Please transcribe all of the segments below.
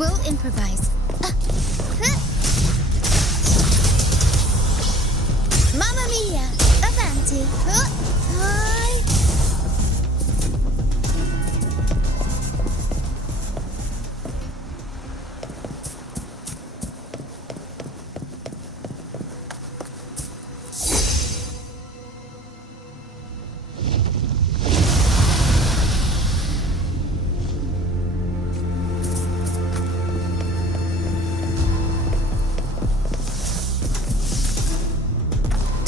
We'll improvise. Mamma mia! Avanti!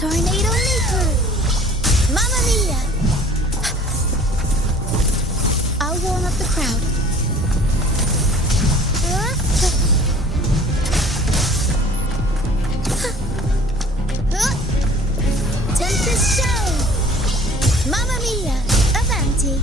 Tornado Maker! Mamma mia! I'll warm up the crowd. Tempest show! Mamma mia! Avanti!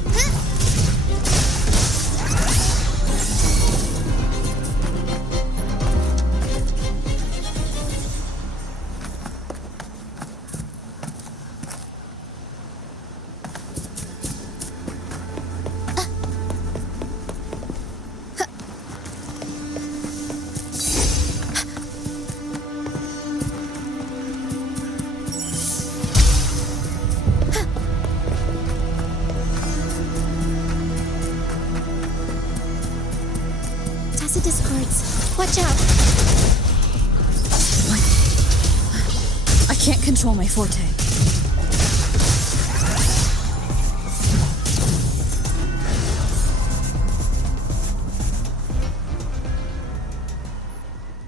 Discords. Watch out! What? I can't control my forte.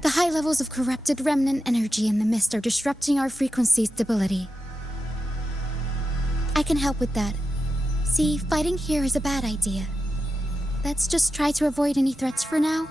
The high levels of corrupted remnant energy in the mist are disrupting our frequency stability. I can help with that. See, fighting here is a bad idea. Let's just try to avoid any threats for now.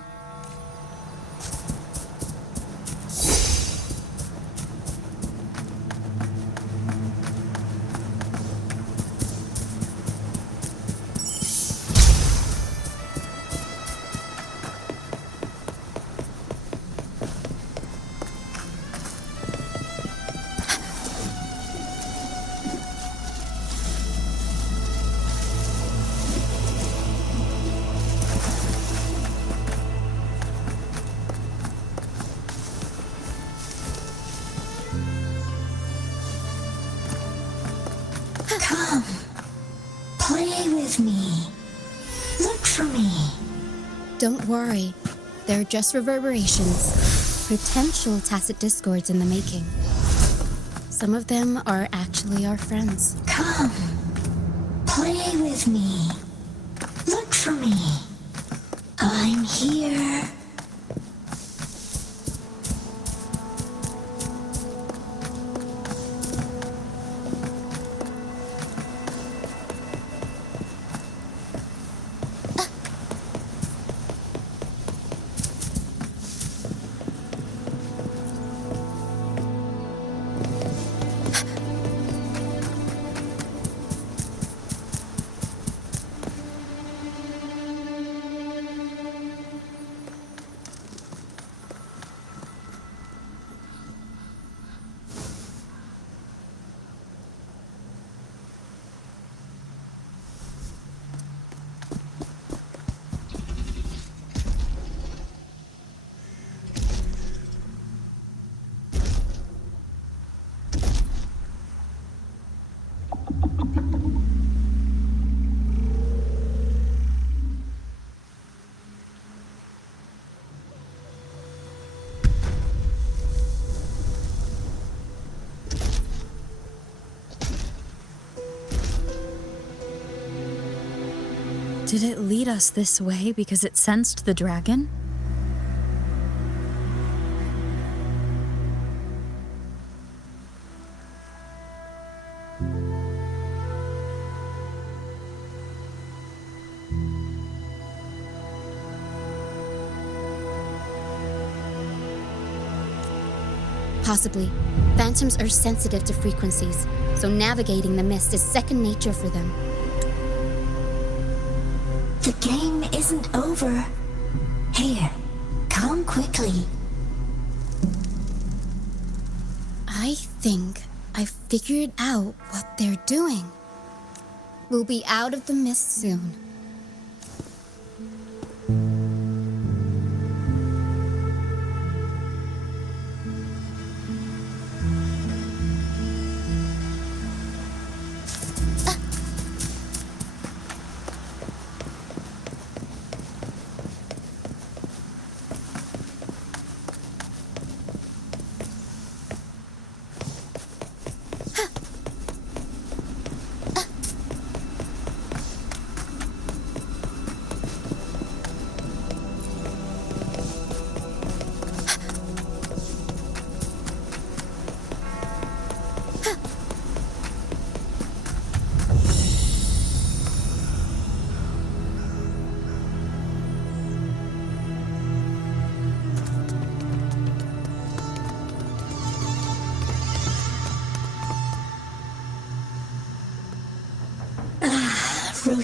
Come, play with me. Look for me. Don't worry. They're just reverberations. Potential tacit discords in the making. Some of them are actually our friends. Come, play with me. Look for me. I'm here. Did it lead us this way because it sensed the dragon? Possibly. Phantoms are sensitive to frequencies, so navigating the mist is second nature for them. The game isn't over. Here, come quickly. I think I figured out what they're doing. We'll be out of the mist soon.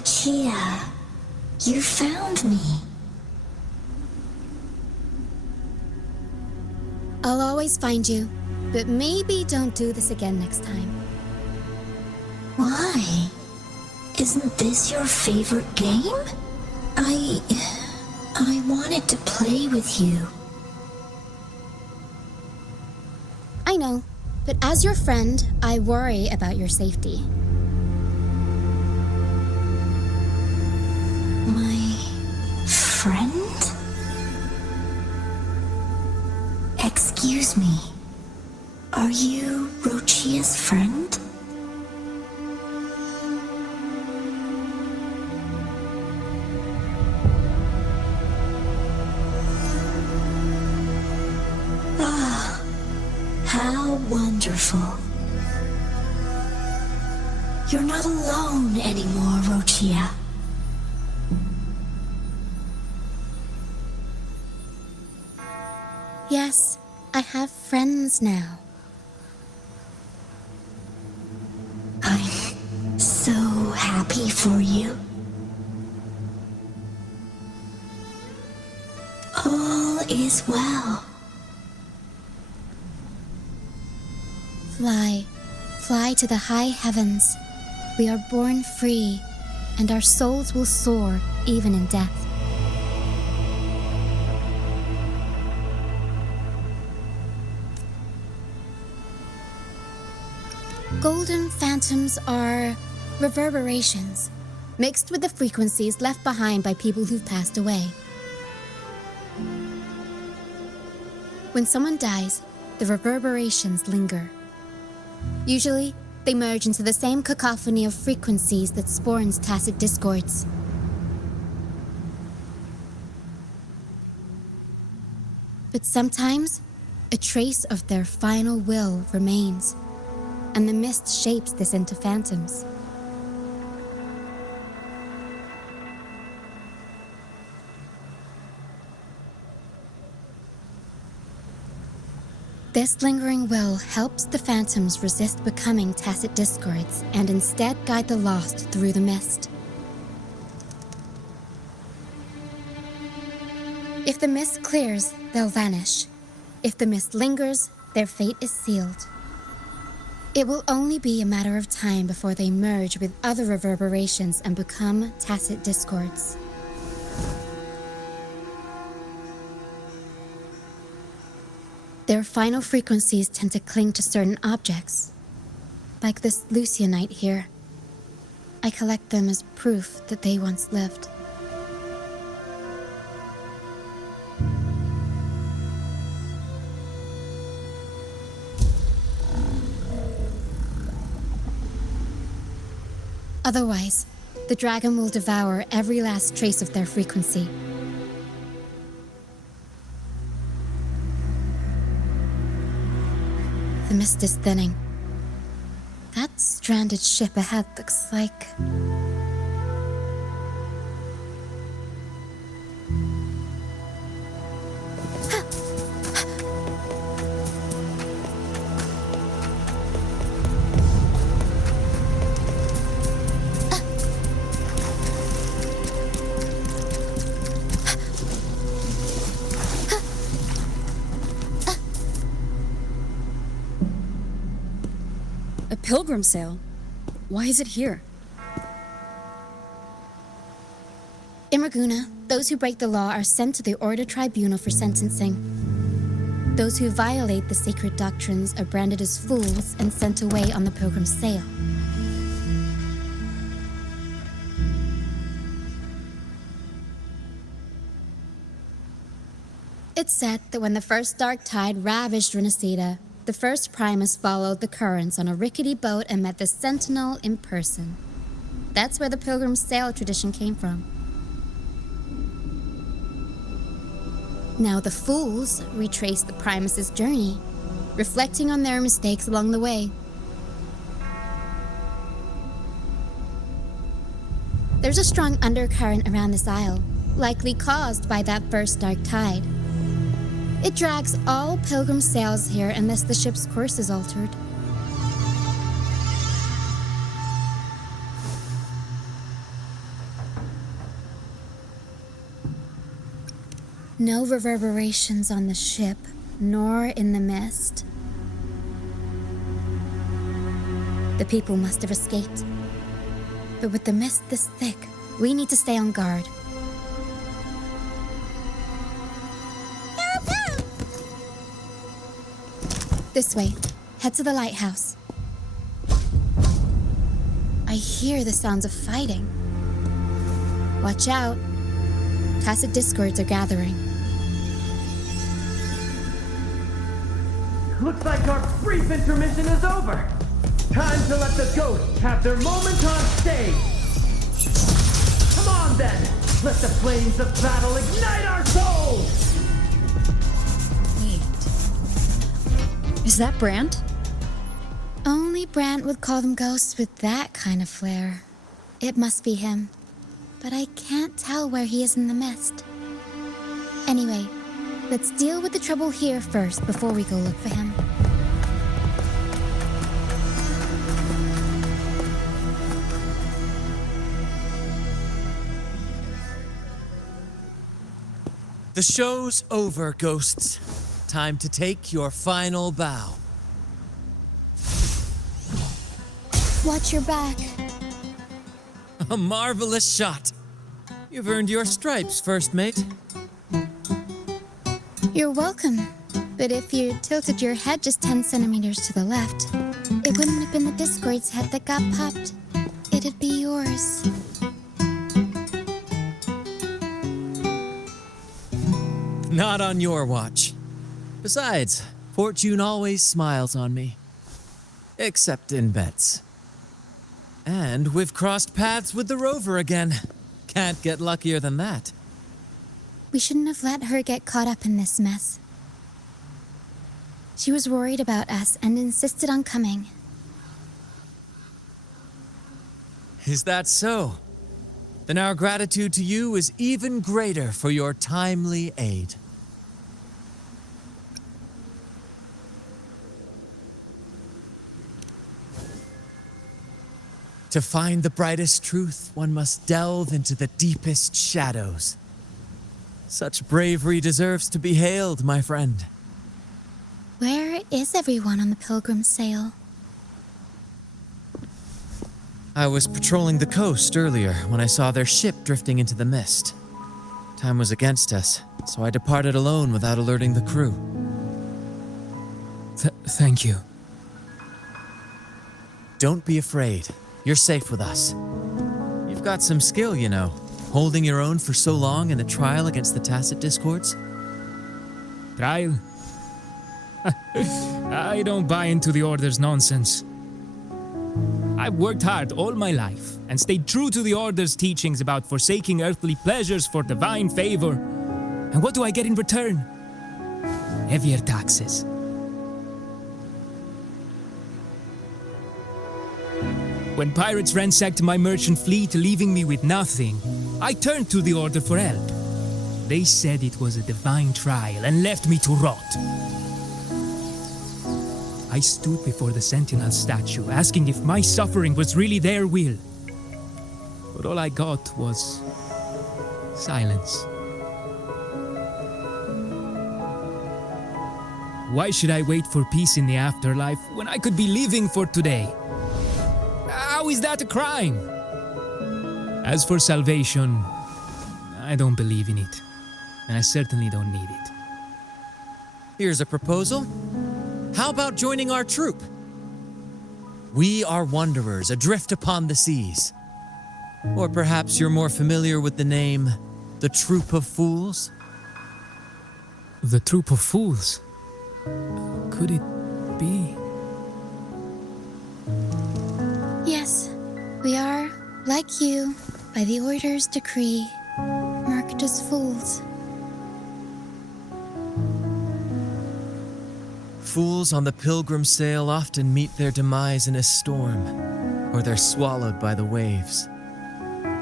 Rochia, you found me. I'll always find you, but maybe don't do this again next time. Why? Isn't this your favorite game? I wanted to play with you. I know, but as your friend, I worry about your safety. My friend? Excuse me. Are you Rochia's friend? Ah, how wonderful. You're not alone anymore, Rochia. Yes, I have friends now. I'm so happy for you. All is well. Fly to the high heavens. We are born free, and our souls will soar even in death. Golden phantoms are reverberations, mixed with the frequencies left behind by people who've passed away. When someone dies, the reverberations linger. Usually, they merge into the same cacophony of frequencies that spawns tacit discords. But sometimes, a trace of their final will remains, and the mist shapes this into phantoms. This lingering will helps the phantoms resist becoming tacit discords and instead guide the lost through the mist. If the mist clears, they'll vanish. If the mist lingers, their fate is sealed. It will only be a matter of time before they merge with other reverberations and become tacit discords. Their final frequencies tend to cling to certain objects, like this Lucianite here. I collect them as proof that they once lived. Otherwise, the dragon will devour every last trace of their frequency. The mist is thinning. That stranded ship ahead looks like... A pilgrim sale? Why is it here? In Raguna, those who break the law are sent to the Order Tribunal for sentencing. Those who violate the sacred doctrines are branded as fools and sent away on the pilgrim sale. It's said that when the first dark tide ravaged Rinascita, the first Primus followed the currents on a rickety boat and met the Sentinel in person. That's where the pilgrim sail tradition came from. Now the fools retrace the Primus's journey, reflecting on their mistakes along the way. There's a strong undercurrent around this isle, likely caused by that first dark tide. It drags all pilgrim sails here unless the ship's course is altered. No reverberations on the ship, nor in the mist. The people must have escaped. But with the mist this thick, we need to stay on guard. This way. Head to the lighthouse. I hear the sounds of fighting. Watch out. Tacit discords are gathering. Looks like our brief intermission is over. Time to let the ghosts have their moment on stage. Come on then. Let the flames of battle ignite our souls. Wait. Is that Brant? Only Brant would call them ghosts with that kind of flair. It must be him. But I can't tell where he is in the mist. Anyway, let's deal with the trouble here first before we go look for him. The show's over, ghosts. Time to take your final bow. Watch your back. A marvelous shot. You've earned your stripes, first mate. You're welcome. But if you tilted your head just 10 centimeters to the left, it wouldn't have been the Discord's head that got popped. It'd be yours. Not on your watch. Besides, fortune always smiles on me. Except in bets. And we've crossed paths with the rover again. Can't get luckier than that. We shouldn't have let her get caught up in this mess. She was worried about us and insisted on coming. Is that so? Then our gratitude to you is even greater for your timely aid. To find the brightest truth, one must delve into the deepest shadows. Such bravery deserves to be hailed, my friend. Where is everyone on the Pilgrim sail? I was patrolling the coast earlier when I saw their ship drifting into the mist. Time was against us, so I departed alone without alerting the crew. Thank you. Don't be afraid. You're safe with us. You've got some skill, you know, holding your own for so long in a trial against the Tacit Discords. Trial? I don't buy into the Order's nonsense. I've worked hard all my life and stayed true to the Order's teachings about forsaking earthly pleasures for divine favor. And what do I get in return? Heavier taxes. When pirates ransacked my merchant fleet, leaving me with nothing, I turned to the Order for help. They said it was a divine trial and left me to rot. I stood before the Sentinel statue, asking if my suffering was really their will. But all I got was silence. Why should I wait for peace in the afterlife when I could be living for today? How is that a crime? As for salvation, I don't believe in it, and I certainly don't need it. Here's a proposal. How about joining our troop? We are wanderers adrift upon the seas. Or perhaps you're more familiar with the name, the Troop of Fools? The Troop of Fools? Could it be? Yes, we are, like you, by the Order's decree, marked as fools. Fools on the Pilgrim sail often meet their demise in a storm, or they're swallowed by the waves.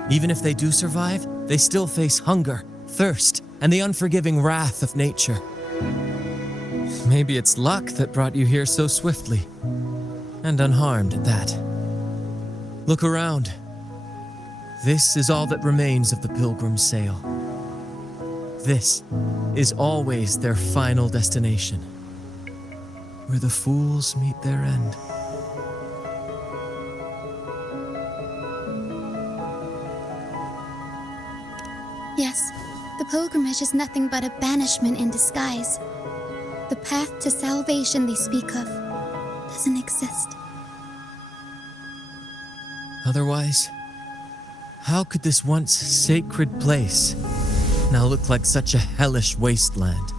Even if they do survive, they still face hunger, thirst, and the unforgiving wrath of nature. Maybe it's luck that brought you here so swiftly, and unharmed at that. Look around. This is all that remains of the Pilgrim sail. This is always their final destination, where the fools meet their end. Yes, the pilgrimage is nothing but a banishment in disguise. The path to salvation they speak of doesn't exist. Otherwise, how could this once sacred place now look like such a hellish wasteland?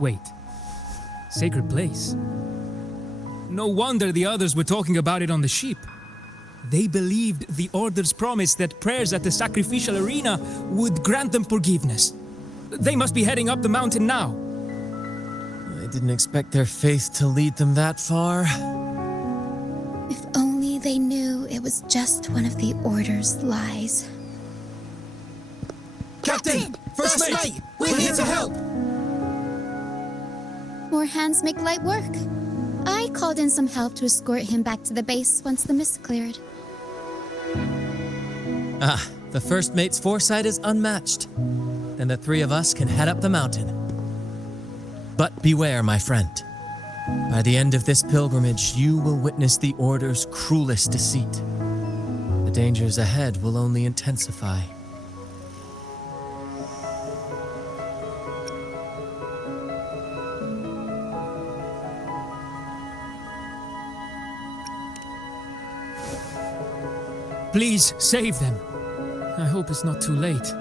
Wait. Sacred place? No wonder the others were talking about it on the ship. They believed the Order's promise that prayers at the sacrificial arena would grant them forgiveness. They must be heading up the mountain now. I didn't expect their faith to lead them that far. If only they knew it was just one of the Order's lies. Captain! First mate! We're here to help! More hands make light work. I called in some help to escort him back to the base once the mist cleared. Ah, the first mate's foresight is unmatched. Then the three of us can head up the mountain. But beware, my friend. By the end of this pilgrimage, you will witness the Order's cruelest deceit. The dangers ahead will only intensify. Please save them. I hope it's not too late.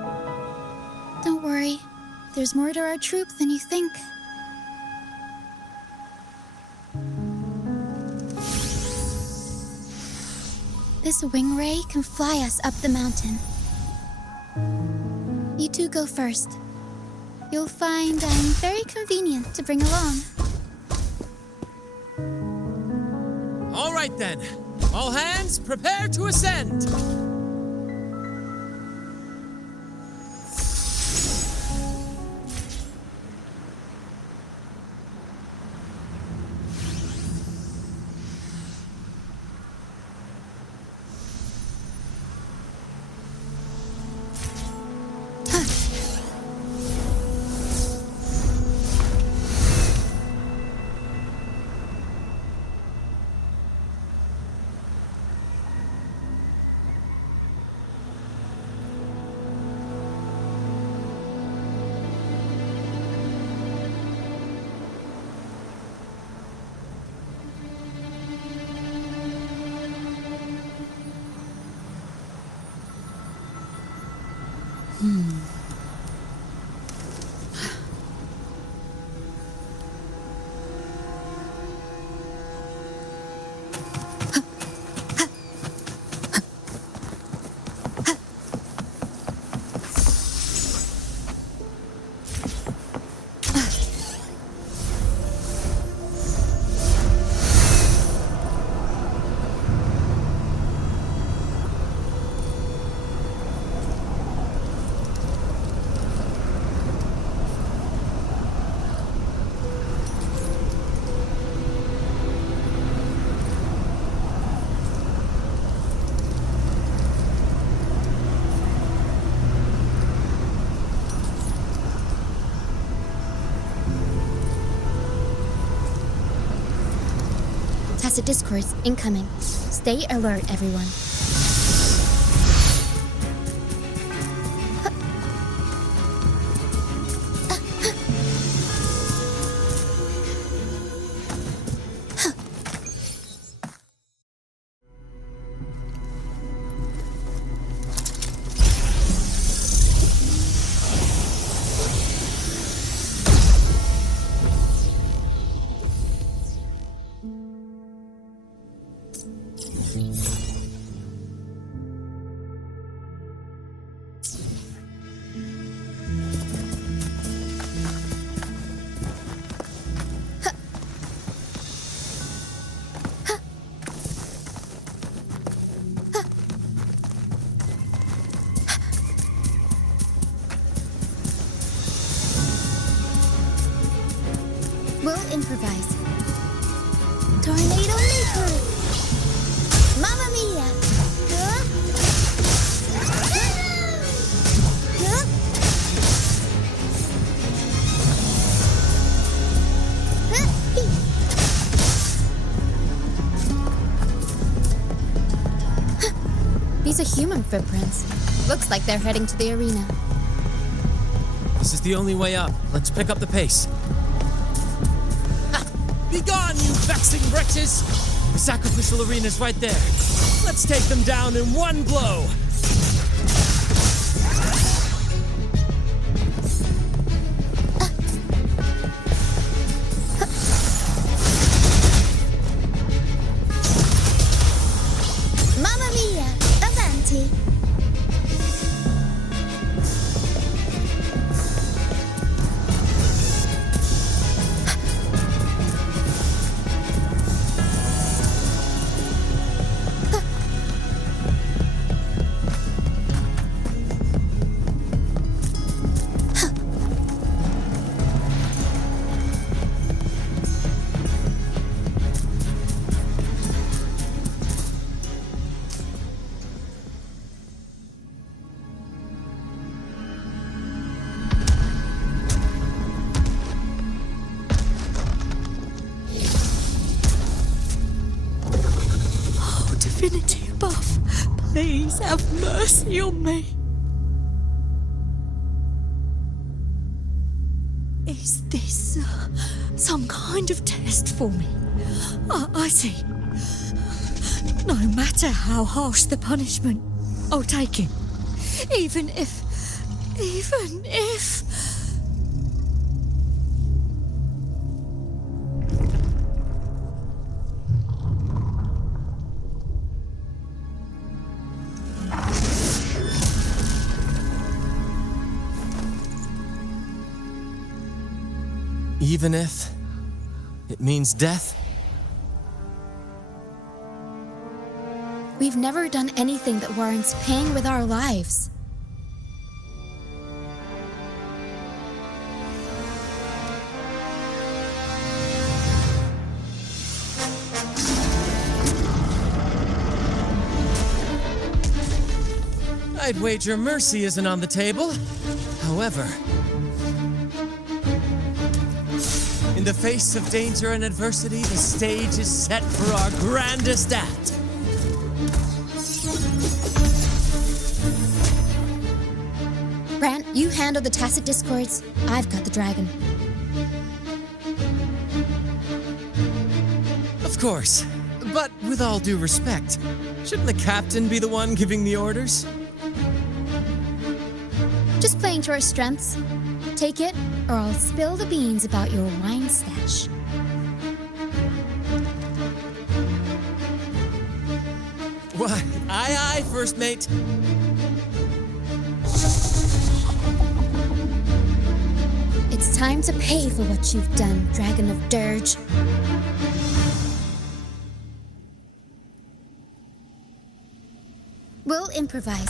Don't worry. There's more to our troop than you think. This wing ray can fly us up the mountain. You two go first. You'll find I'm very convenient to bring along. All right then. All hands, prepare to ascend! Tacit discourse incoming. Stay alert, everyone. We'll improvise. Tornado Maker! Mamma Mia! Huh? Huh? There's a human footprint. Looks like they're heading to the arena. This is the only way up. Let's pick up the pace. Be gone, you vexing wretches! The sacrificial arena's right there. Let's take them down in one blow. Mamma mia! Avanti! Divinity above, please have mercy on me. Is this some kind of test for me? I see. No matter how harsh the punishment, I'll take it. Even if... Even if it means death? We've never done anything that warrants paying with our lives. I'd wager mercy isn't on the table. However, in the face of danger and adversity, the stage is set for our grandest act. Brant, you handle the tacit discords. I've got the dragon. Of course, but with all due respect, shouldn't the captain be the one giving the orders? Just playing to our strengths. Take it, or I'll spill the beans about your wine stash. Why, aye, first mate. It's time to pay for what you've done, Dragon of Dirge. We'll improvise.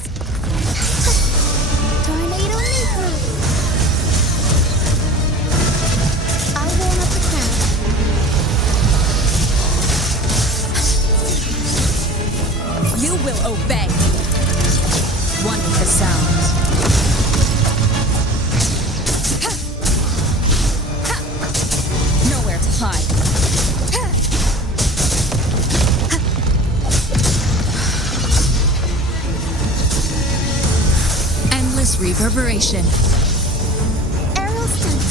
Tornado Negro! I'll warm up the crowd. You will obey. One with the sound. Nowhere to hide. Endless reverberation. Aerial stunt.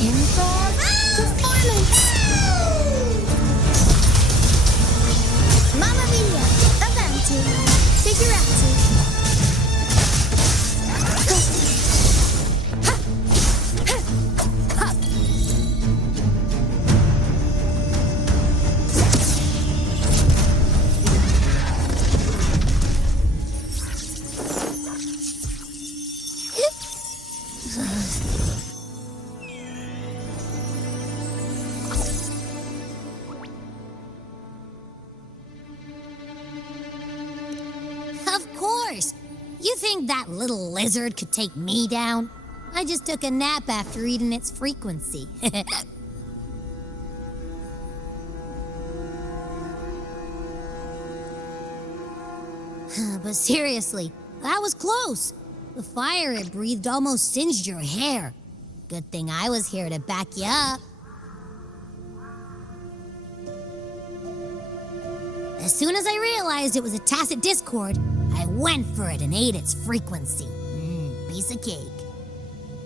Improv performance. Mamma mia, avanti, figurati. Of course! You think that little lizard could take me down? I just took a nap after eating its frequency. But seriously, that was close. The fire it breathed almost singed your hair. Good thing I was here to back you up. As soon as I realized it was a tacit discord, I went for it and ate its frequency. Piece of cake.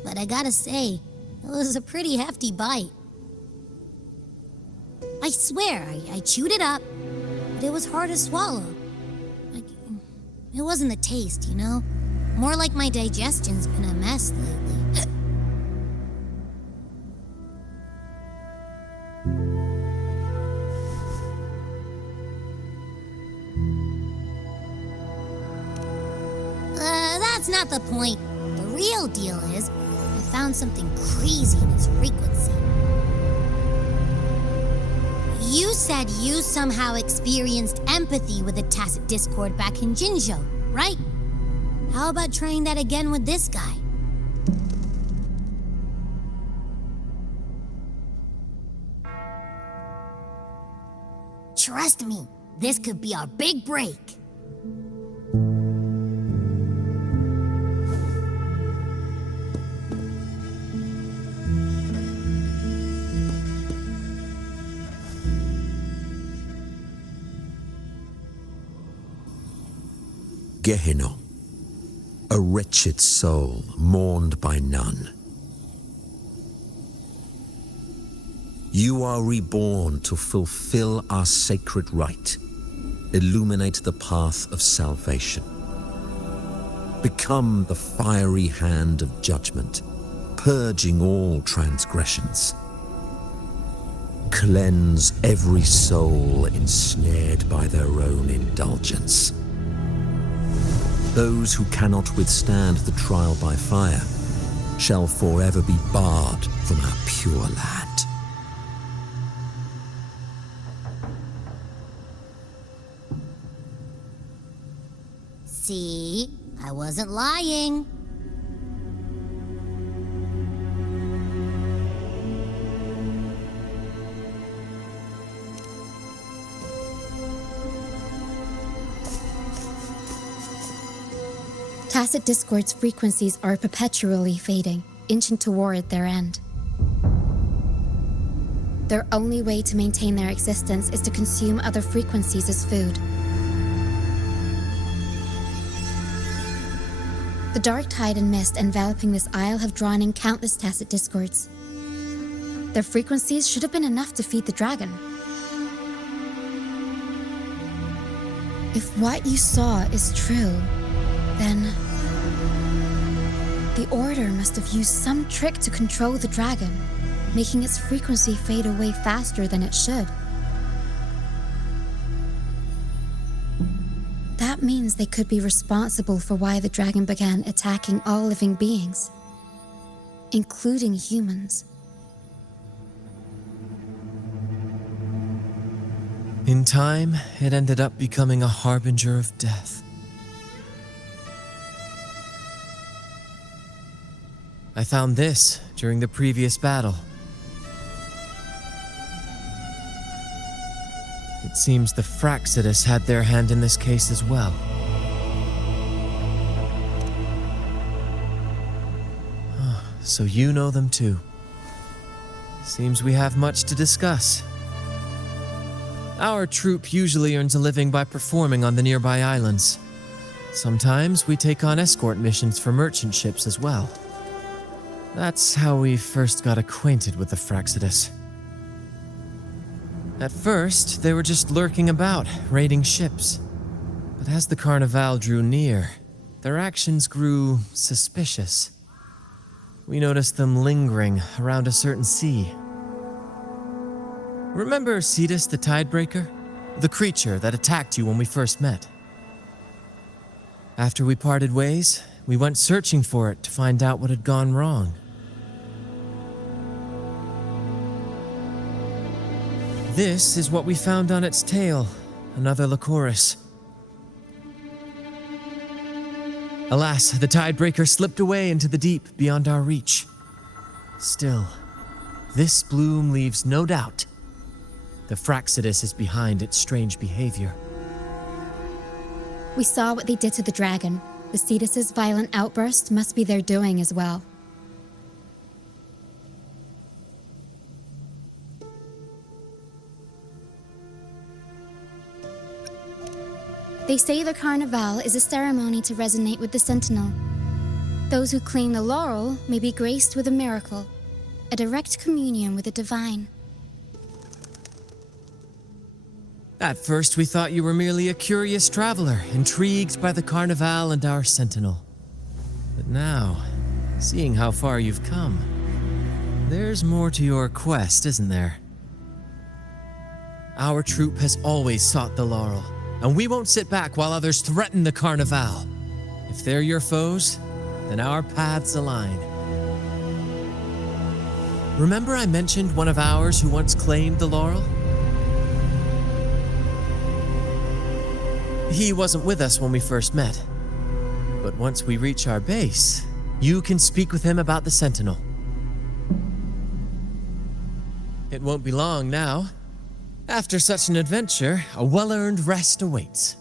But I gotta say, it was a pretty hefty bite. I swear, I chewed it up, but it was hard to swallow. It wasn't the taste, you know? More like my digestion's been a mess lately. That's not the point. The real deal is, I found something crazy in its frequency. You said you somehow experienced empathy with the tacit discord back in Jinzhou, right? How about trying that again with this guy? Trust me, this could be our big break. Gehenna, a wretched soul mourned by none. You are reborn to fulfill our sacred rite, illuminate the path of salvation. Become the fiery hand of judgment, purging all transgressions. Cleanse every soul ensnared by their own indulgence. Those who cannot withstand the trial by fire shall forever be barred from our pure land. See, I wasn't lying. Tacit discord's frequencies are perpetually fading, inching toward their end. Their only way to maintain their existence is to consume other frequencies as food. The dark tide and mist enveloping this isle have drawn in countless tacit discords. Their frequencies should have been enough to feed the dragon. If what you saw is true, then the Order must have used some trick to control the dragon, making its frequency fade away faster than it should. That means they could be responsible for why the dragon began attacking all living beings, including humans. In time, it ended up becoming a harbinger of death. I found this during the previous battle. It seems the Fraxidus had their hand in this case as well. So you know them too. Seems we have much to discuss. Our troop usually earns a living by performing on the nearby islands. Sometimes we take on escort missions for merchant ships as well. That's how we first got acquainted with the Fraxidus. At first, they were just lurking about, raiding ships. But as the Carnevale drew near, their actions grew suspicious. We noticed them lingering around a certain sea. Remember Cetus the Tidebreaker? The creature that attacked you when we first met? After we parted ways, we went searching for it to find out what had gone wrong. This is what we found on its tail, another Lycoris. Alas, the Tidebreaker slipped away into the deep beyond our reach. Still, this bloom leaves no doubt. The Fraxidus is behind its strange behavior. We saw what they did to the dragon. The Cetus's violent outburst must be their doing as well. They say the Carnevale is a ceremony to resonate with the Sentinel. Those who claim the laurel may be graced with a miracle, a direct communion with the divine. At first, we thought you were merely a curious traveler, intrigued by the Carnevale and our Sentinel. But now, seeing how far you've come, there's more to your quest, isn't there? Our troop has always sought the laurel, and we won't sit back while others threaten the Carnevale. If they're your foes, then our paths align. Remember I mentioned one of ours who once claimed the laurel? He wasn't with us when we first met. But once we reach our base, you can speak with him about the Sentinel. It won't be long now. After such an adventure, a well-earned rest awaits.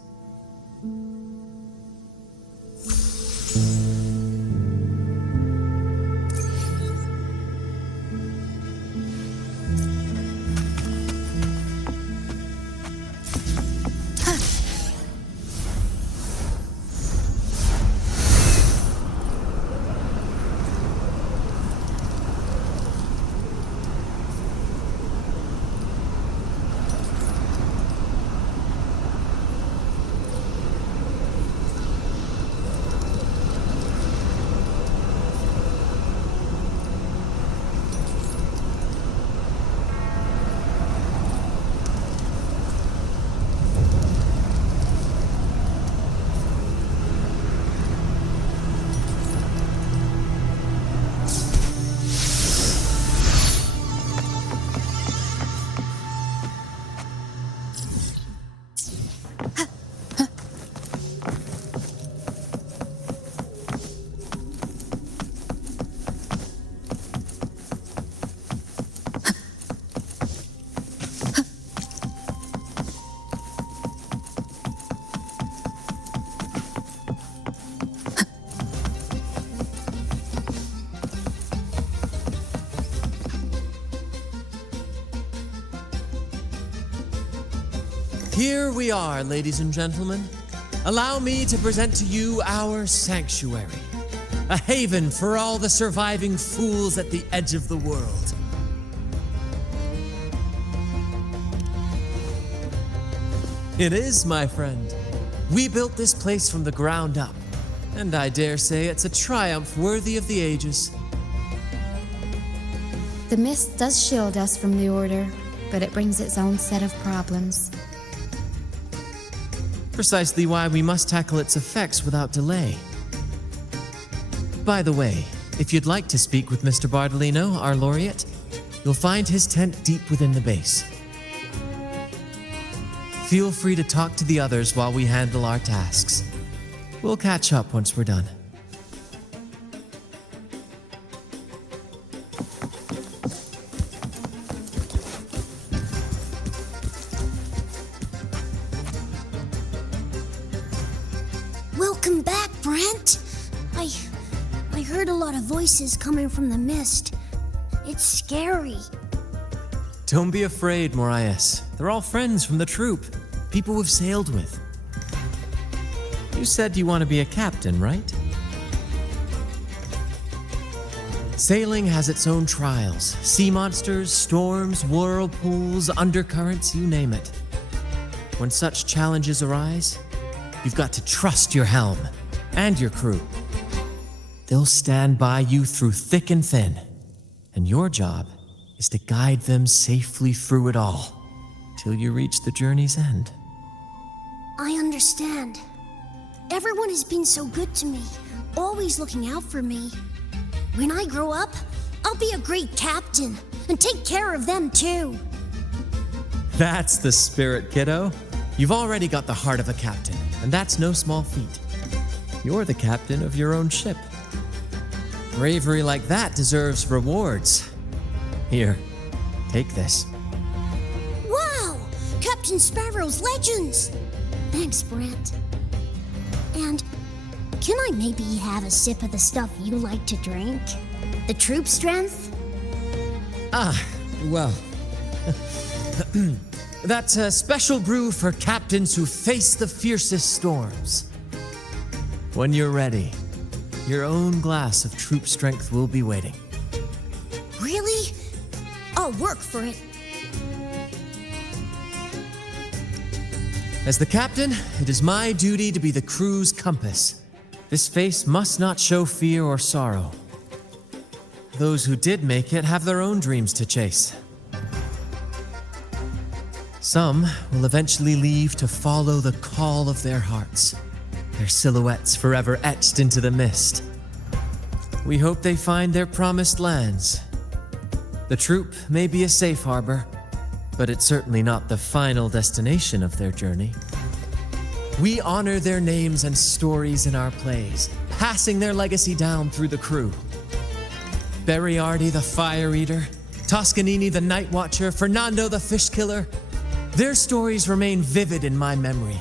Here we are, ladies and gentlemen. Allow me to present to you our sanctuary, a haven for all the surviving fools at the edge of the world. It is, my friend. We built this place from the ground up, and I dare say it's a triumph worthy of the ages. The mist does shield us from the Order, but it brings its own set of problems. Precisely why we must tackle its effects without delay. By the way, if you'd like to speak with Mr. Bardolino, our laureate, you'll find his tent deep within the base. Feel free to talk to the others while we handle our tasks. We'll catch up once we're done. Welcome back, Brant. I heard a lot of voices coming from the mist. It's scary. Don't be afraid, Morias. They're all friends from the troop, people we've sailed with. You said you want to be a captain, right? Sailing has its own trials. Sea monsters, storms, whirlpools, undercurrents, you name it. When such challenges arise, you've got to trust your helm and your crew. They'll stand by you through thick and thin, and your job is to guide them safely through it all, till you reach the journey's end. I understand. Everyone has been so good to me, always looking out for me. When I grow up, I'll be a great captain and take care of them too. That's the spirit, kiddo. You've already got the heart of a captain, and that's no small feat. You're the captain of your own ship. Bravery like that deserves rewards. Here, take this. Wow! Captain Sparrow's legends! Thanks, Brant. And can I maybe have a sip of the stuff you like to drink? The troop strength? Well. That's a special brew for captains who face the fiercest storms. When you're ready, your own glass of troop strength will be waiting. Really? I'll work for it. As the captain, it is my duty to be the crew's compass. This face must not show fear or sorrow. Those who did make it have their own dreams to chase. Some will eventually leave to follow the call of their hearts, their silhouettes forever etched into the mist. We hope they find their promised lands. The troop may be a safe harbor, but it's certainly not the final destination of their journey. We honor their names and stories in our plays, passing their legacy down through the crew. Beriardi the Fire Eater, Toscanini the Night Watcher, Fernando the Fish Killer. Their stories remain vivid in my memory.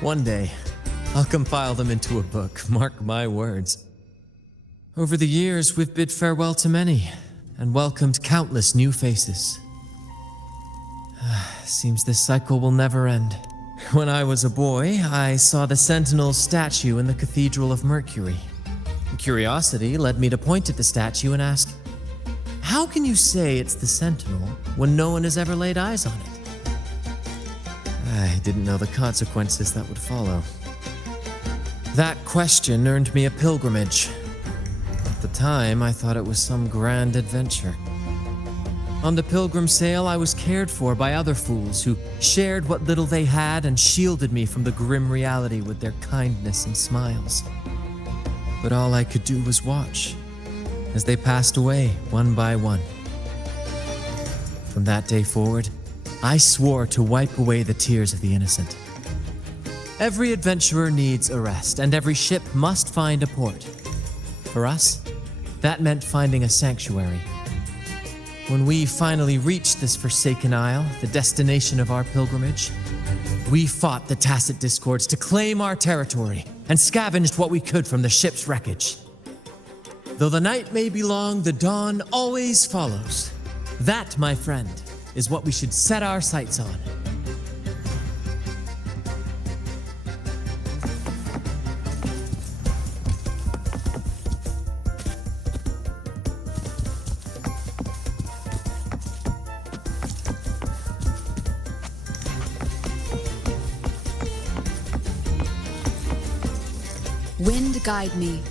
One day, I'll compile them into a book, mark my words. Over the years, we've bid farewell to many and welcomed countless new faces. Seems this cycle will never end. When I was a boy, I saw the Sentinel's statue in the Cathedral of Mercury. Curiosity led me to point at the statue and ask, how can you say it's the Sentinel when no one has ever laid eyes on it? I didn't know the consequences that would follow. That question earned me a pilgrimage. At the time, I thought it was some grand adventure. On the pilgrim sail, I was cared for by other fools who shared what little they had and shielded me from the grim reality with their kindness and smiles. But all I could do was watch as they passed away one by one. From that day forward, I swore to wipe away the tears of the innocent. Every adventurer needs a rest, and every ship must find a port. For us, that meant finding a sanctuary. When we finally reached this forsaken isle, the destination of our pilgrimage, we fought the tacit discords to claim our territory and scavenged what we could from the ship's wreckage. Though the night may be long, the dawn always follows. That, my friend, is what we should set our sights on. Wind guide me.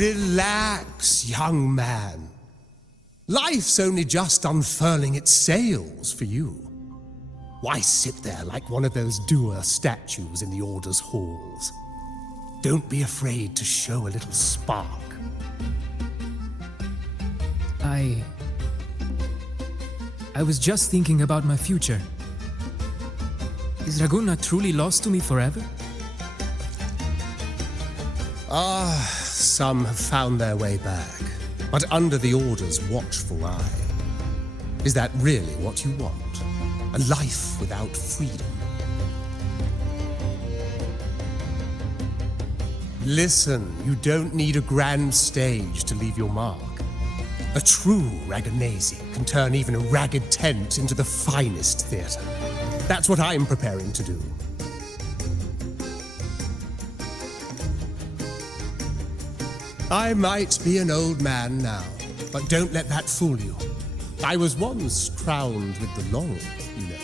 relax, young man. Life's only just unfurling its sails for you. Why sit there like one of those dour statues in the Order's halls? Don't be afraid to show a little spark. I was just thinking about my future. Is Raguna truly lost to me forever? Some have found their way back, but under the Order's watchful eye. Is that really what you want? A life without freedom? Listen, you don't need a grand stage to leave your mark. A true Raganazi can turn even a ragged tent into the finest theatre. That's what I'm preparing to do. I might be an old man now, but don't let that fool you. I was once crowned with the laurel, you know.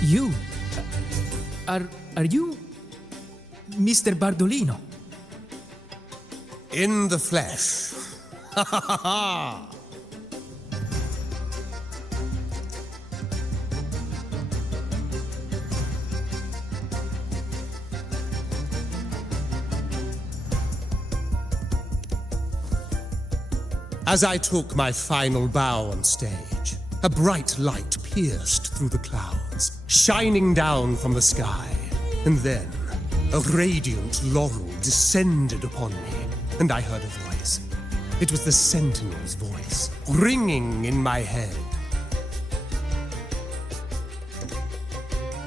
You? Are you Mr. Bardolino? In the flesh. Ha ha ha ha! As I took my final bow on stage, a bright light pierced through the clouds, shining down from the sky, and then a radiant laurel descended upon me, and I heard a voice. It was the Sentinel's voice, ringing in my head.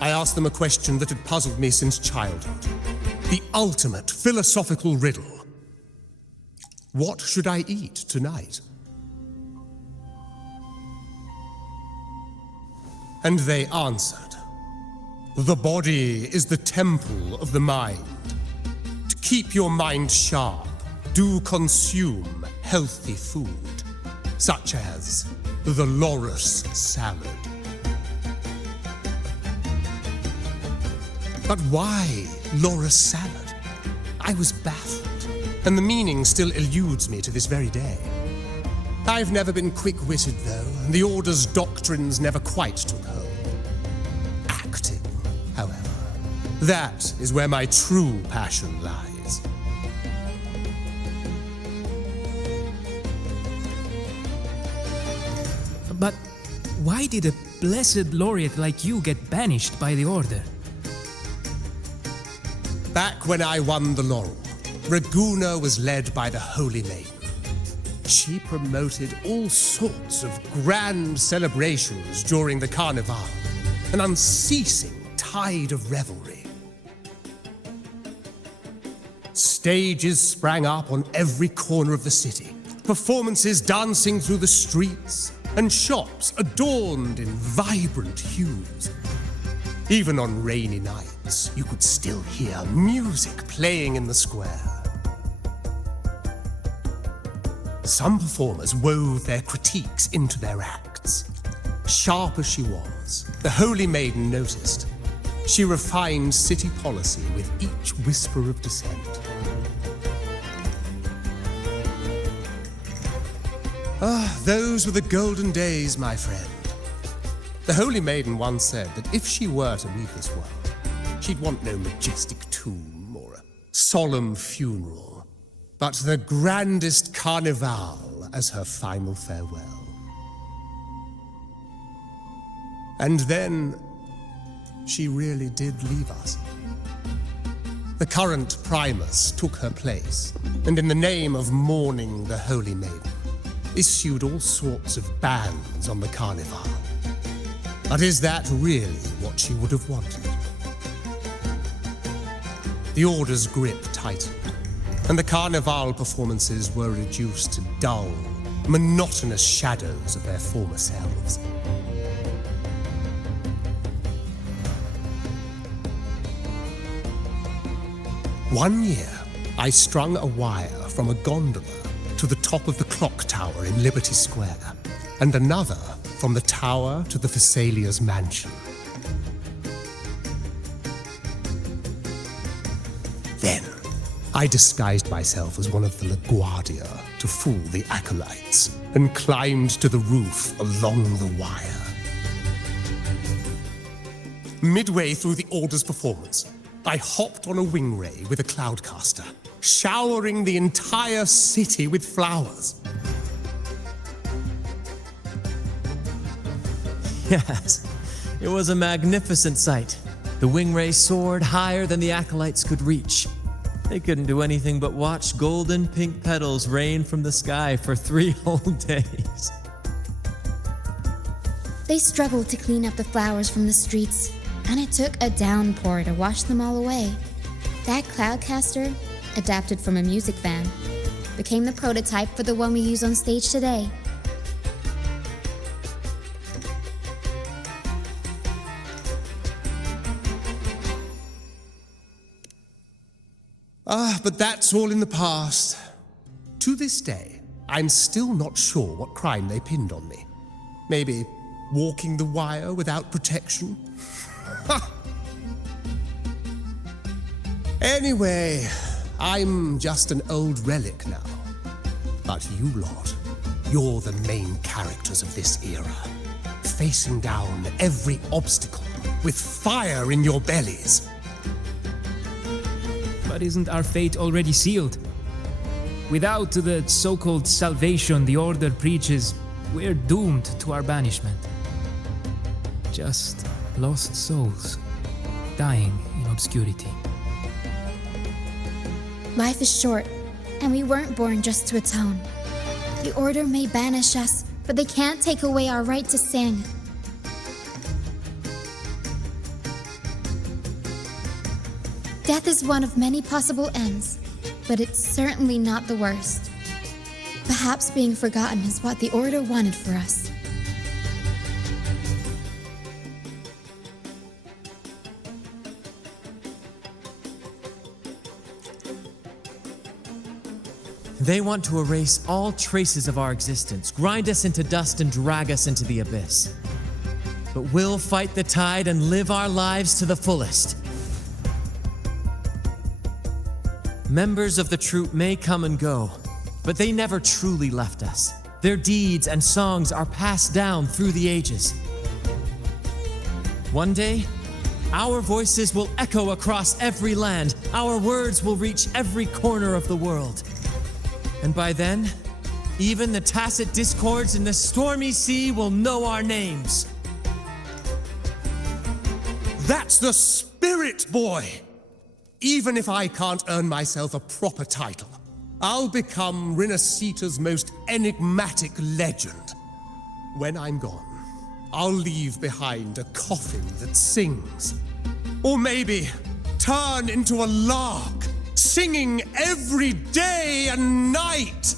I asked them a question that had puzzled me since childhood, the ultimate philosophical riddle. What should I eat tonight? And they answered, the body is the temple of the mind. To keep your mind sharp, do consume healthy food, such as the loris salad. But why loris salad? I was baffled. And the meaning still eludes me to this very day. I've never been quick-witted, though, and the Order's doctrines never quite took hold. Acting, however, that is where my true passion lies. But why did a blessed laureate like you get banished by the Order? Back when I won the laurel, Raguna was led by the Holy Maiden. She promoted all sorts of grand celebrations during the Carnevale, an unceasing tide of revelry. Stages sprang up on every corner of the city, performances dancing through the streets, and shops adorned in vibrant hues. Even on rainy nights, you could still hear music playing in the square. Some performers wove their critiques into their acts. Sharp as she was, the Holy Maiden noticed. She refined city policy with each whisper of dissent. Those were the golden days, my friend. The Holy Maiden once said that if she were to leave this world, she'd want no majestic tomb or a solemn funeral, but the grandest Carnevale as her final farewell. And then she really did leave us. The current Primus took her place, and in the name of mourning the Holy Maiden, issued all sorts of bans on the Carnevale. But is that really what she would have wanted? The Order's grip tightened, and the Carnevale performances were reduced to dull, monotonous shadows of their former selves. One year, I strung a wire from a gondola to the top of the clock tower in Liberty Square, and another from the tower to the Thessalia's mansion. Then I disguised myself as one of the LaGuardia to fool the acolytes and climbed to the roof along the wire. Midway through the Order's performance, I hopped on a wing ray with a cloudcaster, showering the entire city with flowers. Yes, it was a magnificent sight. The wing ray soared higher than the acolytes could reach. They couldn't do anything but watch golden pink petals rain from the sky for 3 whole days. They struggled to clean up the flowers from the streets, and it took a downpour to wash them all away. That cloudcaster, adapted from a music van, became the prototype for the one we use on stage today. But that's all in the past. To this day, I'm still not sure what crime they pinned on me. Maybe walking the wire without protection? Anyway, I'm just an old relic now. But you lot, you're the main characters of this era, facing down every obstacle with fire in your bellies. But isn't our fate already sealed? Without the so-called salvation the Order preaches, we're doomed to our banishment. Just lost souls, dying in obscurity. Life is short, and we weren't born just to atone. The Order may banish us, but they can't take away our right to sing. Death is one of many possible ends, but it's certainly not the worst. Perhaps being forgotten is what the Order wanted for us. They want to erase all traces of our existence, grind us into dust and drag us into the abyss. But we'll fight the tide and live our lives to the fullest. Members of the troupe may come and go, but they never truly left us. Their deeds and songs are passed down through the ages. One day, our voices will echo across every land. Our words will reach every corner of the world. And by then, even the tacit discords in the stormy sea will know our names. That's the spirit, boy! Even if I can't earn myself a proper title, I'll become Rinascita's most enigmatic legend. When I'm gone, I'll leave behind a coffin that sings. Or maybe turn into a lark, singing every day and night.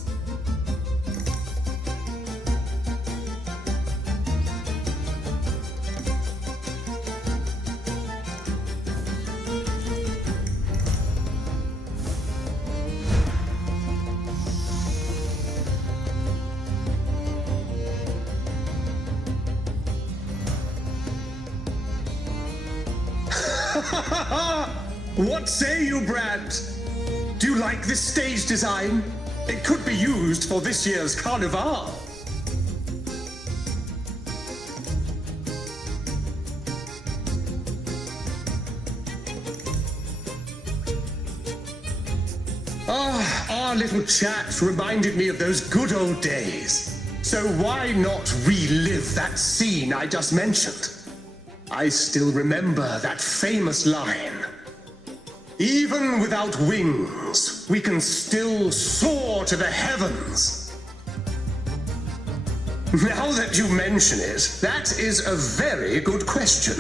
What say you, Brant? Do you like this stage design? It could be used for this year's Carnevale. Our little chat reminded me of those good old days. So why not relive that scene I just mentioned? I still remember that famous line. Even without wings, we can still soar to the heavens. Now that you mention it, that is a very good question.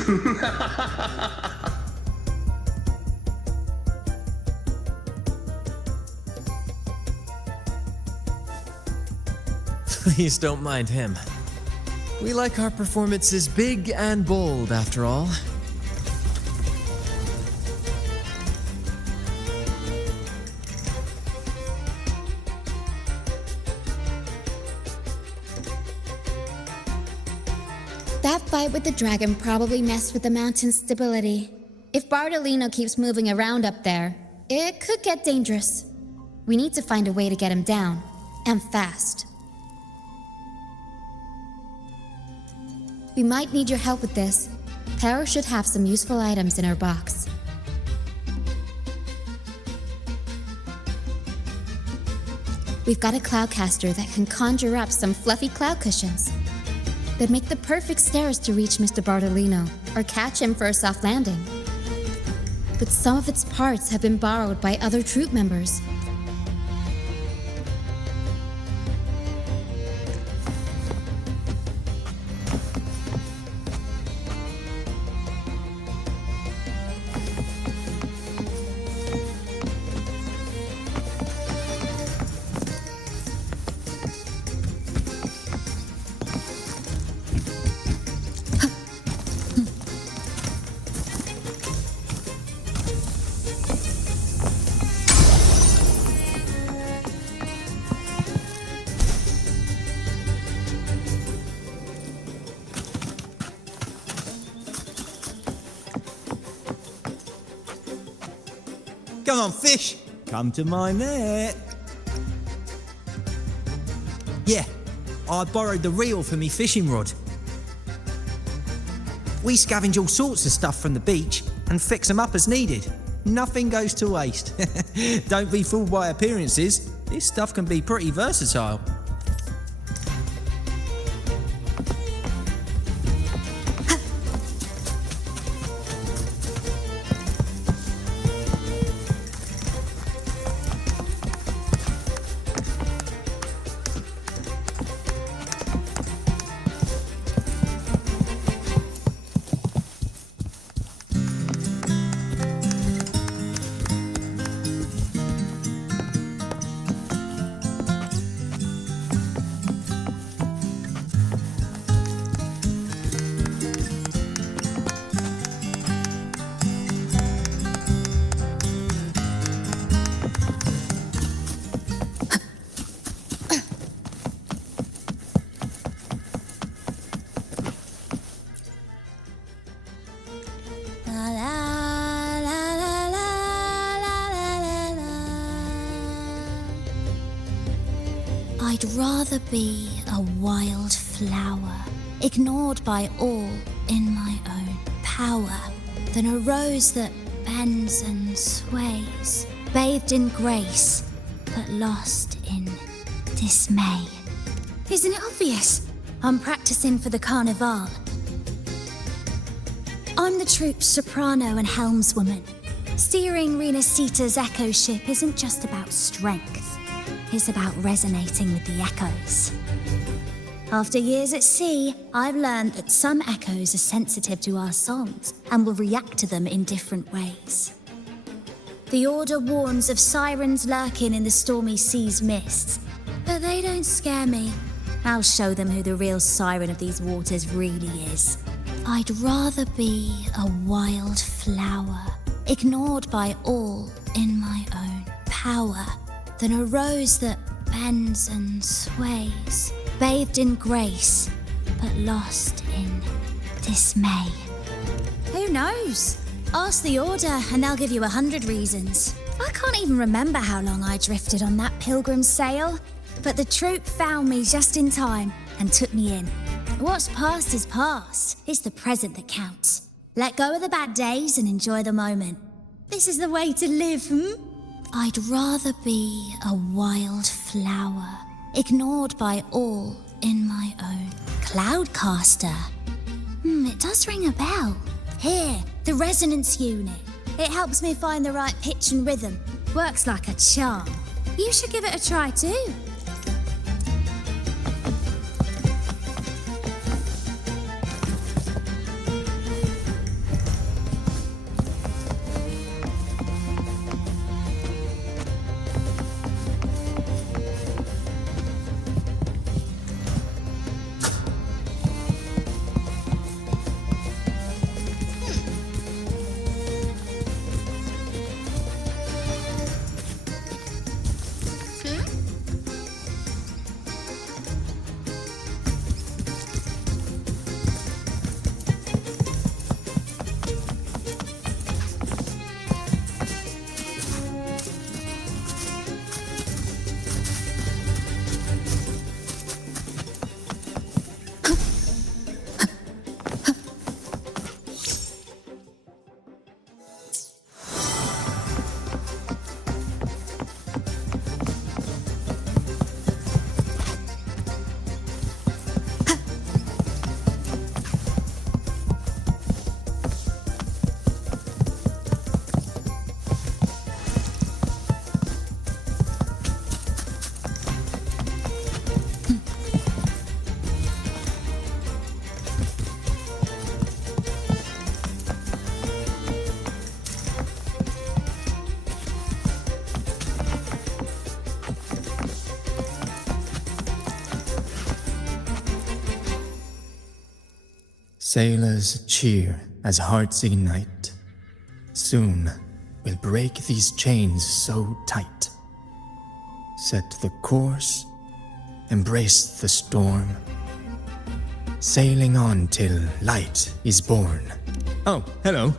Please don't mind him. We like our performances big and bold, after all. That fight with the dragon probably messed with the mountain's stability. If Bardolino keeps moving around up there, It could get dangerous. We need to find a way to get him down, and fast. We might need your help with this. Pero should have some useful items in her box. We've got a cloudcaster that can conjure up some fluffy cloud cushions that make the perfect stairs to reach Mr. Bartolino or catch him for a soft landing. But some of its parts have been borrowed by other troop members. Come on, fish. Come to my net. Yeah, I borrowed the reel for me fishing rod. We scavenge all sorts of stuff from the beach and fix them up as needed. Nothing goes to waste. Don't be fooled by appearances. This stuff can be pretty versatile. I'd rather be a wild flower, ignored by all in my own power, than a rose that bends and sways, bathed in grace, but lost in dismay. Isn't it obvious? I'm practicing for the Carnevale. I'm the troupe's soprano and helmswoman. Steering Rinascita's echo ship isn't just about strength. It's about resonating with the echoes. After years at sea, I've learned that some echoes are sensitive to our songs and will react to them in different ways. The Order warns of sirens lurking in the stormy sea's mists, but they don't scare me. I'll show them who the real siren of these waters really is. I'd rather be a wild flower, ignored by all in my own power, than a rose that bends and sways, bathed in grace, but lost in dismay. Who knows? Ask the Order and they'll give you 100 reasons. I can't even remember how long I drifted on that pilgrim's sail, but the troop found me just in time and took me in. What's past is past. It's the present that counts. Let go of the bad days and enjoy the moment. This is the way to live, I'd rather be a wild flower, ignored by all in my own cloudcaster. It does ring a bell. Here, the resonance unit. It helps me find the right pitch and rhythm. Works like a charm. You should give it a try too. Sailors cheer as hearts ignite. Soon we'll break these chains so tight. Set the course, embrace the storm, sailing on till light is born. Oh, hello.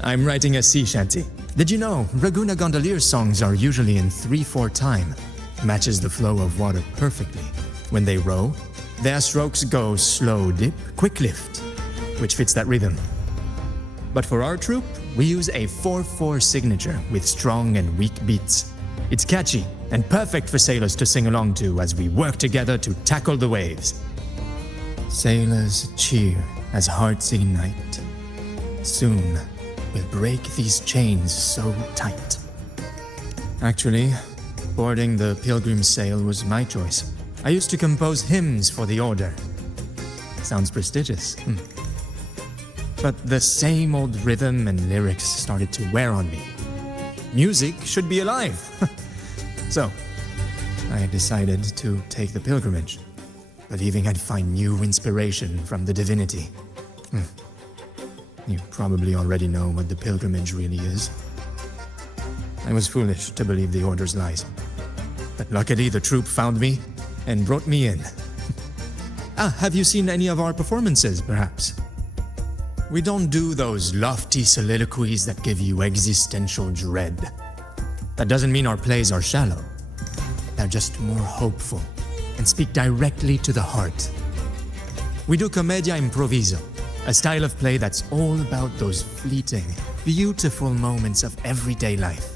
I'm writing a sea shanty. Did you know Raguna Gondolier's songs are usually in 3/4 time? Matches the flow of water perfectly. When they row, their strokes go slow dip, quick lift, which fits that rhythm. But for our troupe, we use a 4/4 signature with strong and weak beats. It's catchy and perfect for sailors to sing along to as we work together to tackle the waves. Sailors cheer as hearts ignite. Soon we'll break these chains so tight. Actually, boarding the Pilgrim sail was my choice. I used to compose hymns for the order. Sounds prestigious. But the same old rhythm and lyrics started to wear on me. Music should be alive. So, I decided to take the pilgrimage, believing I'd find new inspiration from the divinity. You probably already know what the pilgrimage really is. I was foolish to believe the order's lies. But luckily the troupe found me and brought me in. Have you seen any of our performances, perhaps? We don't do those lofty soliloquies that give you existential dread. That doesn't mean our plays are shallow. They're just more hopeful and speak directly to the heart. We do camellya improviso, a style of play that's all about those fleeting, beautiful moments of everyday life.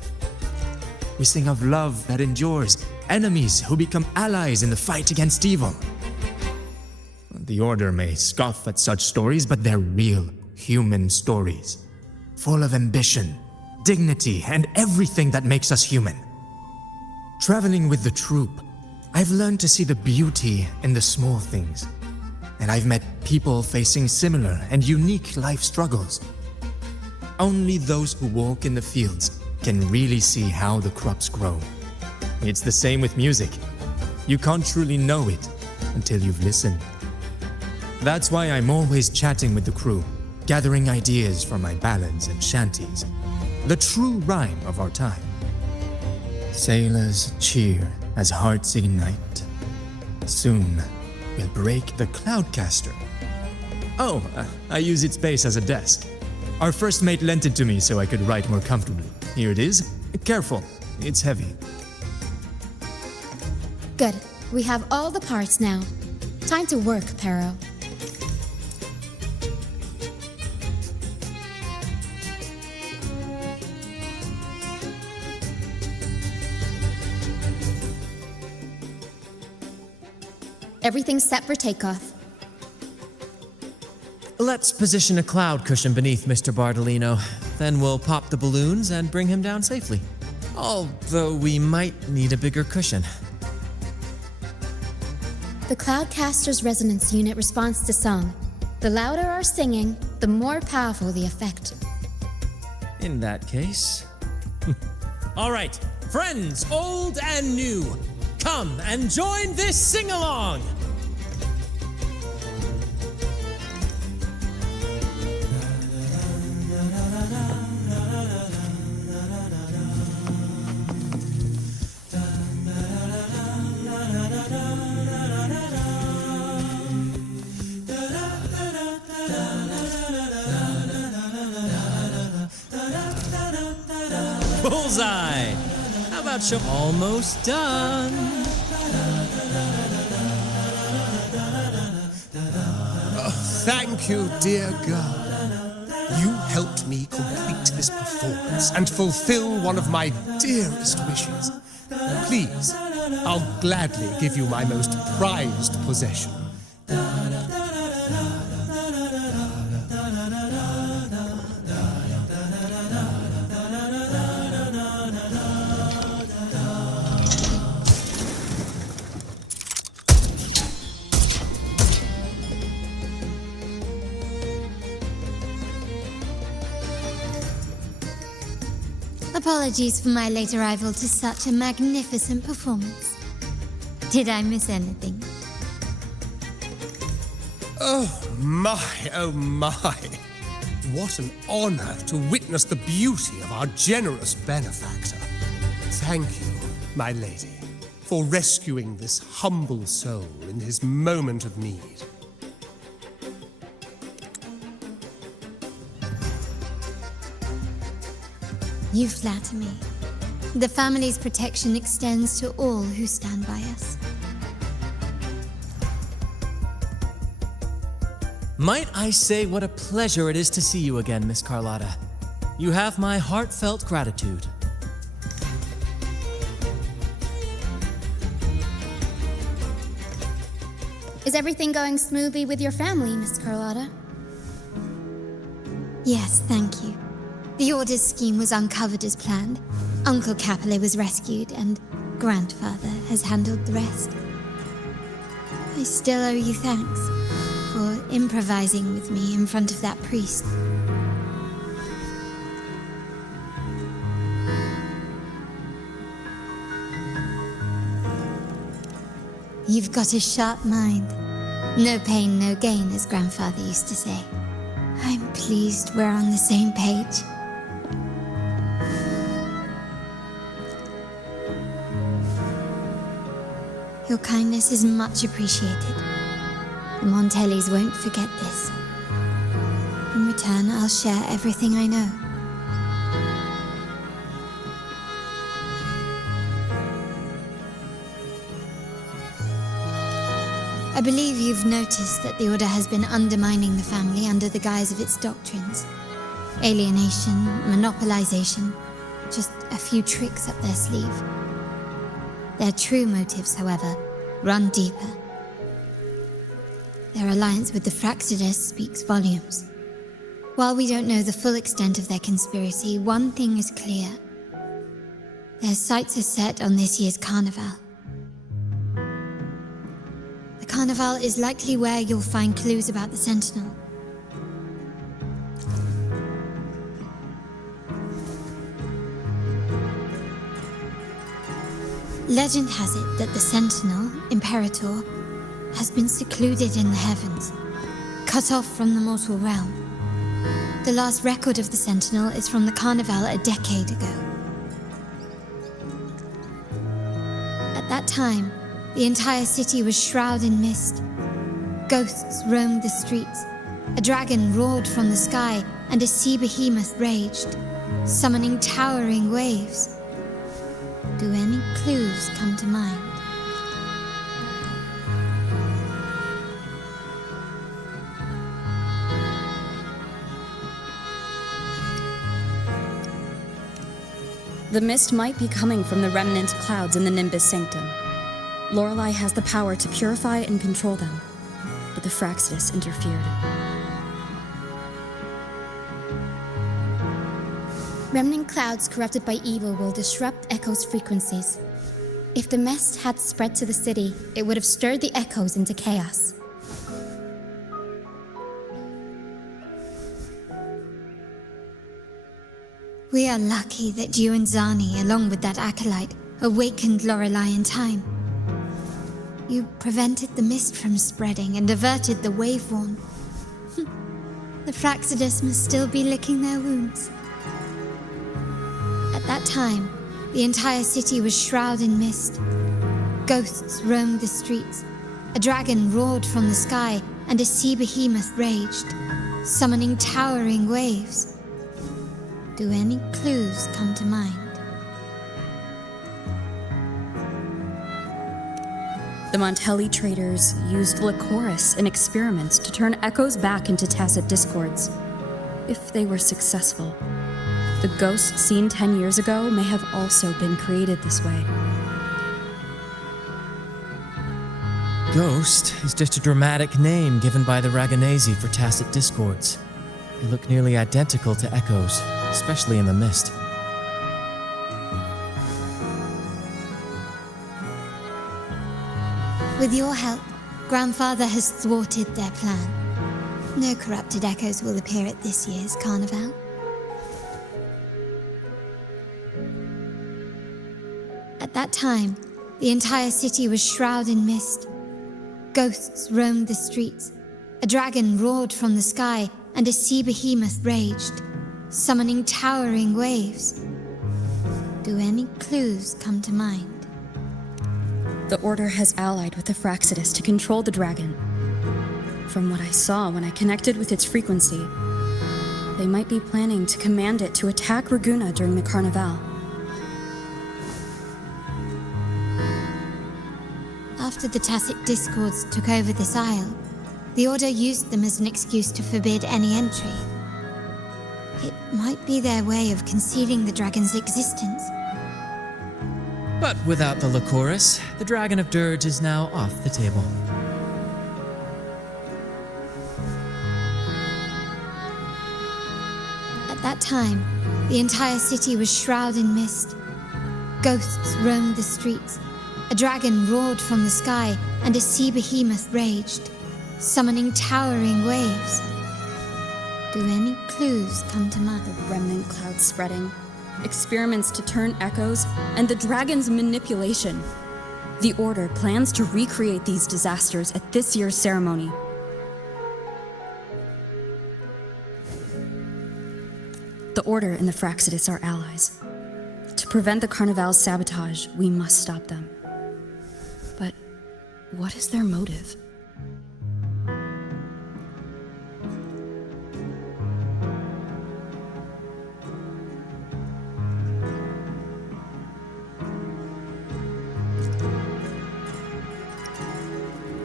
We sing of love that endures, enemies who become allies in the fight against evil. The Order may scoff at such stories, but they're real, human stories, full of ambition, dignity, and everything that makes us human. Traveling with the troupe, I've learned to see the beauty in the small things, and I've met people facing similar and unique life struggles. Only those who walk in the fields can really see how the crops grow. It's the same with music. You can't truly know it until you've listened. That's why I'm always chatting with the crew, gathering ideas for my ballads and shanties, the true rhyme of our time. Sailors cheer as hearts ignite. Soon we'll break the Cloudcaster. Oh, I use its base as a desk. Our first mate lent it to me so I could write more comfortably. Here it is. Careful, it's heavy. Good. We have all the parts now. Time to work, Pero. Everything's set for takeoff. Let's position a cloud cushion beneath Mr. Bardolino. Then we'll pop the balloons and bring him down safely. Although we might need a bigger cushion. The Cloudcaster's resonance unit responds to song. The louder our singing, the more powerful the effect. In that case... All right, friends old and new, come and join this sing-along! Bullseye! How about you? Almost done. Thank you, dear girl. You helped me complete this performance and fulfill one of my dearest wishes. Please, I'll gladly give you my most prized possession. Apologies for my late arrival to such a magnificent performance. Did I miss anything? Oh my. What an honor to witness the beauty of our generous benefactor. Thank you, my lady, for rescuing this humble soul in his moment of need. You flatter me. The family's protection extends to all who stand by us. Might I say what a pleasure it is to see you again, Miss Carlotta. You have my heartfelt gratitude. Is everything going smoothly with your family, Miss Carlotta? Yes, thank you. The Order's scheme was uncovered as planned. Uncle Capulet was rescued, and Grandfather has handled the rest. I still owe you thanks for improvising with me in front of that priest. You've got a sharp mind. No pain, no gain, as Grandfather used to say. I'm pleased we're on the same page. Your kindness is much appreciated. The Montellis won't forget this. In return, I'll share everything I know. I believe you've noticed that the Order has been undermining the family under the guise of its doctrines. Alienation, monopolization, just a few tricks up their sleeve. Their true motives, however, run deeper. Their alliance with the Fraxidus speaks volumes. While we don't know the full extent of their conspiracy, one thing is clear. Their sights are set on this year's Carnevale. The Carnevale is likely where you'll find clues about the Sentinel. Legend has it that the Sentinel, Imperator, has been secluded in the heavens, cut off from the mortal realm. The last record of the Sentinel is from the Carnevale a decade ago. At that time, the entire city was shrouded in mist. Ghosts roamed the streets. A dragon roared from the sky, and a sea behemoth raged, summoning towering waves. Do any clues come to mind? The mist might be coming from the remnant clouds in the Nimbus Sanctum. Lorelei has the power to purify and control them, but the Fraxidus interfered. Remnant clouds corrupted by evil will disrupt Echo's frequencies. If the mist had spread to the city, it would have stirred the echoes into chaos. We are lucky that you and Zani, along with that acolyte, awakened Lorelei in time. You prevented the mist from spreading and averted the wave-worn. The Fraxidus must still be licking their wounds. At that time, the entire city was shrouded in mist. Ghosts roamed the streets. A dragon roared from the sky, and a sea behemoth raged, summoning towering waves. Do any clues come to mind? The Montelli traders used Lycoris in experiments to turn echoes back into tacit discords. If they were successful, the ghosts seen 10 years ago may have also been created this way. Ghost is just a dramatic name given by the Raganesi for tacit discords. They look nearly identical to echoes, especially in the mist. With your help, Grandfather has thwarted their plan. No corrupted echoes will appear at this year's Carnevale. At that time, the entire city was shrouded in mist. Ghosts roamed the streets. A dragon roared from the sky, and a sea behemoth raged, summoning towering waves. Do any clues come to mind? The Order has allied with the Fraccidus to control the dragon. From what I saw when I connected with its frequency, they might be planning to command it to attack Ragunna during the Carnevale. After the Tacit Discords took over this isle, the Order used them as an excuse to forbid any entry. It might be their way of concealing the dragon's existence. But without the Lycoris, the Dragon of Dirge is now off the table. At that time, the entire city was shrouded in mist. Ghosts roamed the streets. A dragon roared from the sky, and a sea behemoth raged, summoning towering waves. Do any clues come to mind? The remnant cloud spreading, experiments to turn echoes, and the dragon's manipulation. The Order plans to recreate these disasters at this year's ceremony. The Order and the Fraccidus are allies. To prevent the Carnevale's sabotage, we must stop them. But what is their motive?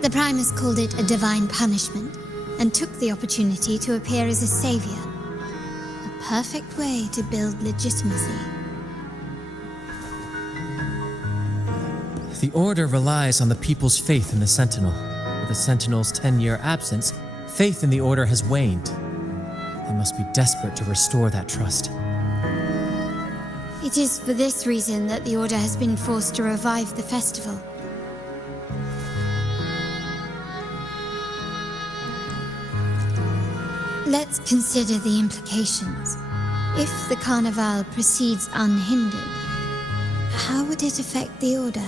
The Primus called it a divine punishment, and took the opportunity to appear as a savior. A perfect way to build legitimacy. The Order relies on the people's faith in the Sentinel. With the Sentinel's 10-year absence, faith in the Order has waned. They must be desperate to restore that trust. It is for this reason that the Order has been forced to revive the festival. Let's consider the implications. If the Carnevale proceeds unhindered, how would it affect the Order?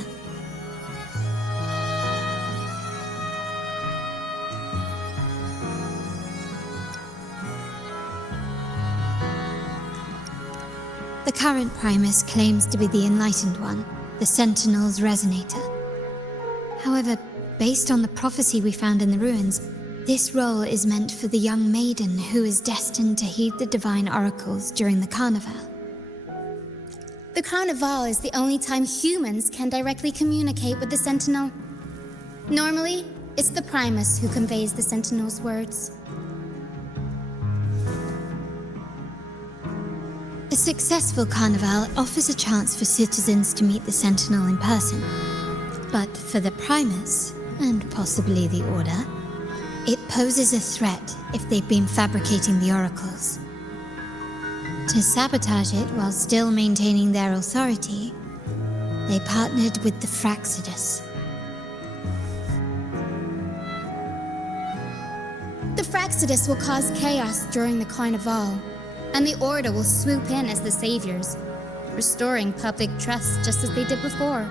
The current Primus claims to be the Enlightened One, the Sentinel's Resonator. However, based on the prophecy we found in the ruins, this role is meant for the young maiden who is destined to heed the divine oracles during the Carnevale. The Carnevale is the only time humans can directly communicate with the Sentinel. Normally, it's the Primus who conveys the Sentinel's words. A successful Carnevale offers a chance for citizens to meet the Sentinel in person. But for the Primus, and possibly the Order, it poses a threat if they've been fabricating the oracles. To sabotage it while still maintaining their authority, they partnered with the Fraccidus. The Fraccidus will cause chaos during the Carnevale, and the Order will swoop in as the saviors, restoring public trust just as they did before.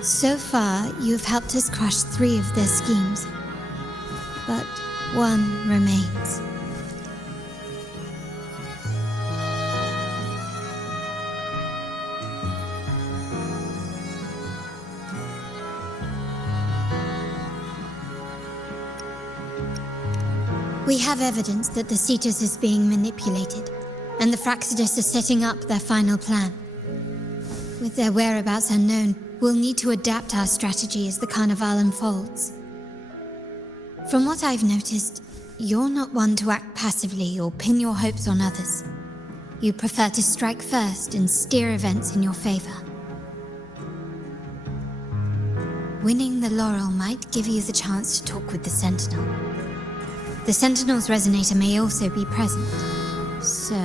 So far, you've helped us crush 3 of their schemes, but one remains. We have evidence that the Cetus is being manipulated, and the Fraccidus are setting up their final plan. With their whereabouts unknown, we'll need to adapt our strategy as the Carnevale unfolds. From what I've noticed, you're not one to act passively or pin your hopes on others. You prefer to strike first and steer events in your favor. Winning the laurel might give you the chance to talk with the Sentinel. The Sentinel's Resonator may also be present, so...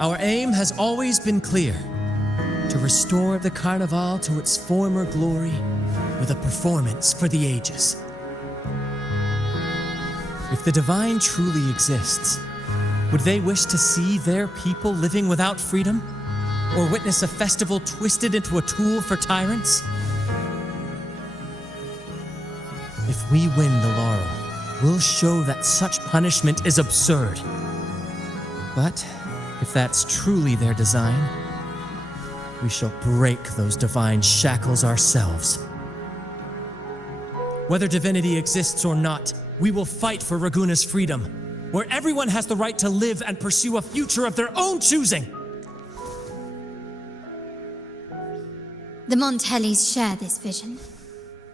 Our aim has always been clear: to to restore the Carnevale to its former glory with a performance for the ages. If the divine truly exists, would they wish to see their people living without freedom? Or witness a festival twisted into a tool for tyrants? If we win the laurel, we'll show that such punishment is absurd. But if that's truly their design, we shall break those divine shackles ourselves. Whether divinity exists or not, we will fight for Raguna's freedom, where everyone has the right to live and pursue a future of their own choosing. The Montellys share this vision.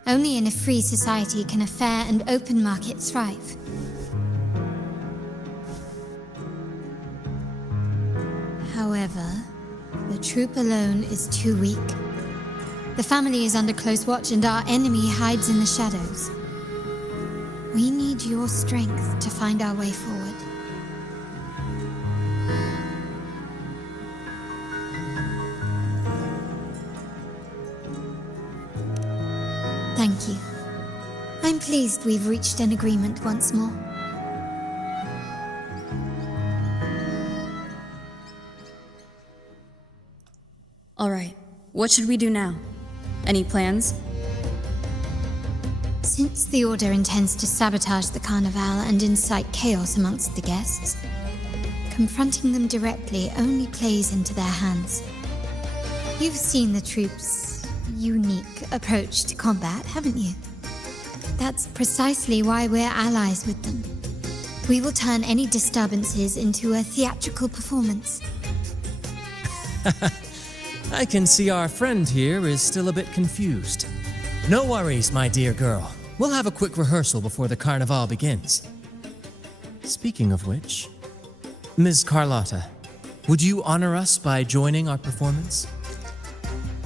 Only in a free society can a fair and open market thrive. However, the troop alone is too weak. The family is under close watch and our enemy hides in the shadows. We need your strength to find our way forward. Thank you. I'm pleased we've reached an agreement once more. All right, what should we do now? Any plans? Since the Order intends to sabotage the Carnevale and incite chaos amongst the guests, confronting them directly only plays into their hands. You've seen the troops' unique approach to combat, haven't you? That's precisely why we're allies with them. We will turn any disturbances into a theatrical performance. I can see our friend here is still a bit confused. No worries, my dear girl. We'll have a quick rehearsal before the Carnival begins. Speaking of which, Ms. Carlotta, would you honor us by joining our performance?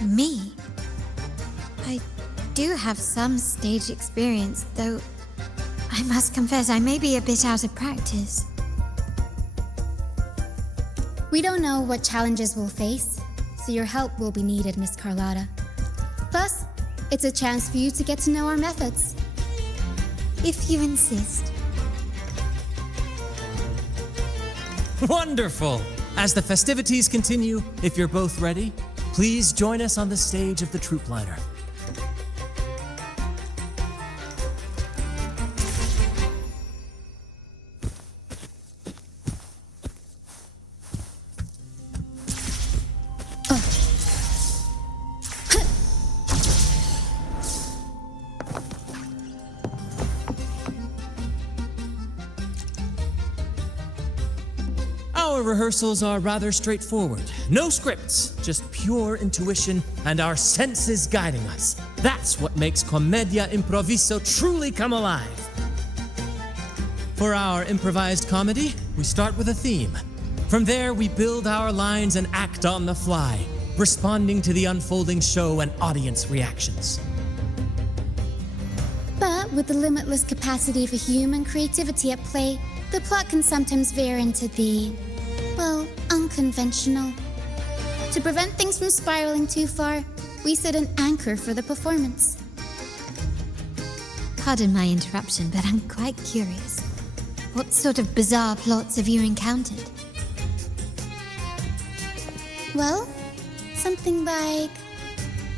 Me? I do have some stage experience, though I must confess I may be a bit out of practice. We don't know what challenges we'll face, so your help will be needed, Miss Carlotta. Plus, it's a chance for you to get to know our methods. If you insist. Wonderful! As the festivities continue, if you're both ready, please join us on the stage of the troop liner. Our rehearsals are rather straightforward. No scripts, just pure intuition and our senses guiding us. That's what makes Commedia Improviso truly come alive. For our improvised comedy, we start with a theme. From there, we build our lines and act on the fly, responding to the unfolding show and audience reactions. But with the limitless capacity for human creativity at play, the plot can sometimes veer into the, well, unconventional. To prevent things from spiraling too far, we set an anchor for the performance. Pardon my interruption, but I'm quite curious. What sort of bizarre plots have you encountered? Well, something like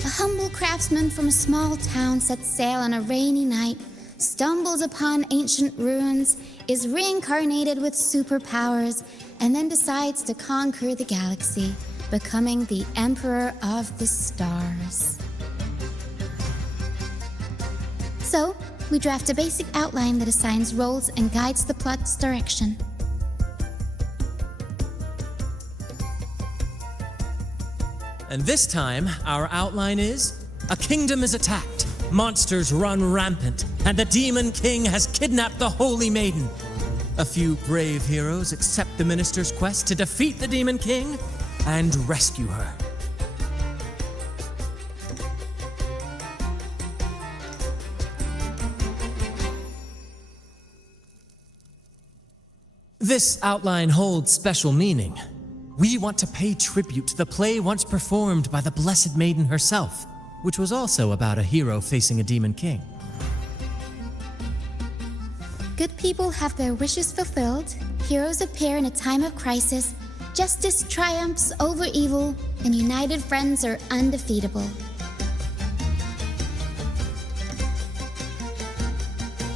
a humble craftsman from a small town sets sail on a rainy night, stumbles upon ancient ruins, is reincarnated with superpowers, and then decides to conquer the galaxy, becoming the Emperor of the Stars. So, we draft a basic outline that assigns roles and guides the plot's direction. And this time, our outline is: a kingdom is attacked, monsters run rampant, and the Demon King has kidnapped the Holy Maiden. A few brave heroes accept the minister's quest to defeat the Demon King and rescue her. This outline holds special meaning. We want to pay tribute to the play once performed by the Blessed Maiden herself, which was also about a hero facing a demon king. Good people have their wishes fulfilled, heroes appear in a time of crisis, justice triumphs over evil, and united friends are undefeatable.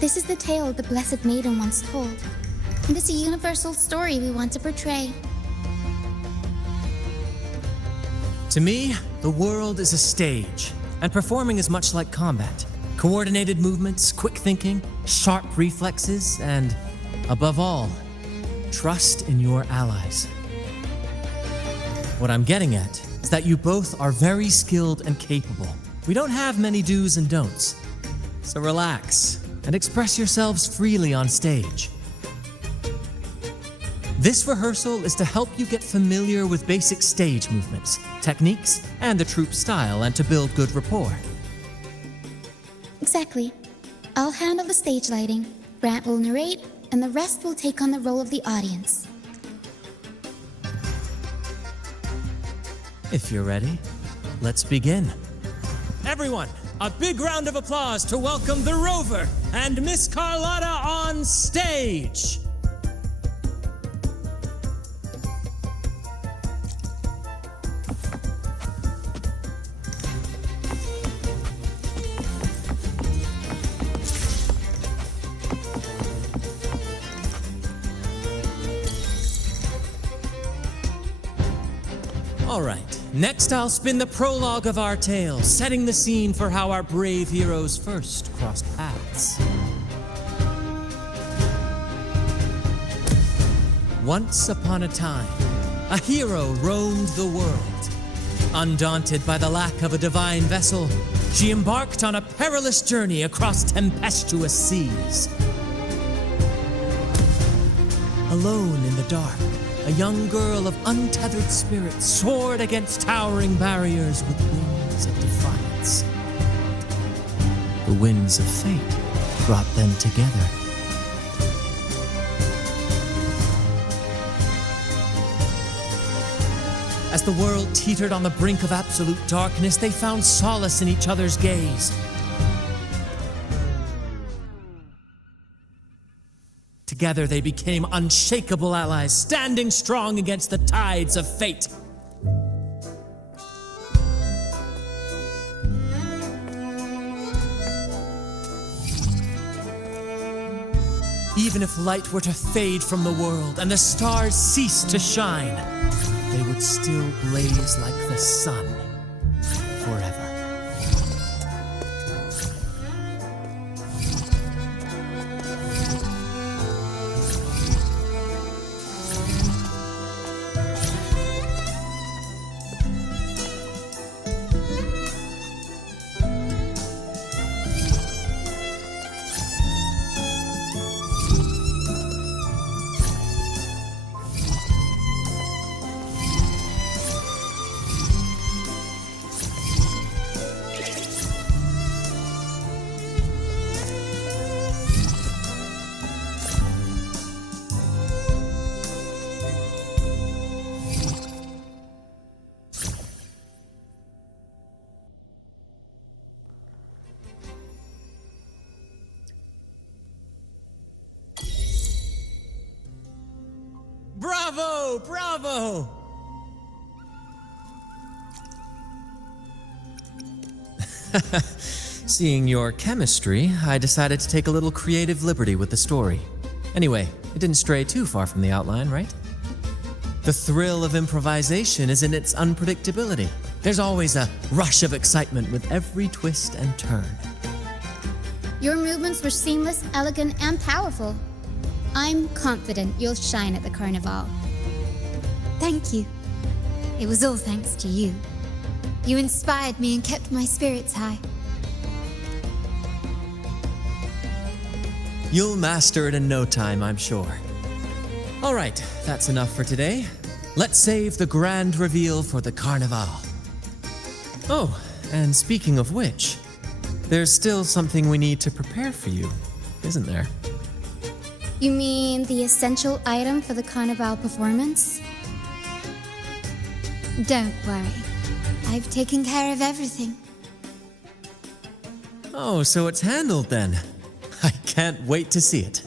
This is the tale the Blessed Maiden once told, and it's a universal story we want to portray. To me, the world is a stage, and performing is much like combat. Coordinated movements, quick thinking, sharp reflexes, and, above all, trust in your allies. What I'm getting at is that you both are very skilled and capable. We don't have many do's and don'ts, so relax and express yourselves freely on stage. This rehearsal is to help you get familiar with basic stage movements, techniques, and the troupe style, and to build good rapport. Exactly. I'll handle the stage lighting, Brant will narrate, and the rest will take on the role of the audience. If you're ready, let's begin. Everyone, a big round of applause to welcome the Rover and Miss Carlotta on stage. All right, next I'll spin the prologue of our tale, setting the scene for how our brave heroes first crossed paths. Once upon a time, a hero roamed the world. Undaunted by the lack of a divine vessel, she embarked on a perilous journey across tempestuous seas. Alone in the dark, a young girl of untethered spirit soared against towering barriers with wings of defiance. The winds of fate brought them together. As the world teetered on the brink of absolute darkness, they found solace in each other's gaze. Together they became unshakable allies, standing strong against the tides of fate. Even if light were to fade from the world and the stars cease to shine, they would still blaze like the sun forever. Bravo! Bravo! Seeing your chemistry, I decided to take a little creative liberty with the story. Anyway, it didn't stray too far from the outline, right? The thrill of improvisation is in its unpredictability. There's always a rush of excitement with every twist and turn. Your movements were seamless, elegant, and powerful. I'm confident you'll shine at the Carnevale. Thank you. It was all thanks to you. You inspired me and kept my spirits high. You'll master it in no time, I'm sure. All right, that's enough for today. Let's save the grand reveal for the Carnevale. Oh, and speaking of which, there's still something we need to prepare for you, isn't there? You mean the essential item for the Carnevale performance? Don't worry. I've taken care of everything. Oh, so it's handled then. I can't wait to see it.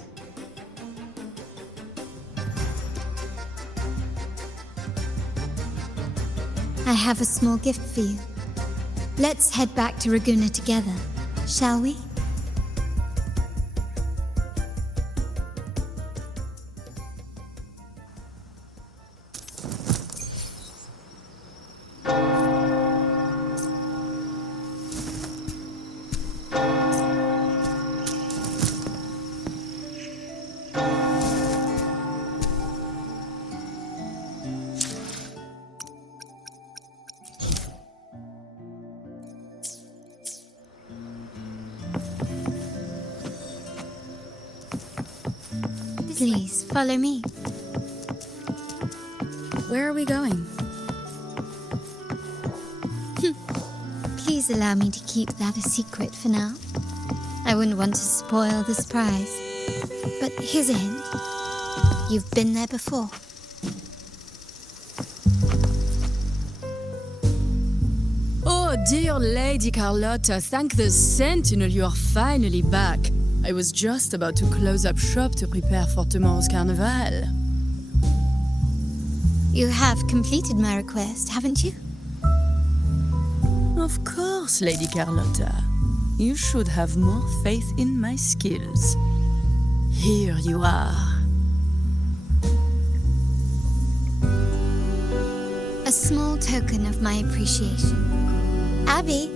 I have a small gift for you. Let's head back to Raguna together, shall we? Please, follow me. Where are we going? Please allow me to keep that a secret for now. I wouldn't want to spoil the surprise. But here's a hint. You've been there before. Oh, dear Lady Carlotta, thank the Sentinel you are finally back. I was just about to close up shop to prepare for tomorrow's Carnevale. You have completed my request, haven't you? Of course, Lady Carlotta. You should have more faith in my skills. Here you are. A small token of my appreciation. Abby,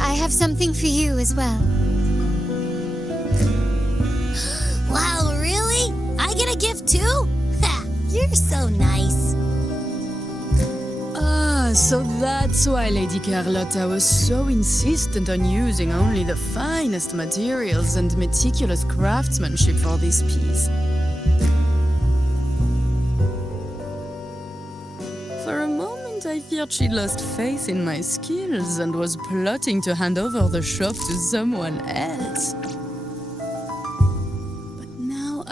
I have something for you as well. Wow, really? I get a gift too? Ha! You're so nice. Ah, so that's why Lady Carlotta was so insistent on using only the finest materials and meticulous craftsmanship for this piece. For a moment, I feared she lost faith in my skills and was plotting to hand over the shop to someone else.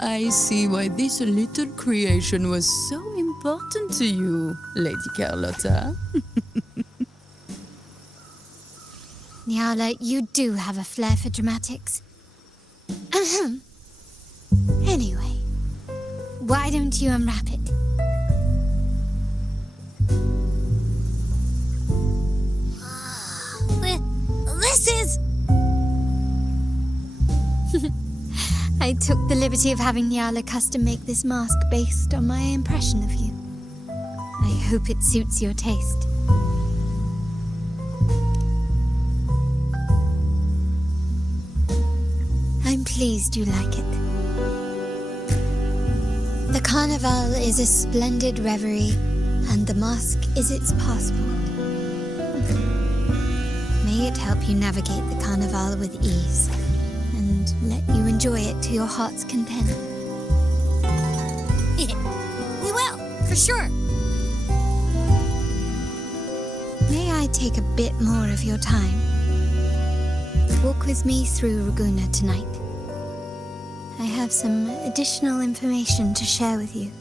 I see why this little creation was so important to you, Lady Carlotta. Nyala, you do have a flair for dramatics. Anyway, why don't you unwrap it? This is... I took the liberty of having Nyala custom make this mask based on my impression of you. I hope it suits your taste. I'm pleased you like it. The Carnevale is a splendid reverie, and the mask is its passport. May it help you navigate the Carnevale with ease, and let you enjoy it to your heart's content. We will, for sure. May I take a bit more of your time? Walk with me through Raguna tonight. I have some additional information to share with you.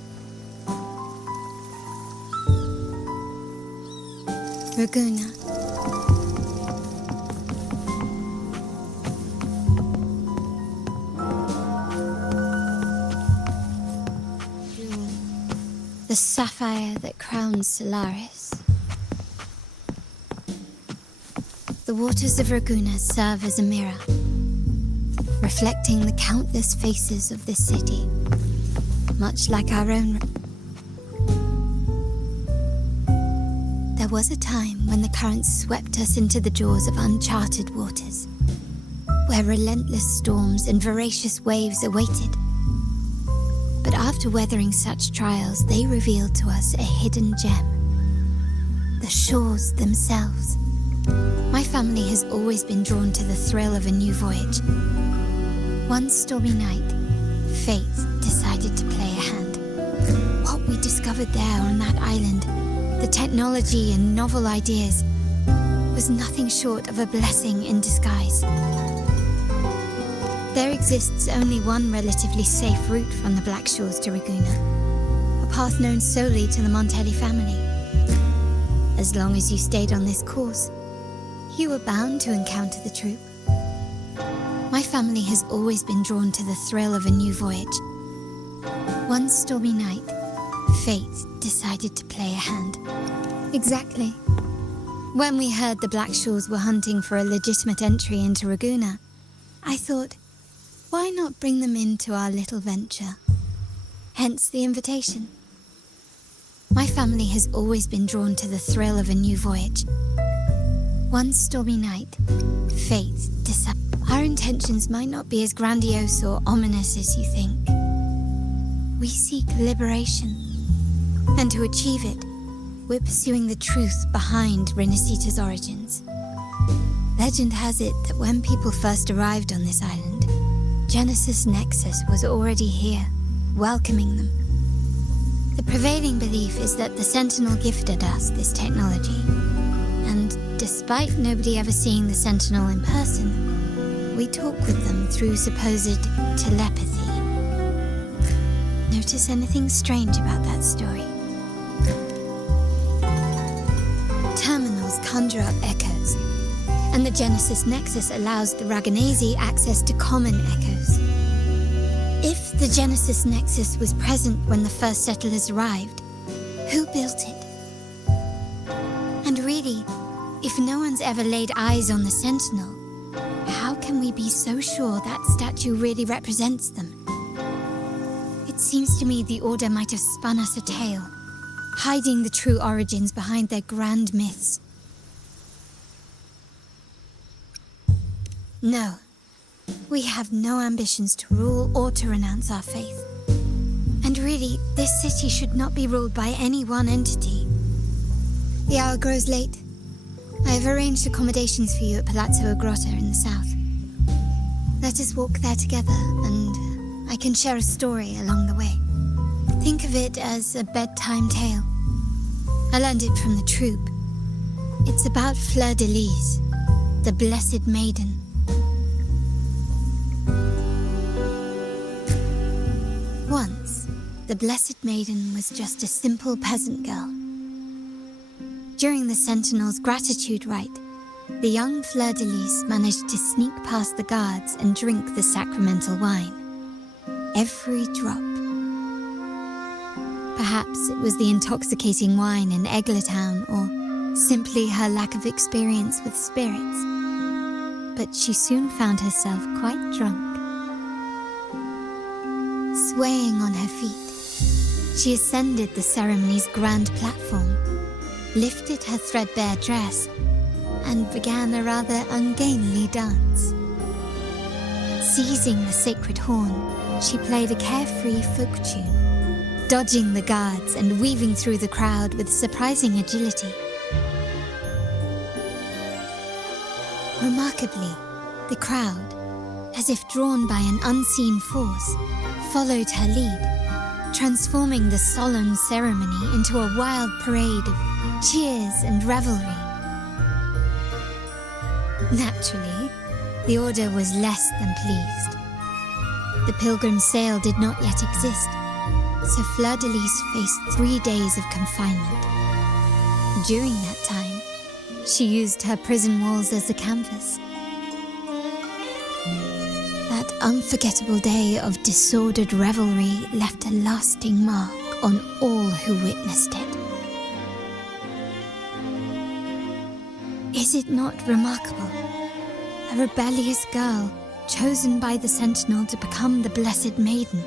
Raguna. The sapphire that crowns Solaris. The waters of Raguna serve as a mirror, reflecting the countless faces of this city, much like our own. There was a time when the currents swept us into the jaws of uncharted waters, where relentless storms and voracious waves awaited. But after weathering such trials, they revealed to us a hidden gem, the shores themselves. My family has always been drawn to the thrill of a new voyage. One stormy night, fate decided to play a hand. What we discovered there on that island, the technology and novel ideas, was nothing short of a blessing in disguise. There exists only one relatively safe route from the Black Shores to Raguna, a path known solely to the Montelli family. as long as you stayed on this course. You were bound to encounter the troop. My family has always been drawn to the thrill of a new voyage. One stormy night, fate decided to play a hand. Exactly. When we heard the Blackshaws were hunting for a legitimate entry into Ragusa, I thought, why not bring them into our little venture? Hence the invitation. My family has always been drawn to the thrill of a new voyage. One stormy night, fate decided our intentions might not be as grandiose or ominous as you think. We seek liberation, and to achieve it, we're pursuing the truth behind Rinascita's origins. Legend has it that when people first arrived on this island, Genesis Nexus was already here, welcoming them. The prevailing belief is that the Sentinel gifted us this technology, and despite nobody ever seeing the Sentinel in person, we talk with them through supposed telepathy. Notice anything strange about that story? Terminals conjure up echoes, and the Genesis Nexus allows the Raganese access to common echoes. If the Genesis Nexus was present when the first settlers arrived, who built it? And really, if no one's ever laid eyes on the Sentinel, how can we be so sure that statue really represents them? It seems to me the Order might have spun us a tale, hiding the true origins behind their grand myths. No, we have no ambitions to rule or to renounce our faith. And really, this city should not be ruled by any one entity. The hour grows late. I have arranged accommodations for you at Palazzo Grotta in the south. Let us walk there together, and I can share a story along the way. Think of it as a bedtime tale. I learned it from the troop. It's about Fleur de Lis, the Blessed Maiden. Once, the Blessed Maiden was just a simple peasant girl. During the Sentinel's gratitude rite, the young Fleur de Lis managed to sneak past the guards and drink the sacramental wine. Every drop. Perhaps it was the intoxicating wine in Eglatown, or simply her lack of experience with spirits. But she soon found herself quite drunk. Swaying on her feet, she ascended the ceremony's grand platform, lifted her threadbare dress, and began a rather ungainly dance. Seizing the sacred horn, she played a carefree folk tune, dodging the guards and weaving through the crowd with surprising agility. Remarkably, the crowd, as if drawn by an unseen force, followed her lead, transforming the solemn ceremony into a wild parade of cheers and revelry. Naturally, the Order was less than pleased. The pilgrim sale did not yet exist, so Fleur de Lis faced 3 days of confinement. During that time, she used her prison walls as a canvas. That unforgettable day of disordered revelry left a lasting mark on all who witnessed it. Is it not remarkable? A rebellious girl chosen by the Sentinel to become the Blessed Maiden.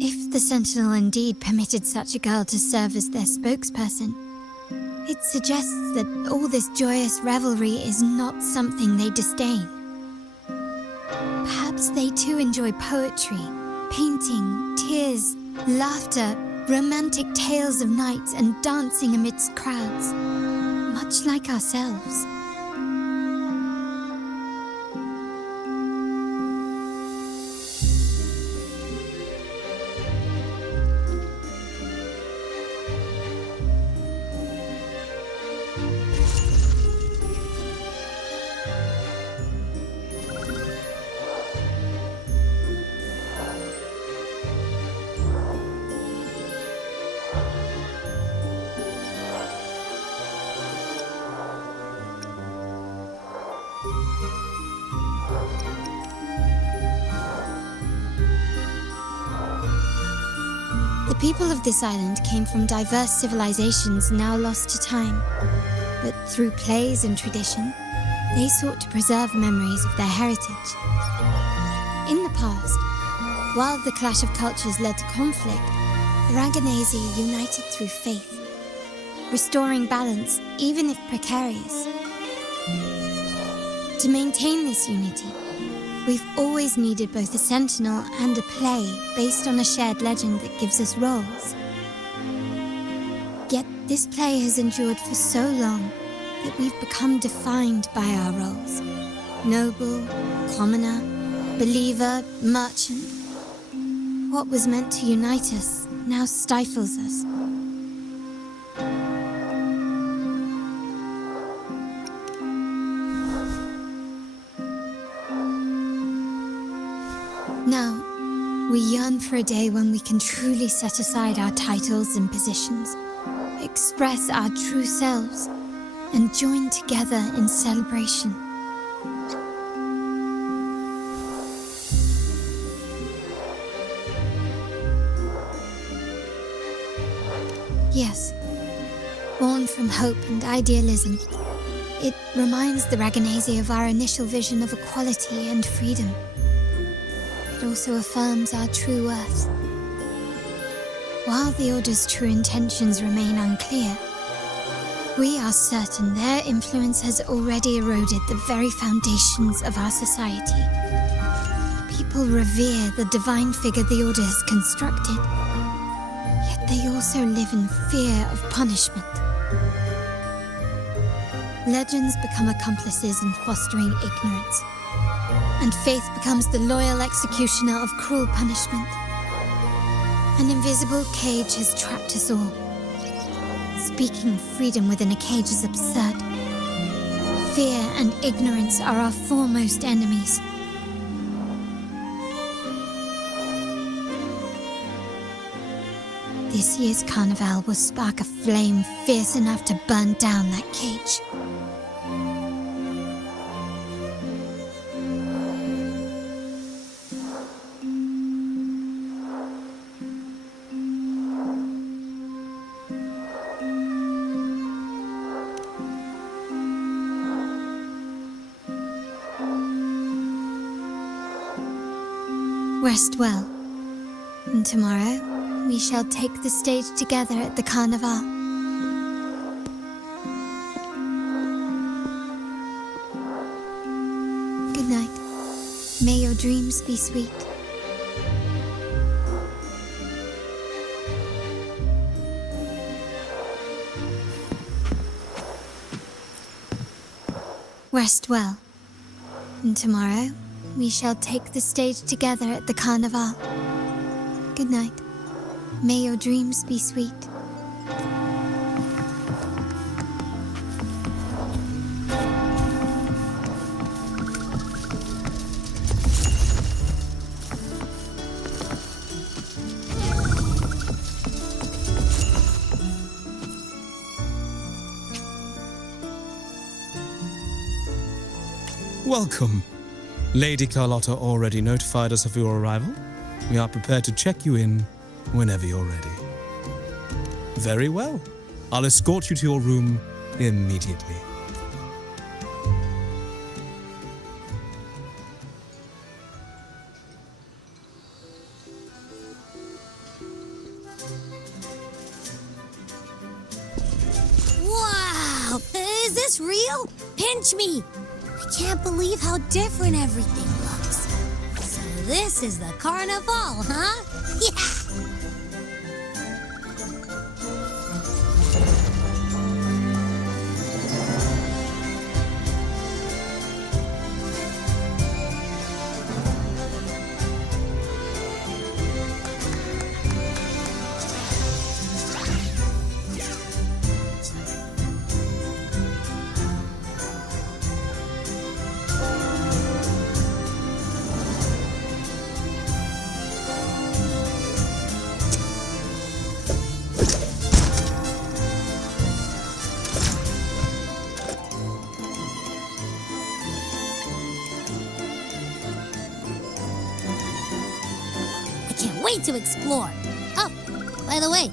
If the Sentinel indeed permitted such a girl to serve as their spokesperson, it suggests that all this joyous revelry is not something they disdain. Perhaps they too enjoy poetry, painting, tears, laughter, romantic tales of nights, and dancing amidst crowds, much like ourselves. The people of this island came from diverse civilizations now lost to time. But through plays and tradition, they sought to preserve memories of their heritage. In the past, while the clash of cultures led to conflict, the Raganazi united through faith, restoring balance even if precarious. To maintain this unity, we've always needed both a sentinel and a play based on a shared legend that gives us roles. Yet this play has endured for so long that we've become defined by our roles. Noble, commoner, believer, merchant. What was meant to unite us now stifles us. Now, we yearn for a day when we can truly set aside our titles and positions, express our true selves, and join together in celebration. Yes, born from hope and idealism, it reminds the Raganazi of our initial vision of equality and freedom. It also affirms our true worth. While the Order's true intentions remain unclear, we are certain their influence has already eroded the very foundations of our society. People revere the divine figure the Order has constructed, yet they also live in fear of punishment. Legends become accomplices in fostering ignorance, and faith becomes the loyal executioner of cruel punishment. An invisible cage has trapped us all. Speaking of freedom within a cage is absurd. Fear and ignorance are our foremost enemies. This year's Carnevale will spark a flame fierce enough to burn down that cage. Rest well, and tomorrow we shall take the stage together at the Carnevale. Good night. May your dreams be sweet. Rest well, and tomorrow we shall take the stage together at the Carnevale. Good night. May your dreams be sweet. Welcome. Lady Carlotta already notified us of your arrival. We are prepared to check you in whenever you're ready. Very well. I'll escort you to your room immediately. Wow! Is this real? Pinch me! I can't believe how different everything looks. So this is the Carnevale, huh? Yeah! To explore. Oh, By the way,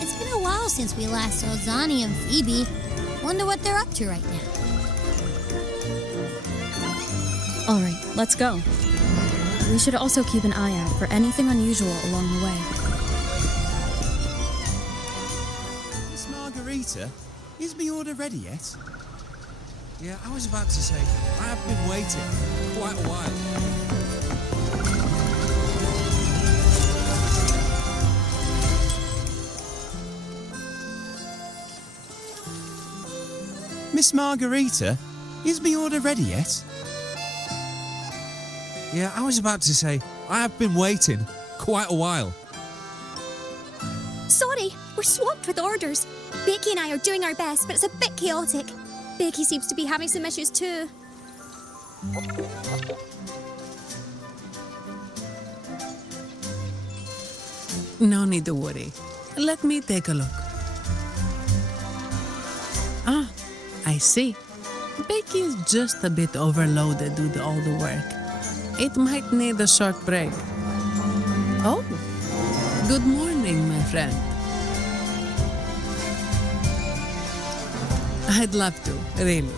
it's been a while since we last saw Zani and Phoebe. Wonder what they're up to right now. All right, let's go. We should also keep an eye out for anything unusual along the way. Miss Margarita, is my order ready yet? Yeah, I was about to say, I have been waiting quite a while. Miss Margarita, is my order ready yet? Yeah, I was about to say, I have been waiting quite a while. Sorry, we're swamped with orders. Becky and I are doing our best, but it's a bit chaotic. Becky seems to be having some issues too. No need to worry. Let me take a look. Ah, I see. Becky is just a bit overloaded with all the work. It might need a short break. Oh, good morning, my friend. I'd love to, really.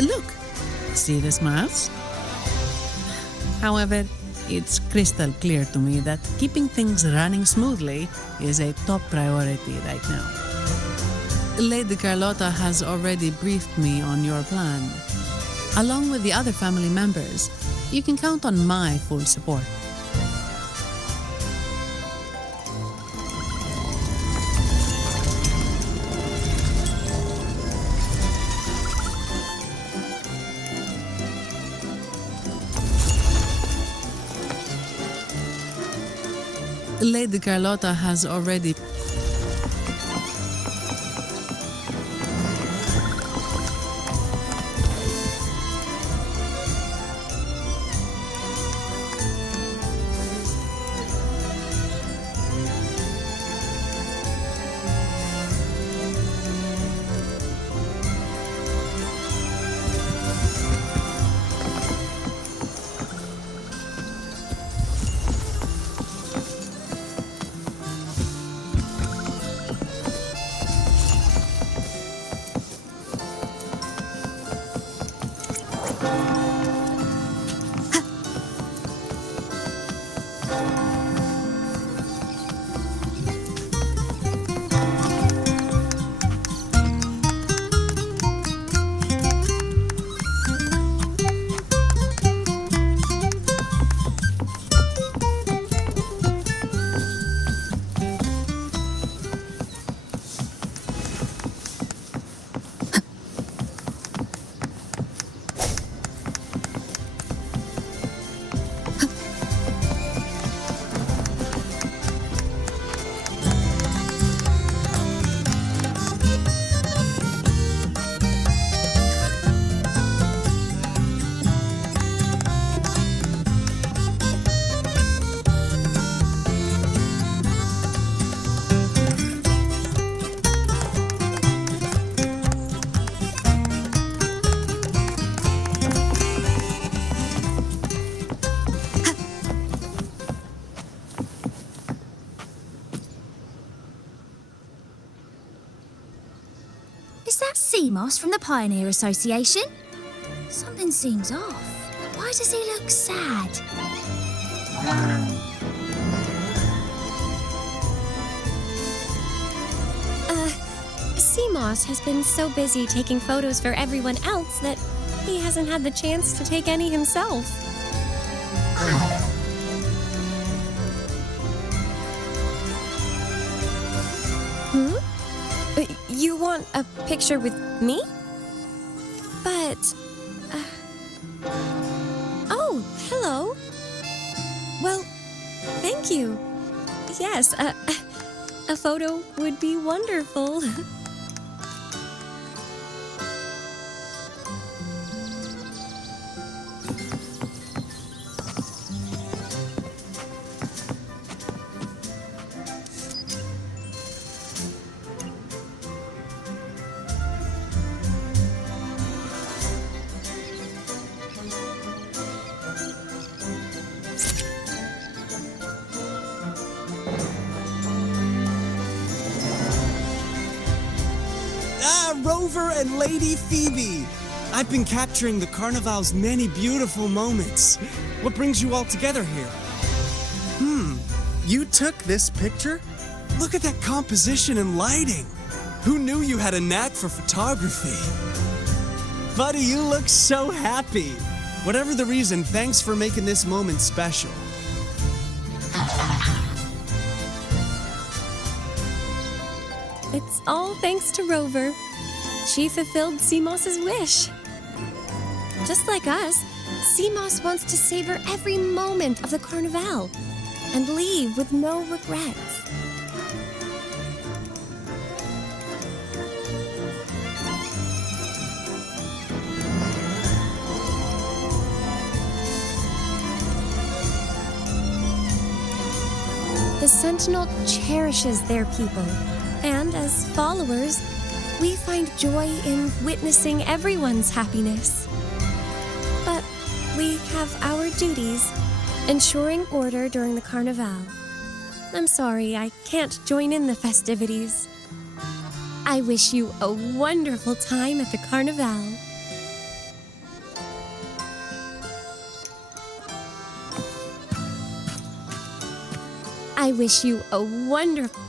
Look, see the smiles? However, it's crystal clear to me that keeping things running smoothly is a top priority right now. Lady Carlotta has already briefed me on your plan. Along with the other family members, you can count on my full support. Lady Carlotta has already... Is that Seamoss from the Pioneer Association? Something seems off. Why does he look sad? Seamoss has been so busy taking photos for everyone else that he hasn't had the chance to take any himself. You want a picture with me? But... Oh, hello. Well, thank you. Yes, a photo would be wonderful. Rover and Lady Phoebe. I've been capturing the Carnevale's many beautiful moments. What brings you all together here? You took this picture? Look at that composition and lighting. Who knew you had a knack for photography? Buddy, you look so happy. Whatever the reason, thanks for making this moment special. It's all thanks to Rover. She fulfilled Seamoss's wish. Just like us, Seamoss wants to savor every moment of the Carnevale and leave with no regrets. The Sentinel cherishes their people, and as followers, we find joy in witnessing everyone's happiness. But we have our duties, ensuring order during the Carnevale. I'm sorry, I can't join in the festivities. I wish you a wonderful time at the Carnevale. I wish you a wonderful...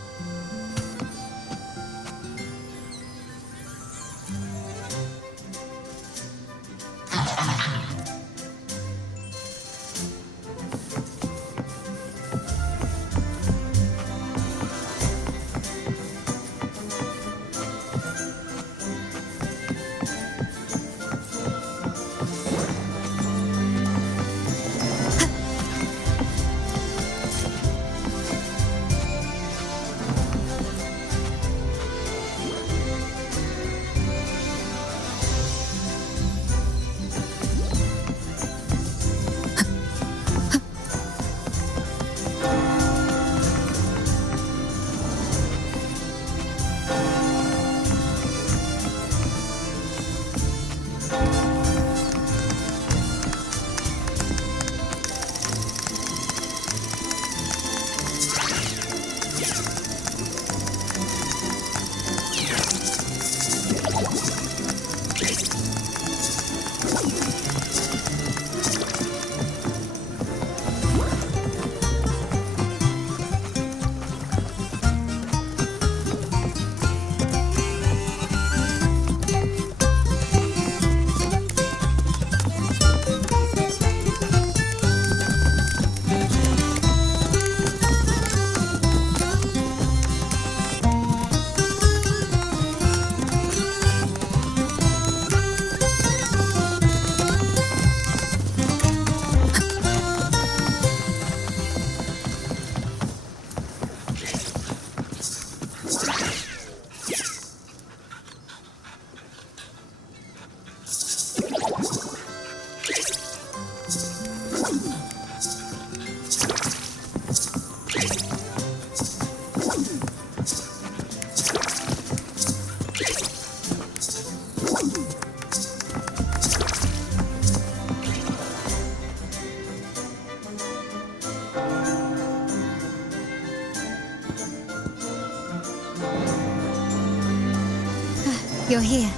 You're here.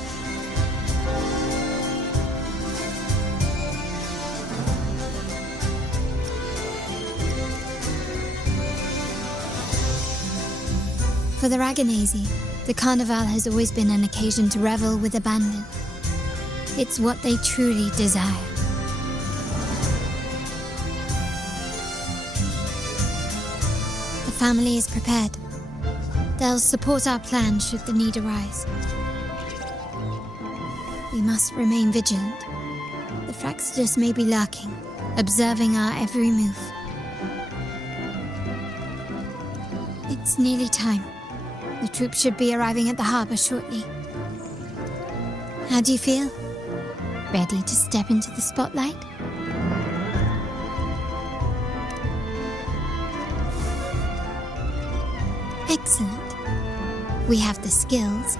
For the Raganazi, the Carnival has always been an occasion to revel with abandon. It's what they truly desire. The family is prepared. They'll support our plan should the need arise. We must remain vigilant. The Fraxidus may be lurking, observing our every move. It's nearly time. The troops should be arriving at the harbor shortly. How do you feel? Ready to step into the spotlight? Excellent. We have the skills.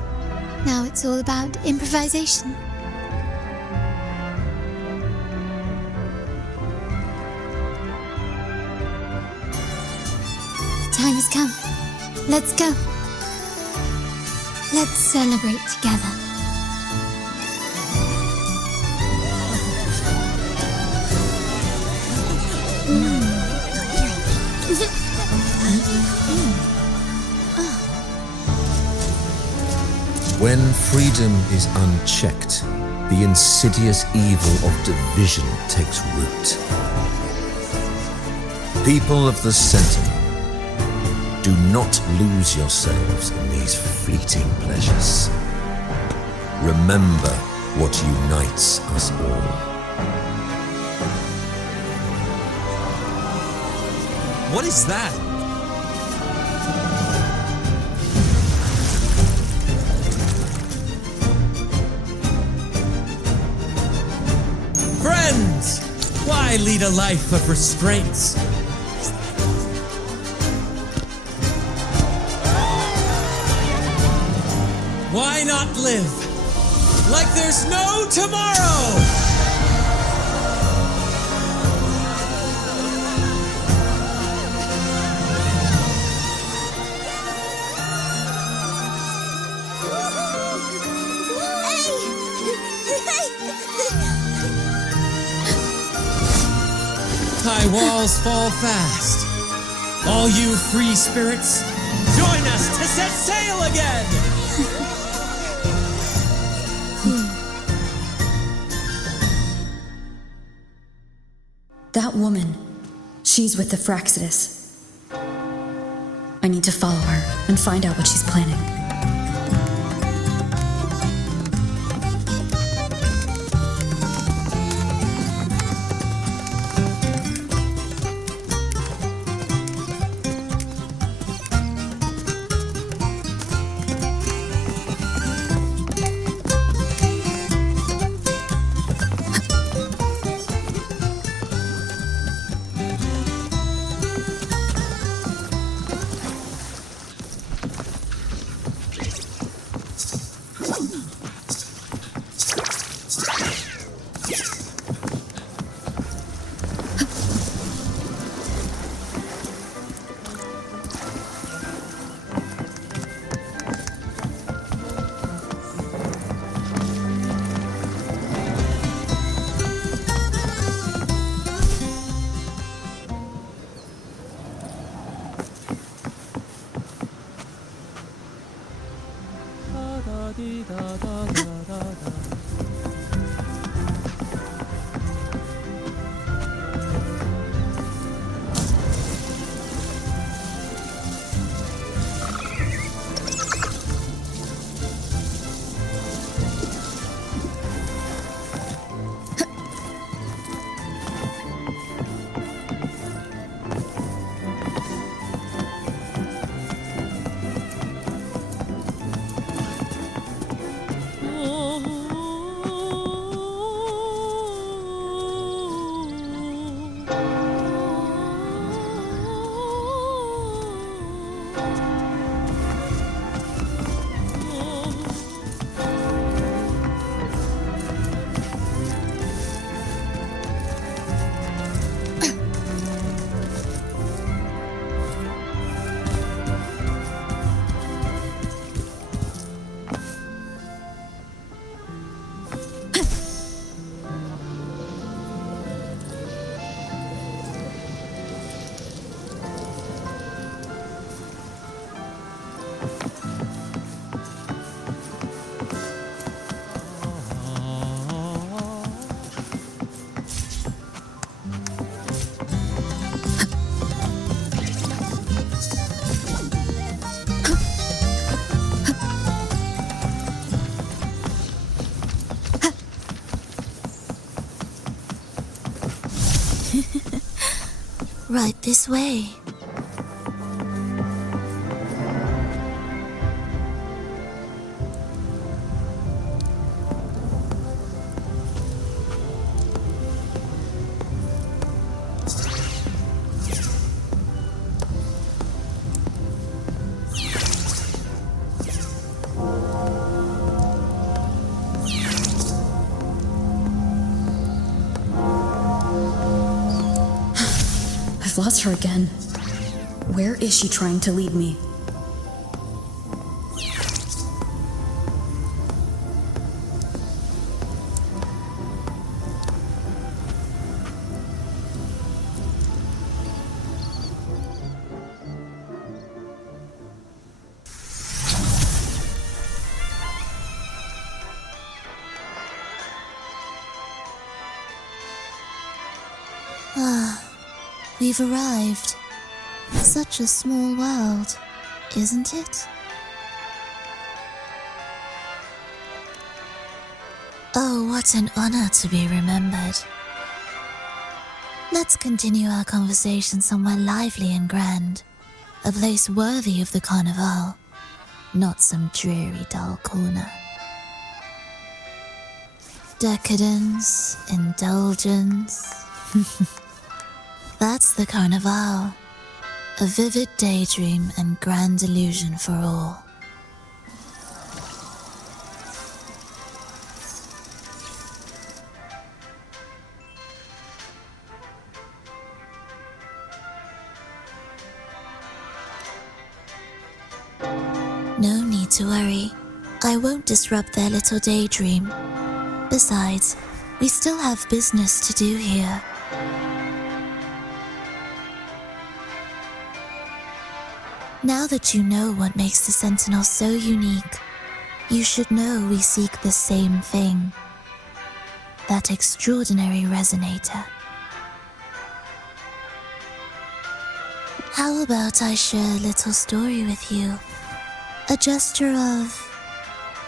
Now it's all about improvisation. The time has come. Let's go. Let's celebrate together. When freedom is unchecked, the insidious evil of division takes root. People of the Sentinel, do not lose yourselves in these fleeting pleasures. Remember what unites us all. What is that? Friends! Why lead a life of restraints? Why not live like there's no tomorrow? High walls fall fast. All you free spirits, join us to set sail again! That woman, she's with the Fraxidus. I need to follow her and find out what she's planning. Right this way. I've lost her again. Where is she trying to lead me? Ah, we've arrived. Such a small world, isn't it? Oh, what an honor to be remembered. Let's continue our conversation somewhere lively and grand. A place worthy of the Carnevale, not some dreary, dull corner. Decadence, indulgence. That's the Carnevale. A vivid daydream and grand illusion for all. No need to worry. I won't disrupt their little daydream. Besides, we still have business to do here. Now that you know what makes the Sentinel so unique, you should know we seek the same thing. That extraordinary resonator. How about I share a little story with you? A gesture of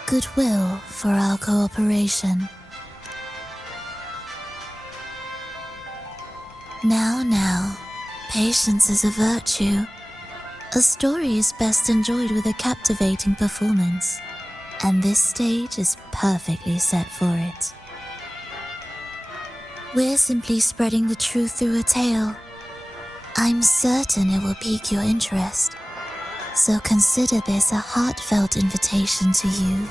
goodwill for our cooperation. Now, patience is a virtue. A story is best enjoyed with a captivating performance, and this stage is perfectly set for it. We're simply spreading the truth through a tale. I'm certain it will pique your interest. So consider this a heartfelt invitation to you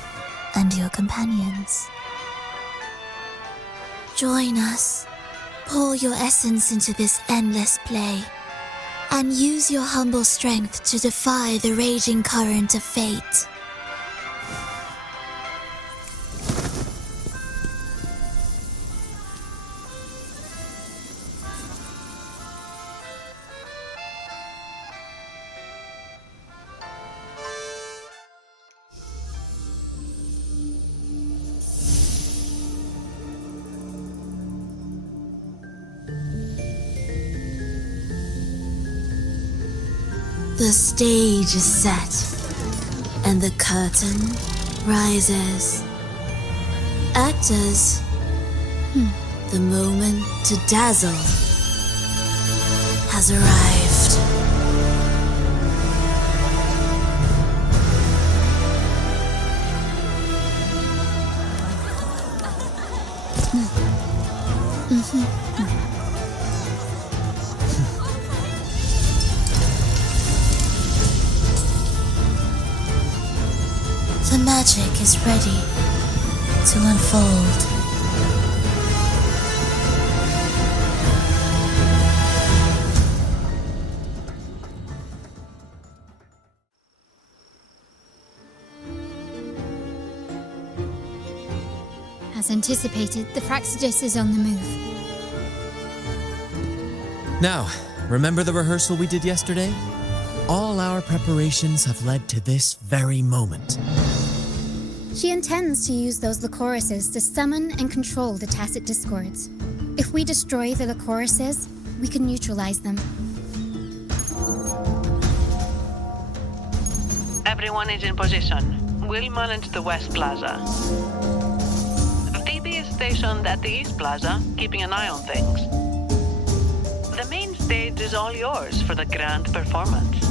and your companions. Join us, pour your essence into this endless play, and use your humble strength to defy the raging current of fate. The stage is set, and the curtain rises. Actors, the moment to dazzle has arrived. The magic is ready to unfold. As anticipated, the Praxidus is on the move. Now, remember the rehearsal we did yesterday? All our preparations have led to this very moment. She intends to use those Lycorises to summon and control the Tacit Discords. If we destroy the Lycorises, we can neutralize them. Everyone is in position. We'll manage the West Plaza. DB is stationed at the East Plaza, keeping an eye on things. The main stage is all yours for the grand performance.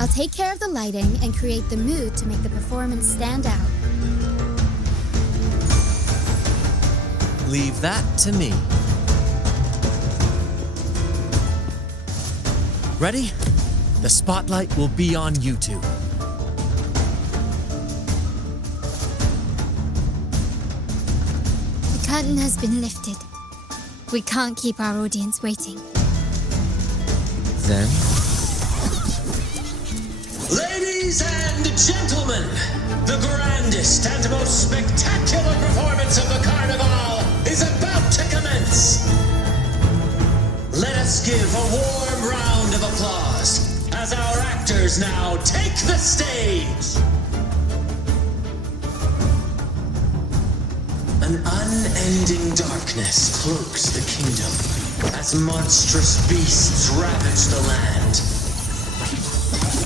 I'll take care of the lighting and create the mood to make the performance stand out. Leave that to me. Ready? The spotlight will be on you two. The curtain has been lifted. We can't keep our audience waiting. Then? Ladies and gentlemen, the grandest and most spectacular performance of the Carnevale is about to commence. Let us give a warm round of applause as our actors now take the stage. An unending darkness cloaks the kingdom as monstrous beasts ravage the land.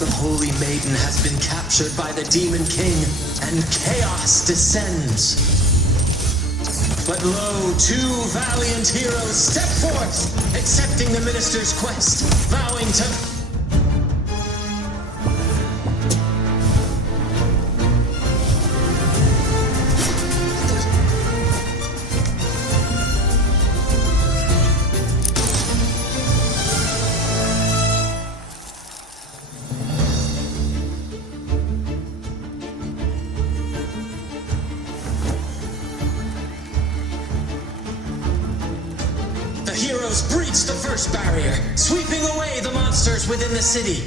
The Holy Maiden has been captured by the Demon King, and chaos descends. But lo, two valiant heroes step forth, accepting the minister's quest, vowing to... breach the first barrier, sweeping away the monsters within the city.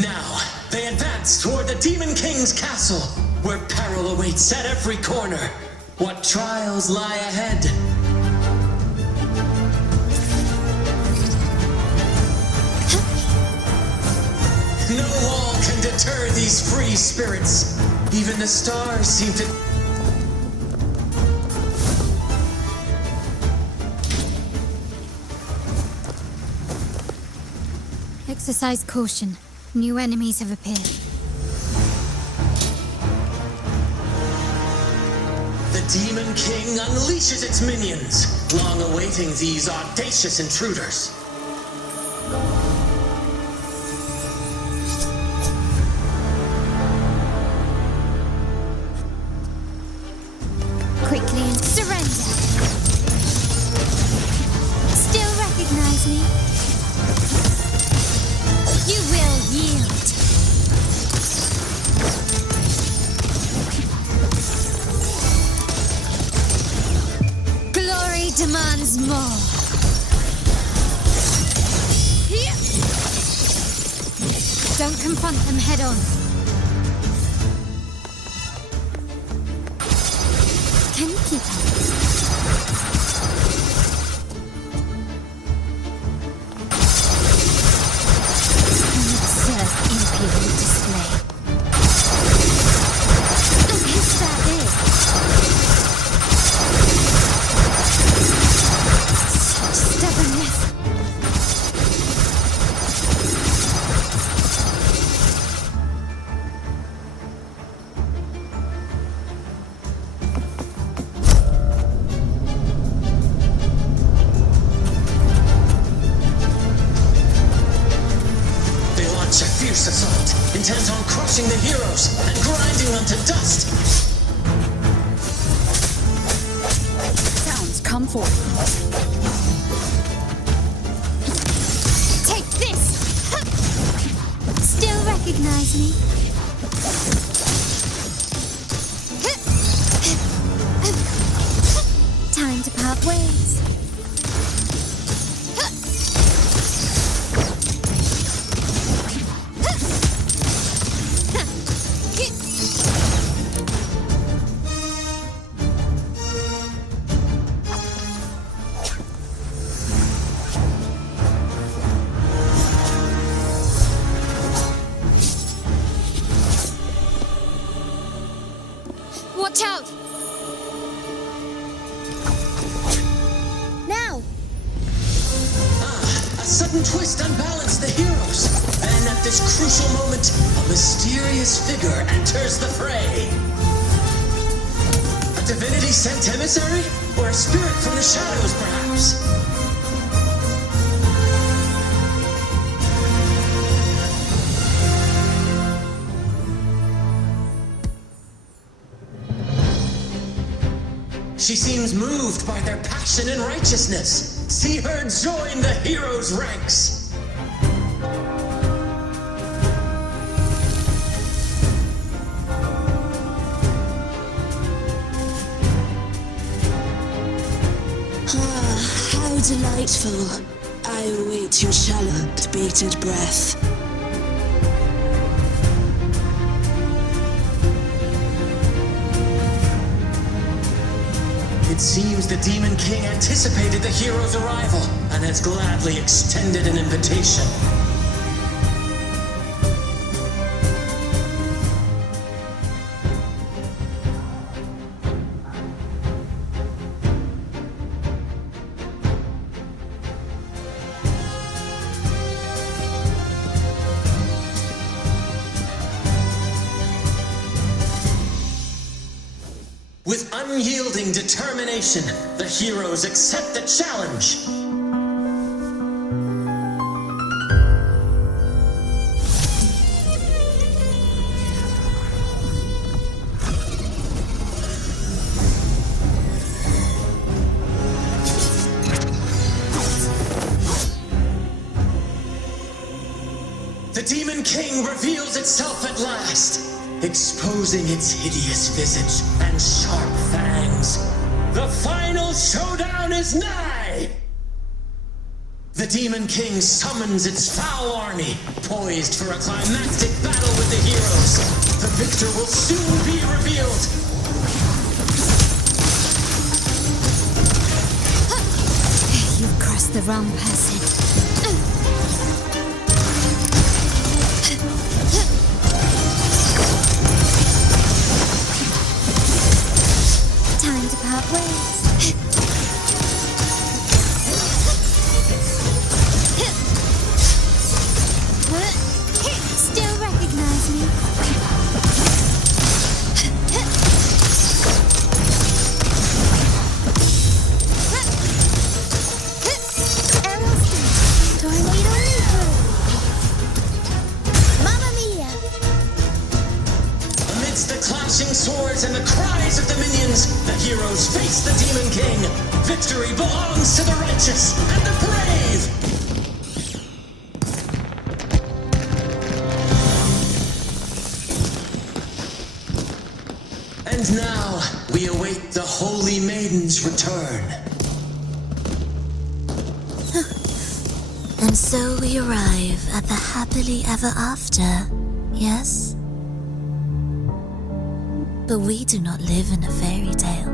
Now, they advance toward the Demon King's castle, where peril awaits at every corner. What trials lie ahead? No wall can deter these free spirits. Even the stars seem to... Exercise caution. New enemies have appeared. The Demon King unleashes its minions, long awaiting these audacious intruders. Quickly and surrender. Still recognize me? You will yield. Glory demands more. Don't confront them head on. Can you keep up? An absurd imperial display. And is that it? Such stubbornness. A fierce assault, intent on crushing the heroes and grinding them to dust. Sounds come forth. Take this! Still recognize me? Time to part ways. Watch out! Now! A sudden twist unbalanced the heroes. Then at this crucial moment, a mysterious figure enters the fray. A divinity sent emissary? Or a spirit from the shadows, perhaps? She seems moved by their passion and righteousness. See her join the heroes' ranks. Ah, how delightful. I await your shallow, bated breath. It seems the Demon King anticipated the hero's arrival and has gladly extended an invitation. With unyielding determination, the heroes accept the challenge. The Demon King reveals itself at last, exposing its hideous visage and sharp fangs. The final showdown is nigh! The Demon King summons its foul army, poised for a climactic battle with the heroes. The victor will soon be revealed. You've crossed the wrong person. Time to part ways. Still recognize me? Arrow tornado leaper. Mamma mia! Amidst the clashing swords and the cries of the minions, the heroes face the Demon King. Victory belongs to the righteous and the brave! And now, we await the Holy Maiden's return. And so we arrive at the happily ever after, yes? But we do not live in a fairy tale.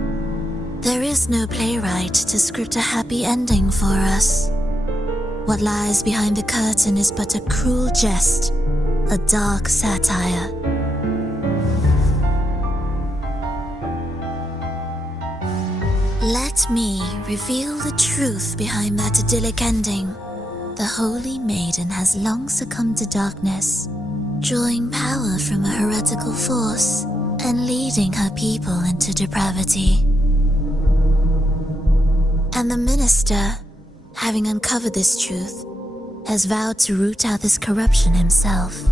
There is no playwright to script a happy ending for us. What lies behind the curtain is but a cruel jest, a dark satire. Let me reveal the truth behind that idyllic ending. The Holy Maiden has long succumbed to darkness, drawing power from a heretical force and leading her people into depravity. And the minister, having uncovered this truth, has vowed to root out this corruption himself.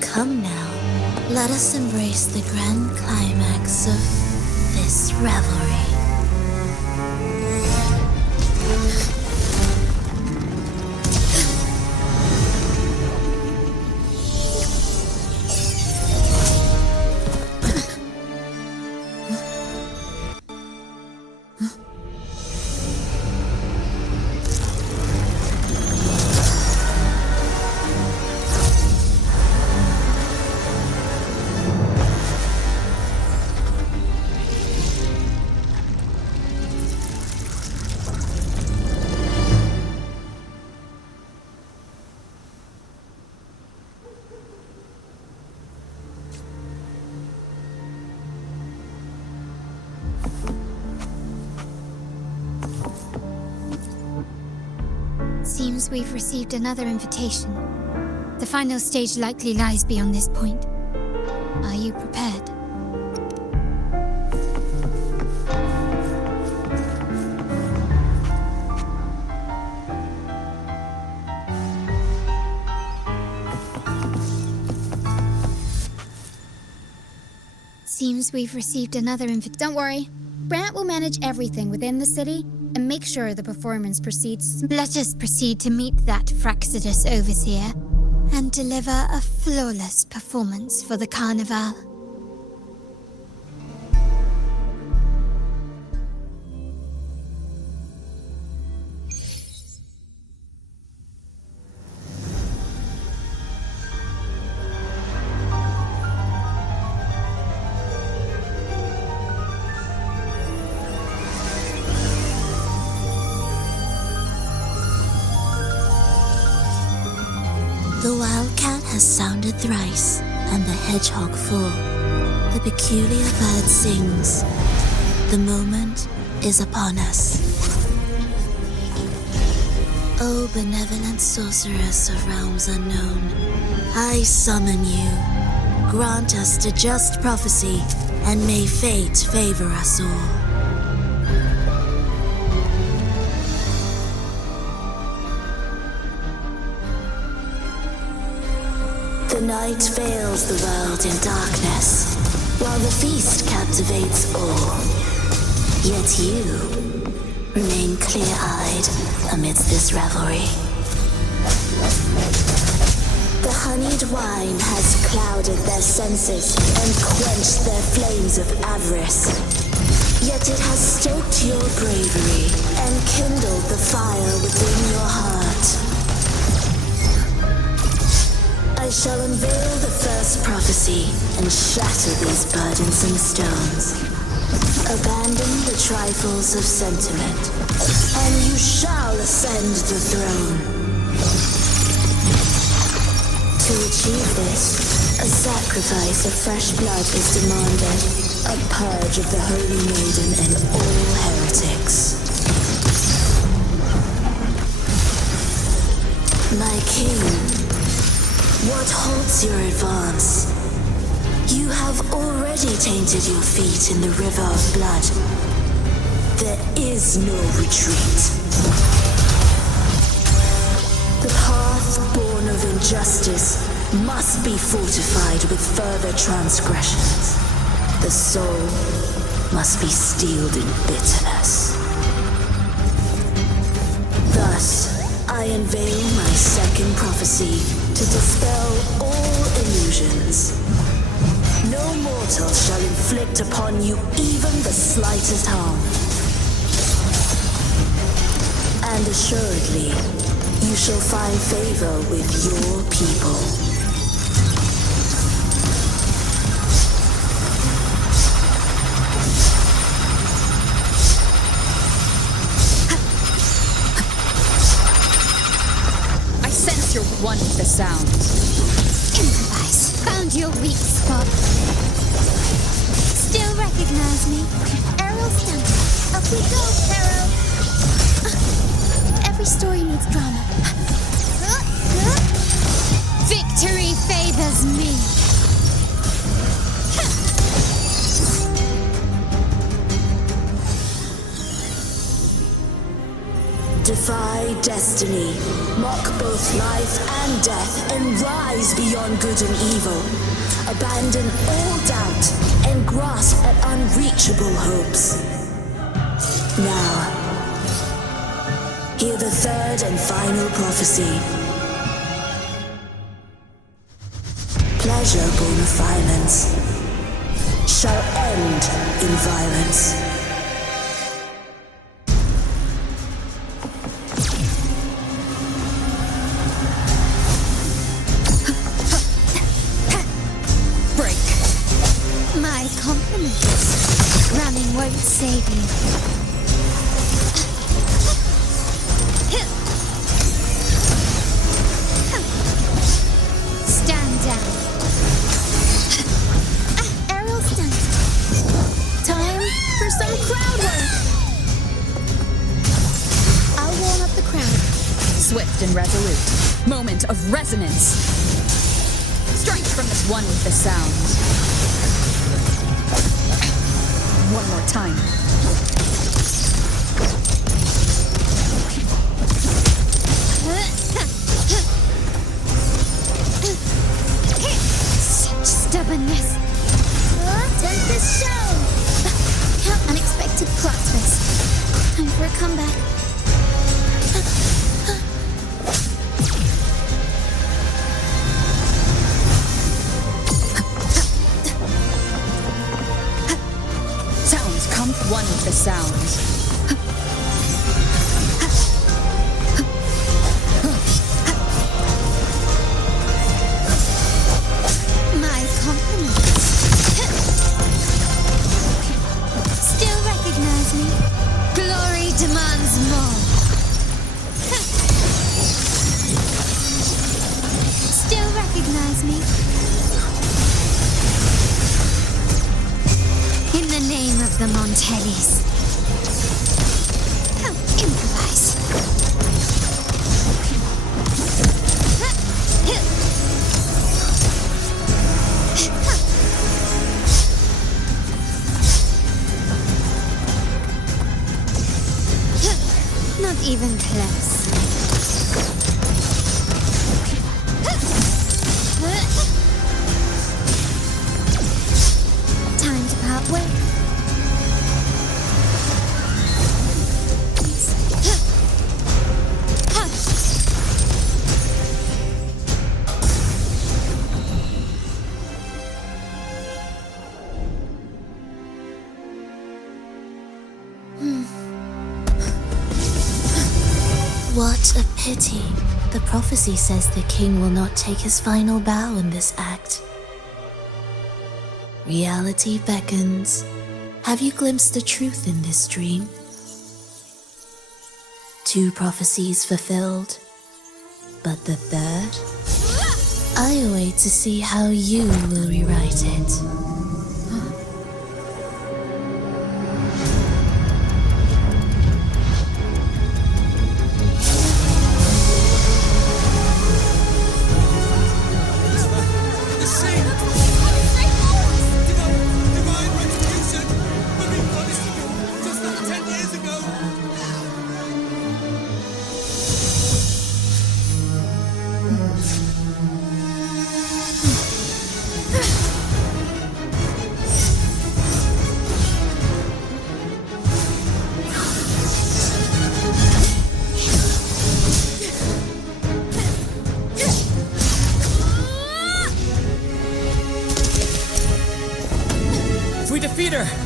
Come now, let us embrace the grand climax of this revelry. Seems we've received another invitation. The final stage likely lies beyond this point. Are you prepared? Seems we've received another invitation. Don't worry. Brant will manage everything within the city and make sure the performance proceeds. Let us proceed to meet that Fraxidus overseer and deliver a flawless performance for the Carnevale. The wildcat has sounded thrice, and the hedgehog four. The peculiar bird sings. The moment is upon us. O benevolent sorceress of realms unknown, I summon you. Grant us the just prophecy, and may fate favor us all. The night veils the world in darkness, while the feast captivates all. Yet you remain clear-eyed amidst this revelry. The honeyed wine has clouded their senses and quenched their flames of avarice. Yet it has stoked your bravery and kindled the fire within your heart. I shall unveil the first prophecy and shatter these burdensome stones. Abandon the trifles of sentiment, and you shall ascend the throne. To achieve this, a sacrifice of fresh blood is demanded, a purge of the Holy Maiden and all heretics. My king, what halts your advance? You have already tainted your feet in the river of blood. There is no retreat. The path born of injustice must be fortified with further transgressions. The soul must be steeled in bitterness. Thus, I unveil my second prophecy to dispel all illusions. No mortal shall inflict upon you even the slightest harm. And assuredly, you shall find favor with your people. I sense you're one with the sound. Improvise. Found your weak spot. Still recognize me? Arrow stunt. Up we go, Arrow. Every story needs drama. Victory favors me. Defy destiny, mock both life and death, and rise beyond good and evil. Abandon all doubt and grasp at unreachable hopes. Now, hear the third and final prophecy. Pleasure born of violence shall end in violence. My compliments. Running won't save you. Stand down. Aerial stunt. Time for some crowd work. I'll warm up the crowd. Swift and resolute. Moment of resonance. Strike from this one with the sound. One more time. Such stubbornness. Take this show. Count unexpected plot twist. Time for a comeback. One with the sound. My compliments. Still recognize me? Glory demands more. compels me. In the name of the Montellis, I'll improvise. Not even close. Time to part ways. What a pity. The prophecy says the king will not take his final bow in this act. Reality beckons. Have you glimpsed the truth in this dream? 2 prophecies fulfilled, but the third? I await to see how you will rewrite it.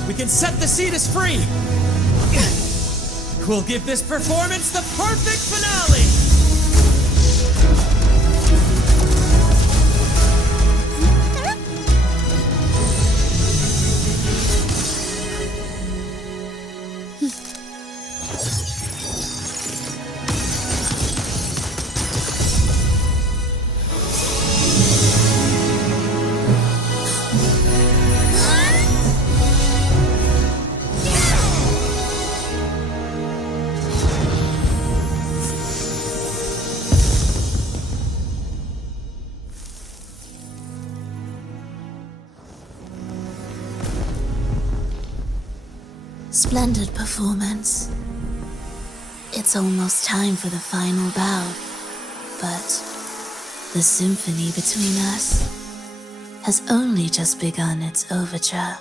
We can set the Cetus free! We'll give this performance the perfect finale! Splendid performance. It's almost time for the final bow, but the symphony between us has only just begun its overture.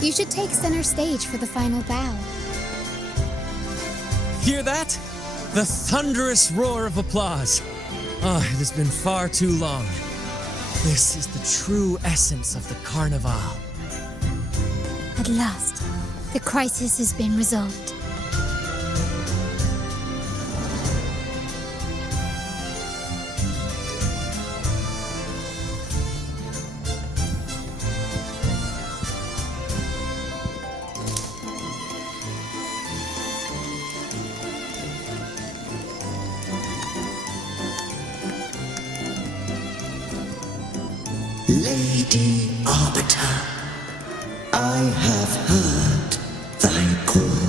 You should take center stage for the final bow. Hear that? The thunderous roar of applause. It has been far too long. This is the true essence of the Carnevale. At last, the crisis has been resolved. Lady Arbiter, I have heard thy call.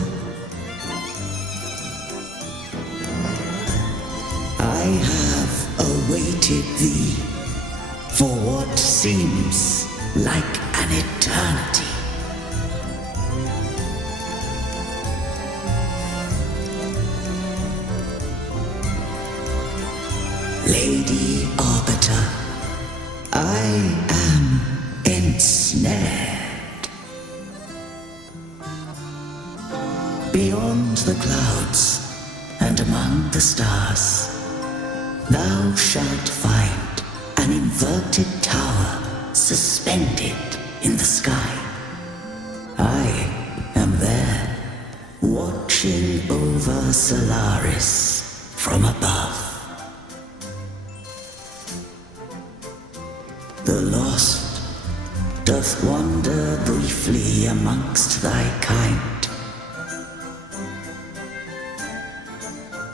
I have awaited thee for what seems like an eternity. Lady Arbiter, I am ensnared. Beyond the clouds and among the stars, thou shalt find an inverted tower suspended in the sky. I am there, watching over Solaris from above. The lost doth wander briefly amongst thy kind.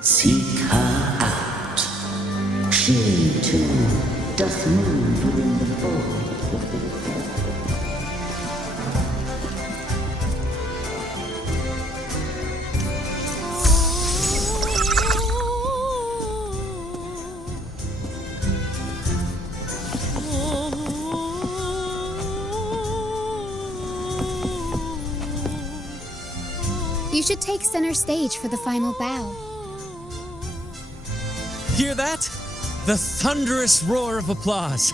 Seek her out. She too doth move within the fold of the You should take center stage for the final bow. Hear that? The thunderous roar of applause.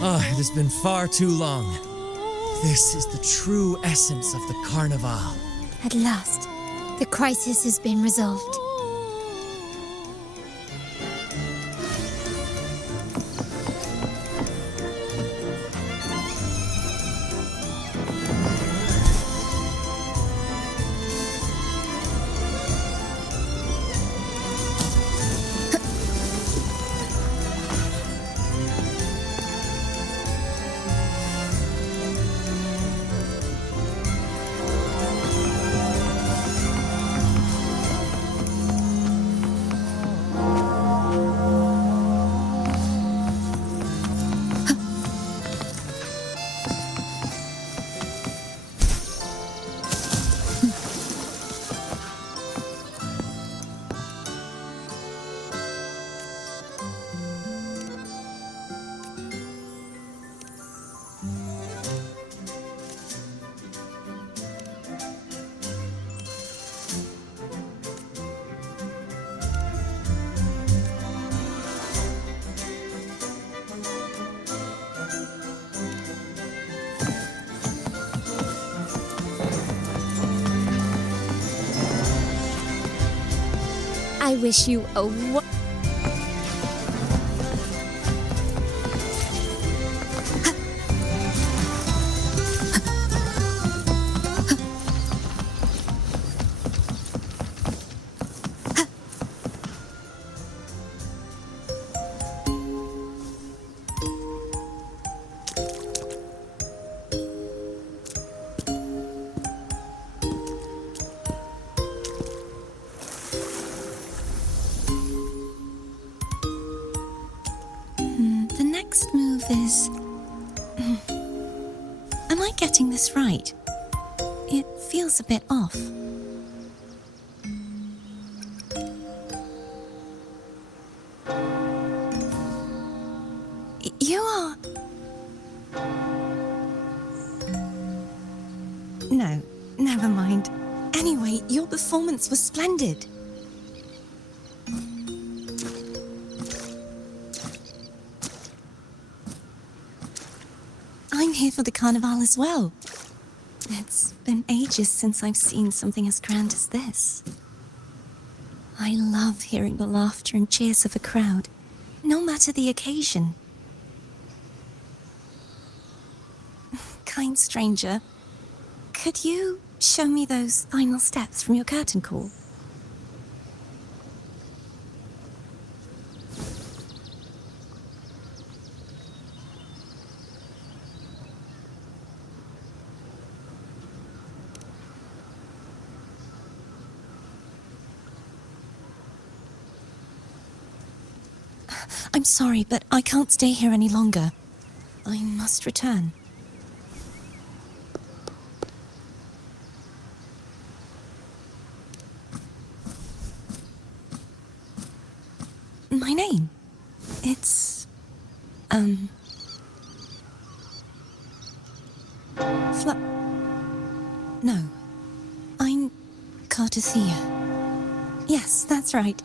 Ah, it has been far too long. This is the true essence of the Carnevale. At last, the crisis has been resolved. I wish you a The next move is... Am I getting this right? It feels a bit off. You are... No, never mind. Anyway, your performance was splendid. I'm here for the Carnevale as well. It's been ages since I've seen something as grand as this. I love hearing the laughter and cheers of a crowd, no matter the occasion. Kind stranger, could you show me those final steps from your curtain call? I'm sorry, but I can't stay here any longer. I must return. My name? It's... No. I'm Cartethia. Yes, that's right.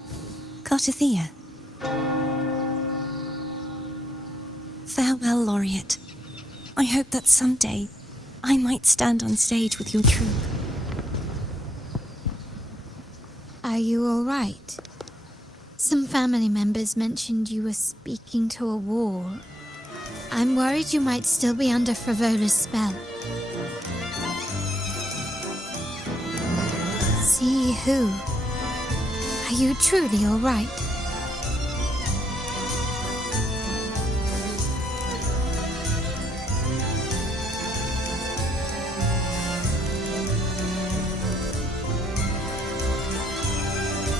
Cartethia. Farewell, Laureate. I hope that someday I might stand on stage with your troupe. Are you all right? Some family members mentioned you were speaking to a wall. I'm worried you might still be under Frivola's spell. See who? Are you truly all right?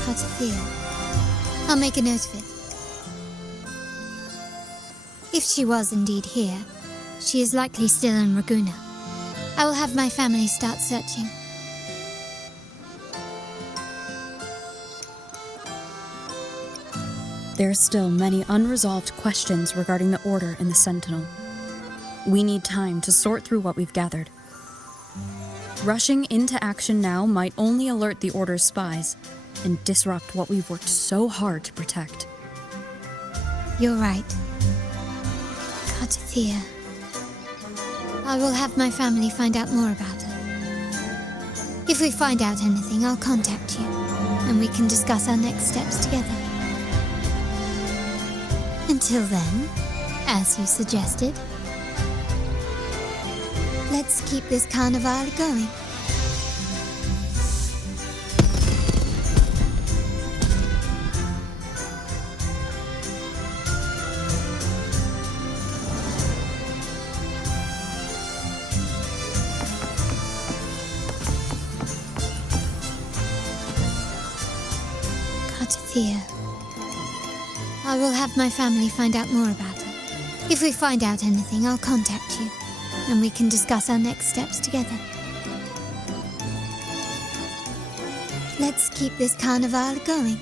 Cartethia. I'll make a note of it. If she was indeed here, she is likely still in Raguna. I will have my family start searching. There are still many unresolved questions regarding the Order and the Sentinel. We need time to sort through what we've gathered. Rushing into action now might only alert the Order's spies and disrupt what we've worked so hard to protect. You're right. Cartethia. I will have my family find out more about her. If we find out anything, I'll contact you, and we can discuss our next steps together. Until then, as you suggested, let's keep this Carnevale going. Cartethia. I will have my family find out more about her. If we find out anything, I'll contact you, and we can discuss our next steps together. Let's keep this Carnevale going.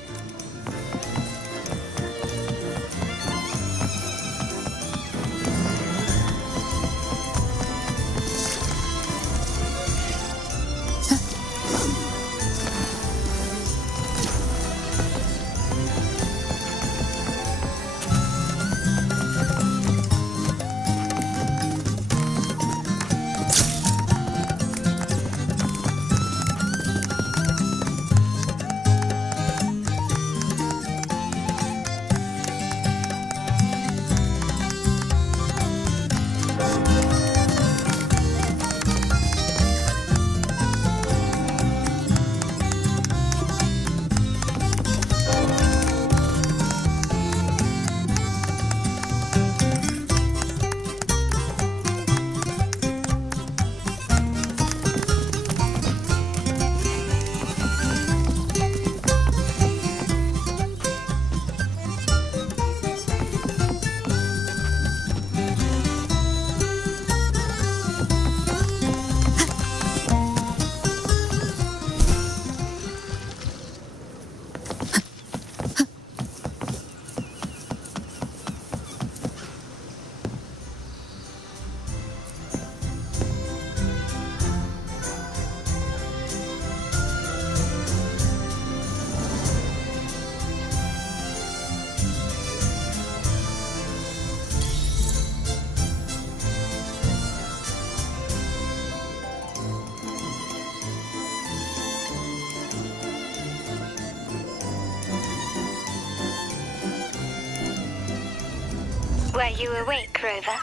Were you awake, Rover?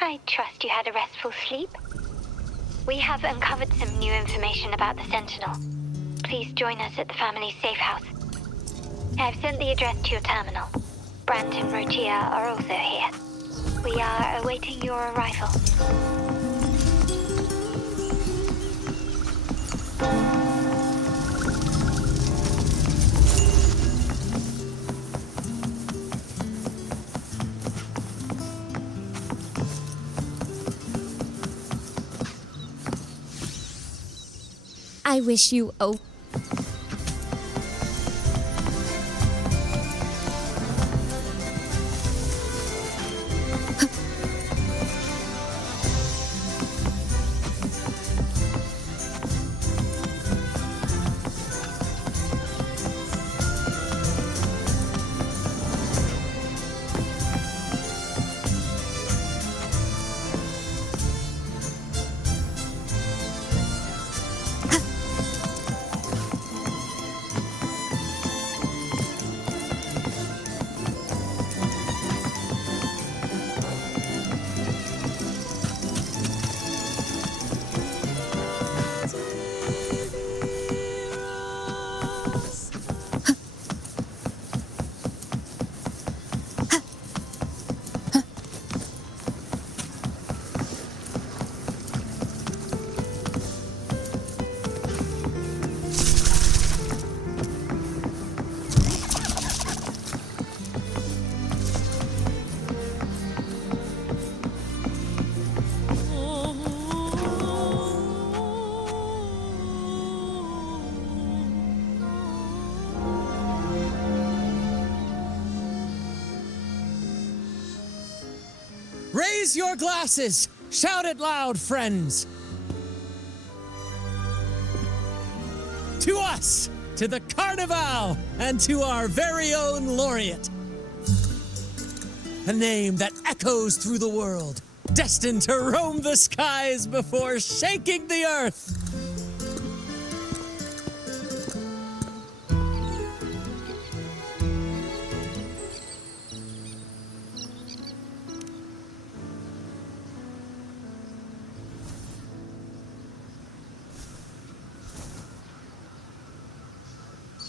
I trust you had a restful sleep. We have uncovered some new information about the Sentinel. Please join us at the family's safe house. I've sent the address to your terminal. Brant and Rotia are also here. We are awaiting your arrival. I wish you Raise your glasses! Shout it loud, friends! To us! To the Carnevale! And to our very own laureate! A name that echoes through the world, destined to roam the skies before shaking the earth!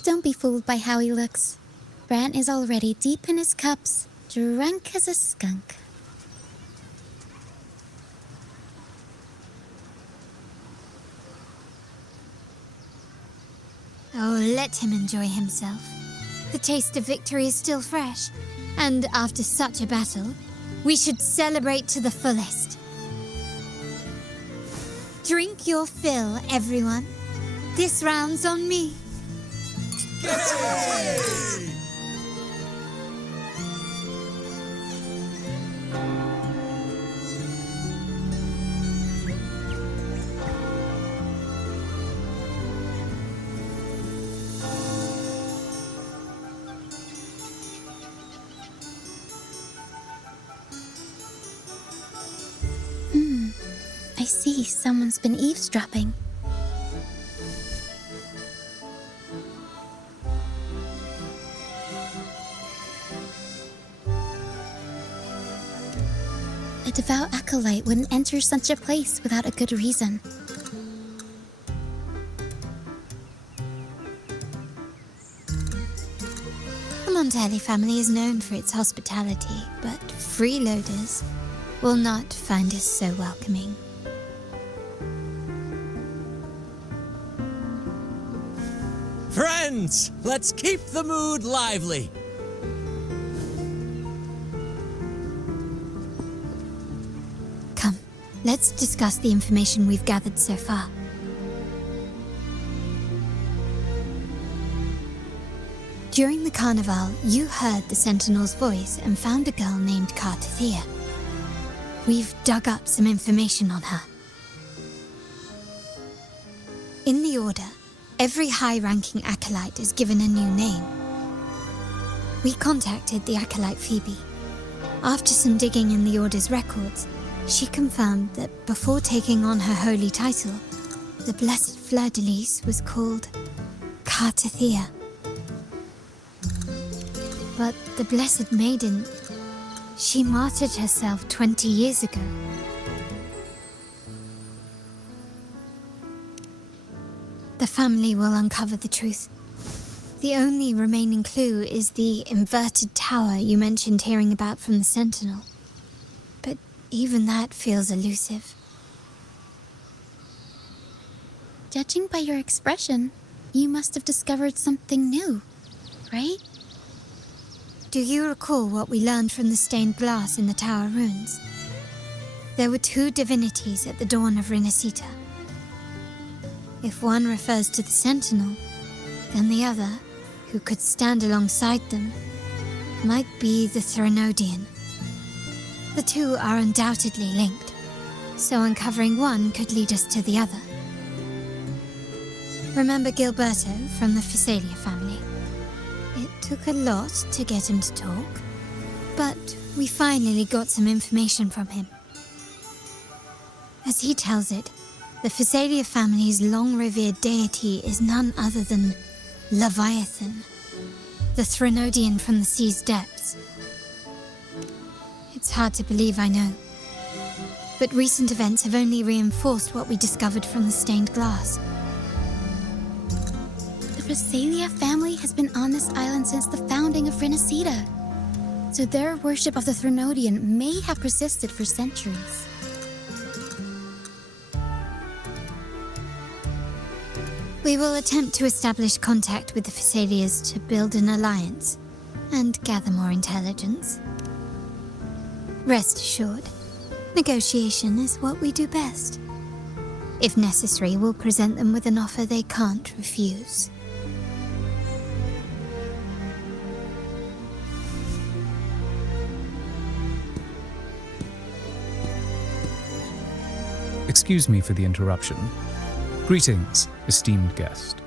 Don't be fooled by how he looks. Brant is already deep in his cups, drunk as a skunk. Oh, let him enjoy himself. The taste of victory is still fresh, and after such a battle, we should celebrate to the fullest. Drink your fill, everyone. This round's on me. I see someone's been eavesdropping. A devout acolyte wouldn't enter such a place without a good reason. The Montelli family is known for its hospitality, but freeloaders will not find us so welcoming. Friends, let's keep the mood lively. Come, let's discuss the information we've gathered so far. During the Carnevale, you heard the Sentinel's voice and found a girl named Carnevale. We've dug up some information on her. In the Order, every high-ranking acolyte is given a new name. We contacted the acolyte Phoebe. After some digging in the Order's records, she confirmed that before taking on her holy title, the Blessed Fleur-de-Lis was called Carnevale. But the Blessed Maiden, she martyred herself 20 years ago. The family will uncover the truth. The only remaining clue is the inverted tower you mentioned hearing about from the Sentinel. But even that feels elusive. Judging by your expression, you must have discovered something new, right? Do you recall what we learned from the stained glass in the tower ruins? There were two divinities at the dawn of Rinascita. If one refers to the Sentinel, then the other, who could stand alongside them, might be the Threnodian. The two are undoubtedly linked, so uncovering one could lead us to the other. Remember Gilberto from the Phasalia family? It took a lot to get him to talk, but we finally got some information from him. As he tells it, the Phasalia family's long-revered deity is none other than Leviathan, the Threnodian from the sea's depths. It's hard to believe, I know, but recent events have only reinforced what we discovered from the stained glass. The Phasalia family has been on this island since the founding of Rinascita, so their worship of the Threnodian may have persisted for centuries. We will attempt to establish contact with the Phasalias to build an alliance and gather more intelligence. Rest assured, negotiation is what we do best. If necessary, we'll present them with an offer they can't refuse. Excuse me for the interruption. Greetings, esteemed guest.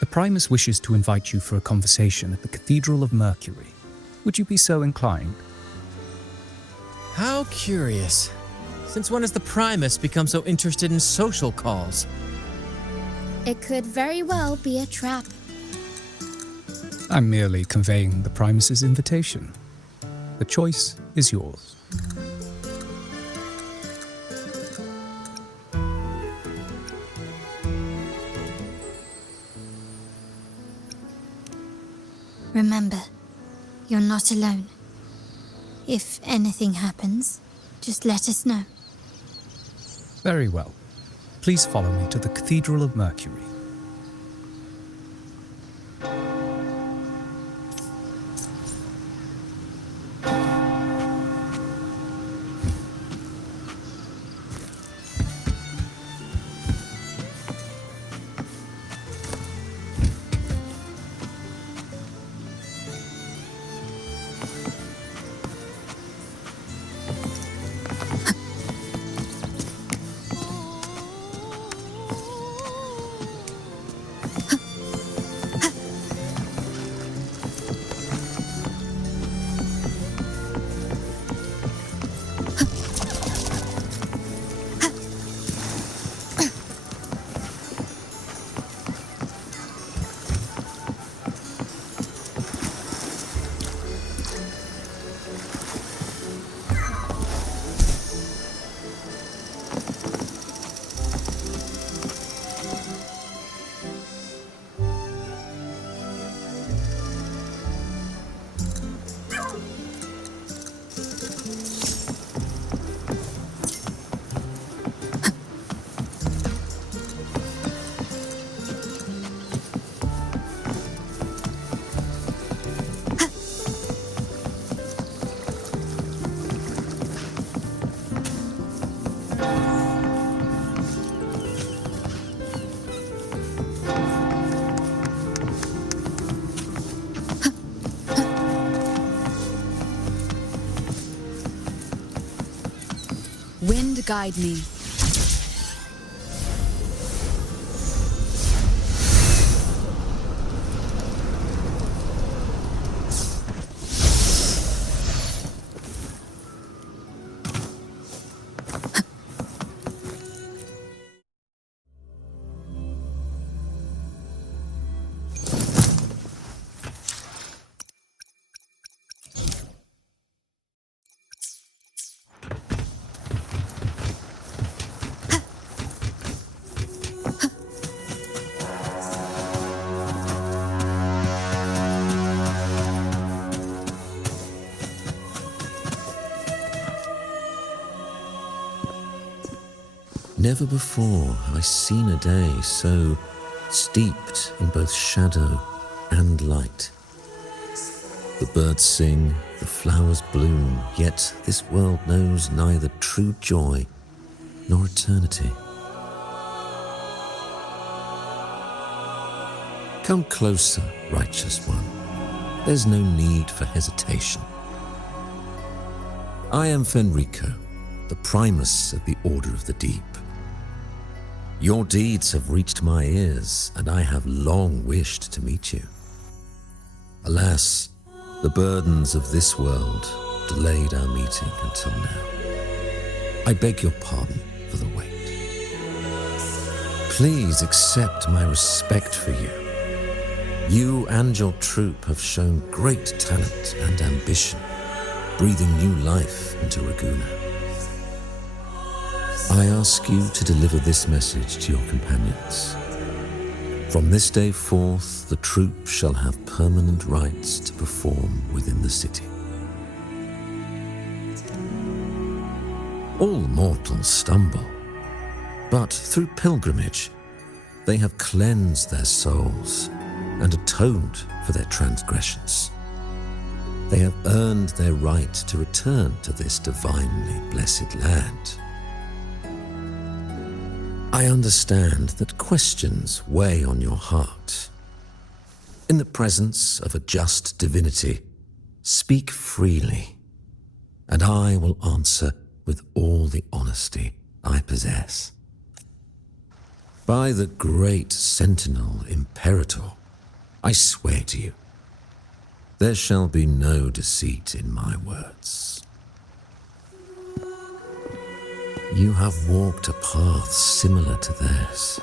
The Primus wishes to invite you for a conversation at the Cathedral of Mercury. Would you be so inclined? How curious. Since when has the Primus become so interested in social calls? It could very well be a trap. I'm merely conveying the Primus's invitation. The choice is yours. Remember, you're not alone. If anything happens, just let us know. Very well. Please follow me to the Cathedral of Mercury. Wind guide me. Never before have I seen a day so steeped in both shadow and light. The birds sing, the flowers bloom, yet this world knows neither true joy nor eternity. Come closer, righteous one. There's no need for hesitation. I am Fenrico, the Primus of the Order of the Deep. Your deeds have reached my ears, and I have long wished to meet you. Alas, the burdens of this world delayed our meeting until now. I beg your pardon for the wait. Please accept my respect for you. You and your troop have shown great talent and ambition, breathing new life into Ragusa. I ask you to deliver this message to your companions. From this day forth, the troop shall have permanent rights to perform within the city. All mortals stumble, but through pilgrimage, they have cleansed their souls and atoned for their transgressions. They have earned their right to return to this divinely blessed land. I understand that questions weigh on your heart. In the presence of a just divinity, speak freely, and I will answer with all the honesty I possess. By the great Sentinel Imperator, I swear to you, there shall be no deceit in my words. You have walked a path similar to theirs.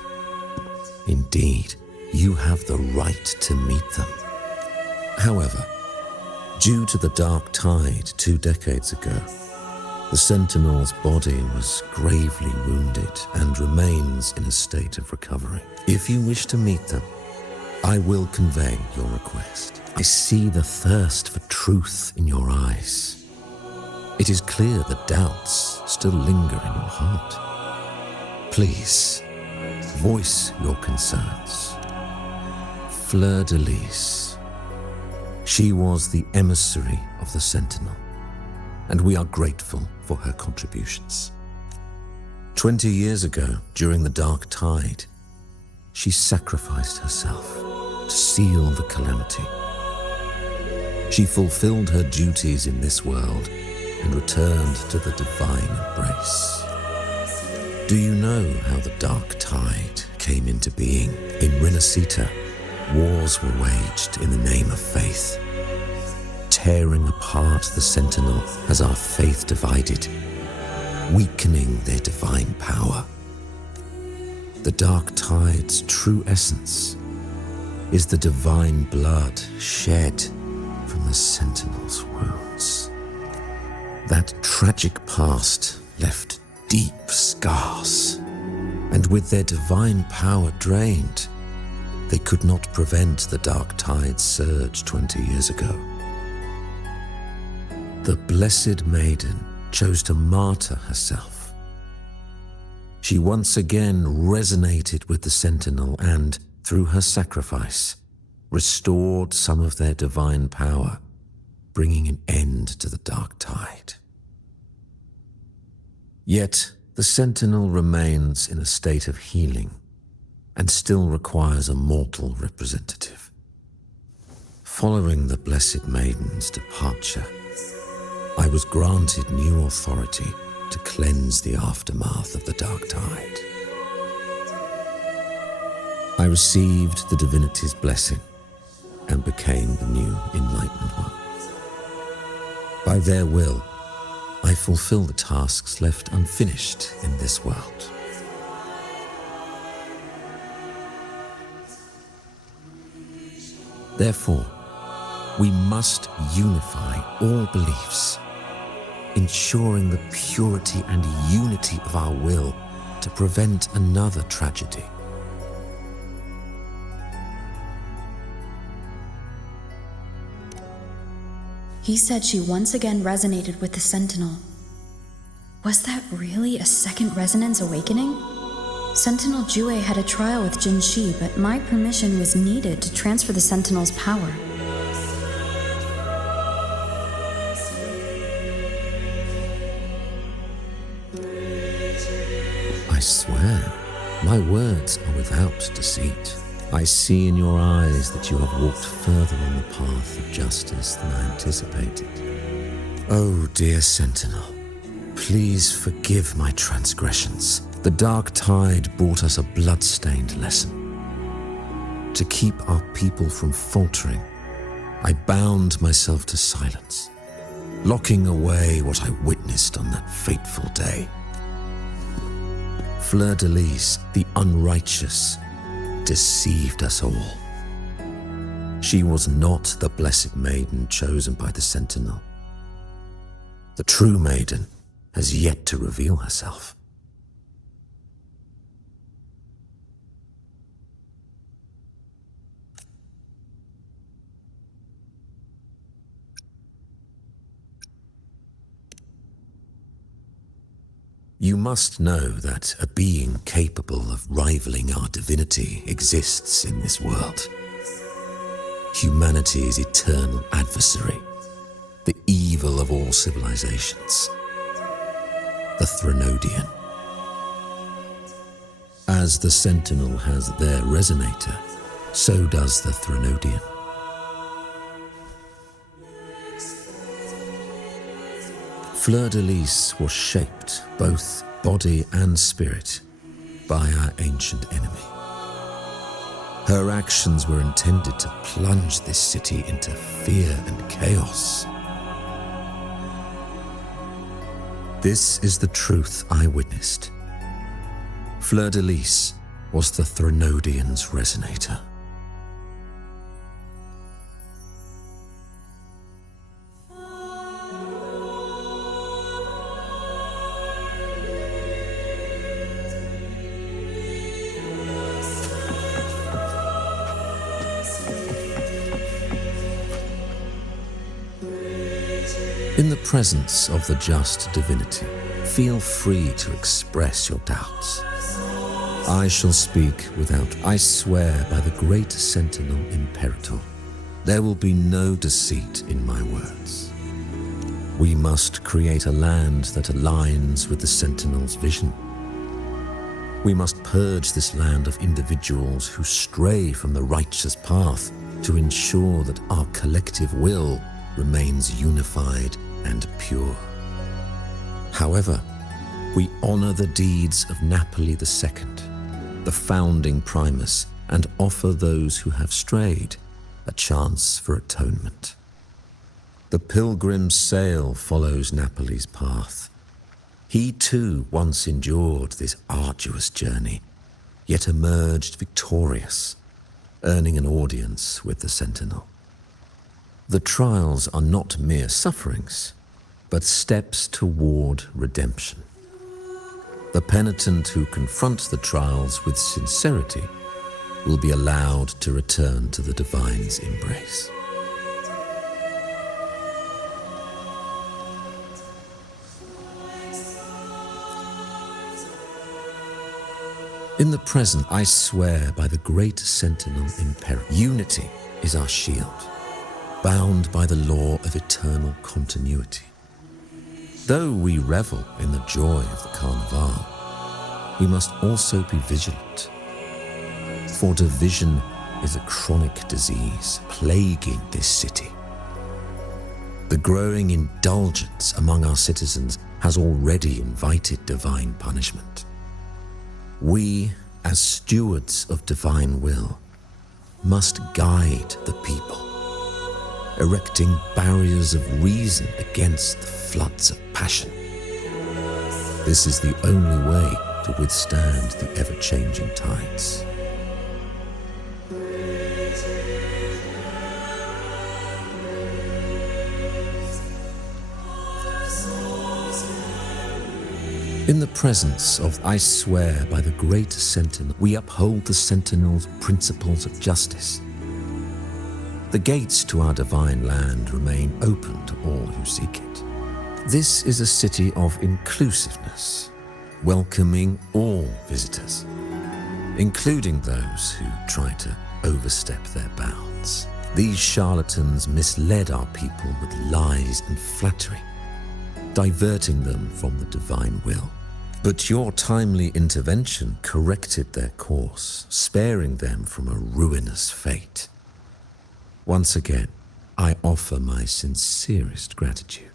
Indeed, you have the right to meet them. However, due to the dark tide 2 decades ago, the Sentinel's body was gravely wounded and remains in a state of recovery. If you wish to meet them, I will convey your request. I see the thirst for truth in your eyes. It is clear that doubts still linger in your heart. Please, voice your concerns. Fleur-de-Lis. She was the emissary of the Sentinel, and we are grateful for her contributions. 20 years ago, during the Dark Tide, she sacrificed herself to seal the calamity. She fulfilled her duties in this world and returned to the divine embrace. Do you know how the Dark Tide came into being? In Rinascita, wars were waged in the name of faith, tearing apart the Sentinel as our faith divided, weakening their divine power. The Dark Tide's true essence is the divine blood shed from the Sentinel's wounds. That tragic past left deep scars, and with their divine power drained, they could not prevent the Dark Tide's surge 20 years ago. The Blessed Maiden chose to martyr herself. She once again resonated with the Sentinel and, through her sacrifice, restored some of their divine power, bringing an end to the Dark Tide. Yet, the Sentinel remains in a state of healing and still requires a mortal representative. Following the Blessed Maiden's departure, I was granted new authority to cleanse the aftermath of the Dark Tide. I received the divinity's blessing and became the new Enlightened One. By their will, I fulfill the tasks left unfinished in this world. Therefore, we must unify all beliefs, ensuring the purity and unity of our will to prevent another tragedy. He said she once again resonated with the Sentinel. Was that really a second resonance awakening? Sentinel Jue had a trial with Jinshi, but my permission was needed to transfer the Sentinel's power. I swear, my words are without deceit. I see in your eyes that you have walked further on the path of justice than I anticipated. Oh, dear Sentinel, please forgive my transgressions. The dark tide brought us a blood-stained lesson. To keep our people from faltering, I bound myself to silence, locking away what I witnessed on that fateful day. Fleur-de-Lis, the unrighteous, deceived us all. She was not the blessed maiden chosen by the Sentinel. The true maiden has yet to reveal herself. You must know that a being capable of rivaling our divinity exists in this world. Humanity's eternal adversary, the evil of all civilizations, the Threnodian. As the Sentinel has their resonator, so does the Threnodian. Fleur-de-Lis was shaped, both body and spirit, by our ancient enemy. Her actions were intended to plunge this city into fear and chaos. This is the truth I witnessed. Fleur-de-Lis was the Threnodian's resonator. In the presence of the just divinity, feel free to express your doubts. I shall speak without. I swear by the great Sentinel Imperator, there will be no deceit in my words. We must create a land that aligns with the Sentinel's vision. We must purge this land of individuals who stray from the righteous path to ensure that our collective will remains unified and pure. However, we honor the deeds of Napoli II, the founding primus, and offer those who have strayed a chance for atonement. The pilgrim's sail follows Napoli's path. He too once endured this arduous journey, yet emerged victorious, earning an audience with the Sentinel. The trials are not mere sufferings, but steps toward redemption. The penitent who confronts the trials with sincerity will be allowed to return to the divine's embrace. In the present, I swear by the great Sentinel Imperator, unity is our shield, bound by the law of eternal continuity. Though we revel in the joy of the Carnevale, we must also be vigilant. For division is a chronic disease plaguing this city. The growing indulgence among our citizens has already invited divine punishment. We, as stewards of divine will, must guide the people, erecting barriers of reason against the floods of passion. This is the only way to withstand the ever-changing tides. In the presence of, I swear by the great Sentinel, we uphold the Sentinel's principles of justice. The gates to our divine land remain open to all who seek it. This is a city of inclusiveness, welcoming all visitors, including those who try to overstep their bounds. These charlatans misled our people with lies and flattery, diverting them from the divine will. But your timely intervention corrected their course, sparing them from a ruinous fate. Once again, I offer my sincerest gratitude.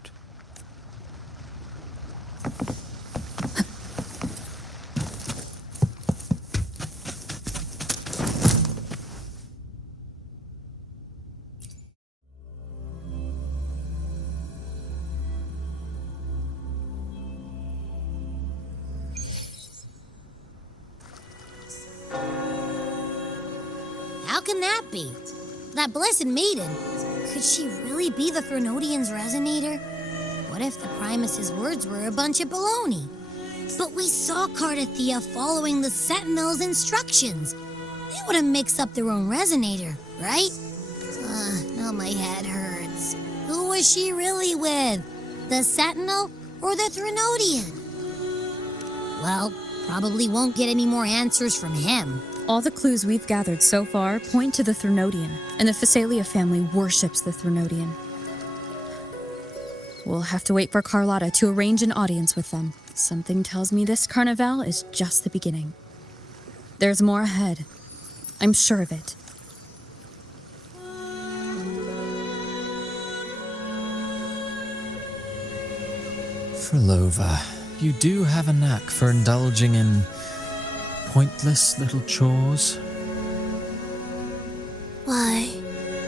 How can that be? That blessed maiden. Could she really be the Threnodian's resonator? What if the Primus's words were a bunch of baloney? But we saw Cardathea following the Sentinel's instructions. They wouldn't mix up their own resonator, right? Now my head hurts. Who was she really with? The Sentinel or the Threnodian? Well, probably won't get any more answers from him. All the clues we've gathered so far point to the Threnodian, and the Phasalia family worships the Threnodian. We'll have to wait for Carlotta to arrange an audience with them. Something tells me this Carnevale is just the beginning. There's more ahead. I'm sure of it. Frolova, you do have a knack for indulging in pointless little chores. Why,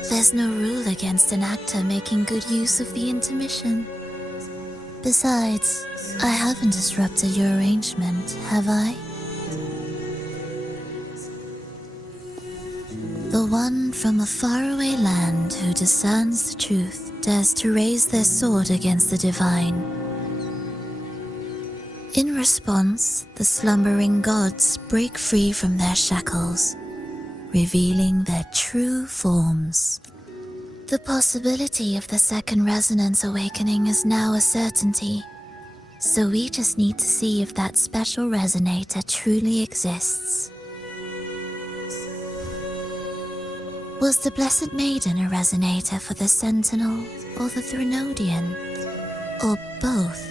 there's no rule against an actor making good use of the intermission. Besides, I haven't disrupted your arrangement, have I? The one from a faraway land who discerns the truth dares to raise their sword against the divine. In response, the slumbering gods break free from their shackles, revealing their true forms. The possibility of the second resonance awakening is now a certainty, so we just need to see if that special resonator truly exists. Was the Blessed Maiden a resonator for the Sentinel or the Threnodian? Or both?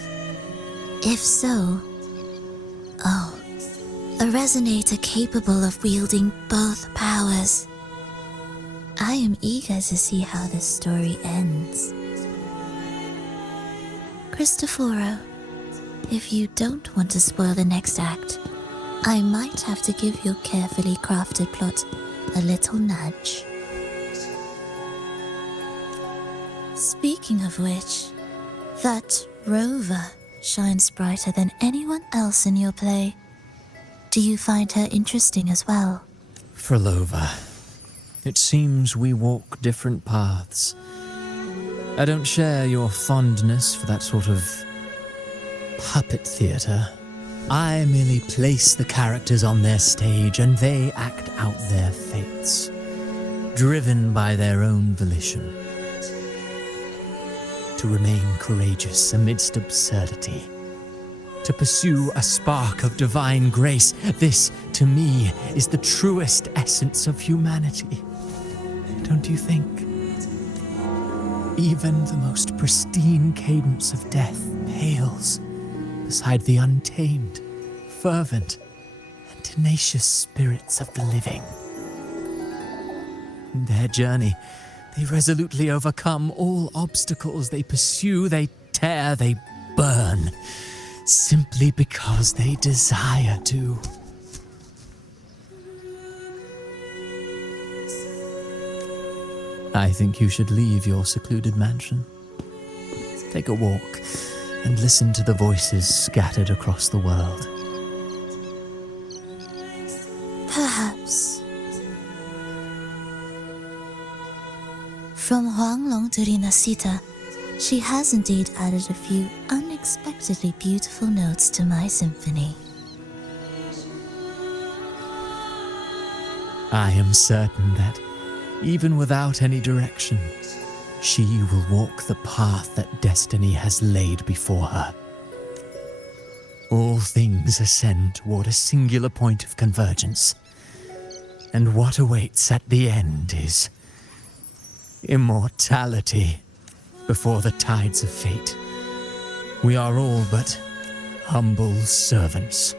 If so, a resonator capable of wielding both powers. I am eager to see how this story ends. Cristoforo, if you don't want to spoil the next act, I might have to give your carefully crafted plot a little nudge. Speaking of which, that rover shines brighter than anyone else in your play. Do you find her interesting as well? Frolova, it seems we walk different paths. I don't share your fondness for that sort of puppet theatre. I merely place the characters on their stage and they act out their fates, driven by their own volition. To remain courageous amidst absurdity, to pursue a spark of divine grace, this, to me, is the truest essence of humanity. Don't you think? Even the most pristine cadence of death pales beside the untamed, fervent, and tenacious spirits of the living. In their journey, they resolutely overcome all obstacles. They pursue, they tear, they burn, simply because they desire to. I think you should leave your secluded mansion. Take a walk and listen to the voices scattered across the world. Perhaps. From Huanglong to Rinascita, she has indeed added a few unexpectedly beautiful notes to my symphony. I am certain that, even without any direction, she will walk the path that destiny has laid before her. All things ascend toward a singular point of convergence, and what awaits at the end is immortality before the tides of fate. We are all but humble servants.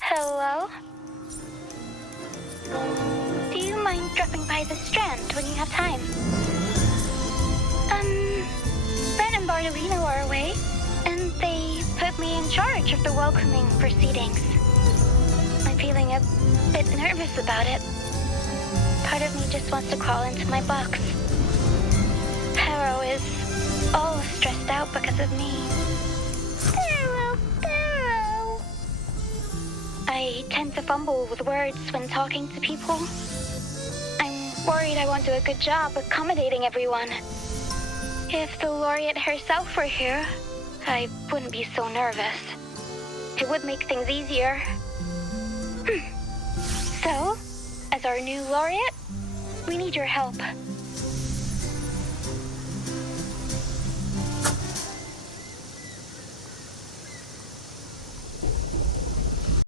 Hello? Do you mind dropping by the Strand when you have time? Brent and Bartolino are away, and they put me in charge of the welcoming proceedings. I'm feeling a bit nervous about it. Part of me just wants to crawl into my box. Harrow is all stressed out because of me. Harrow! I tend to fumble with words when talking to people. I'm worried I won't do a good job accommodating everyone. If the laureate herself were here, I wouldn't be so nervous. It would make things easier. So, as our new laureate, we need your help.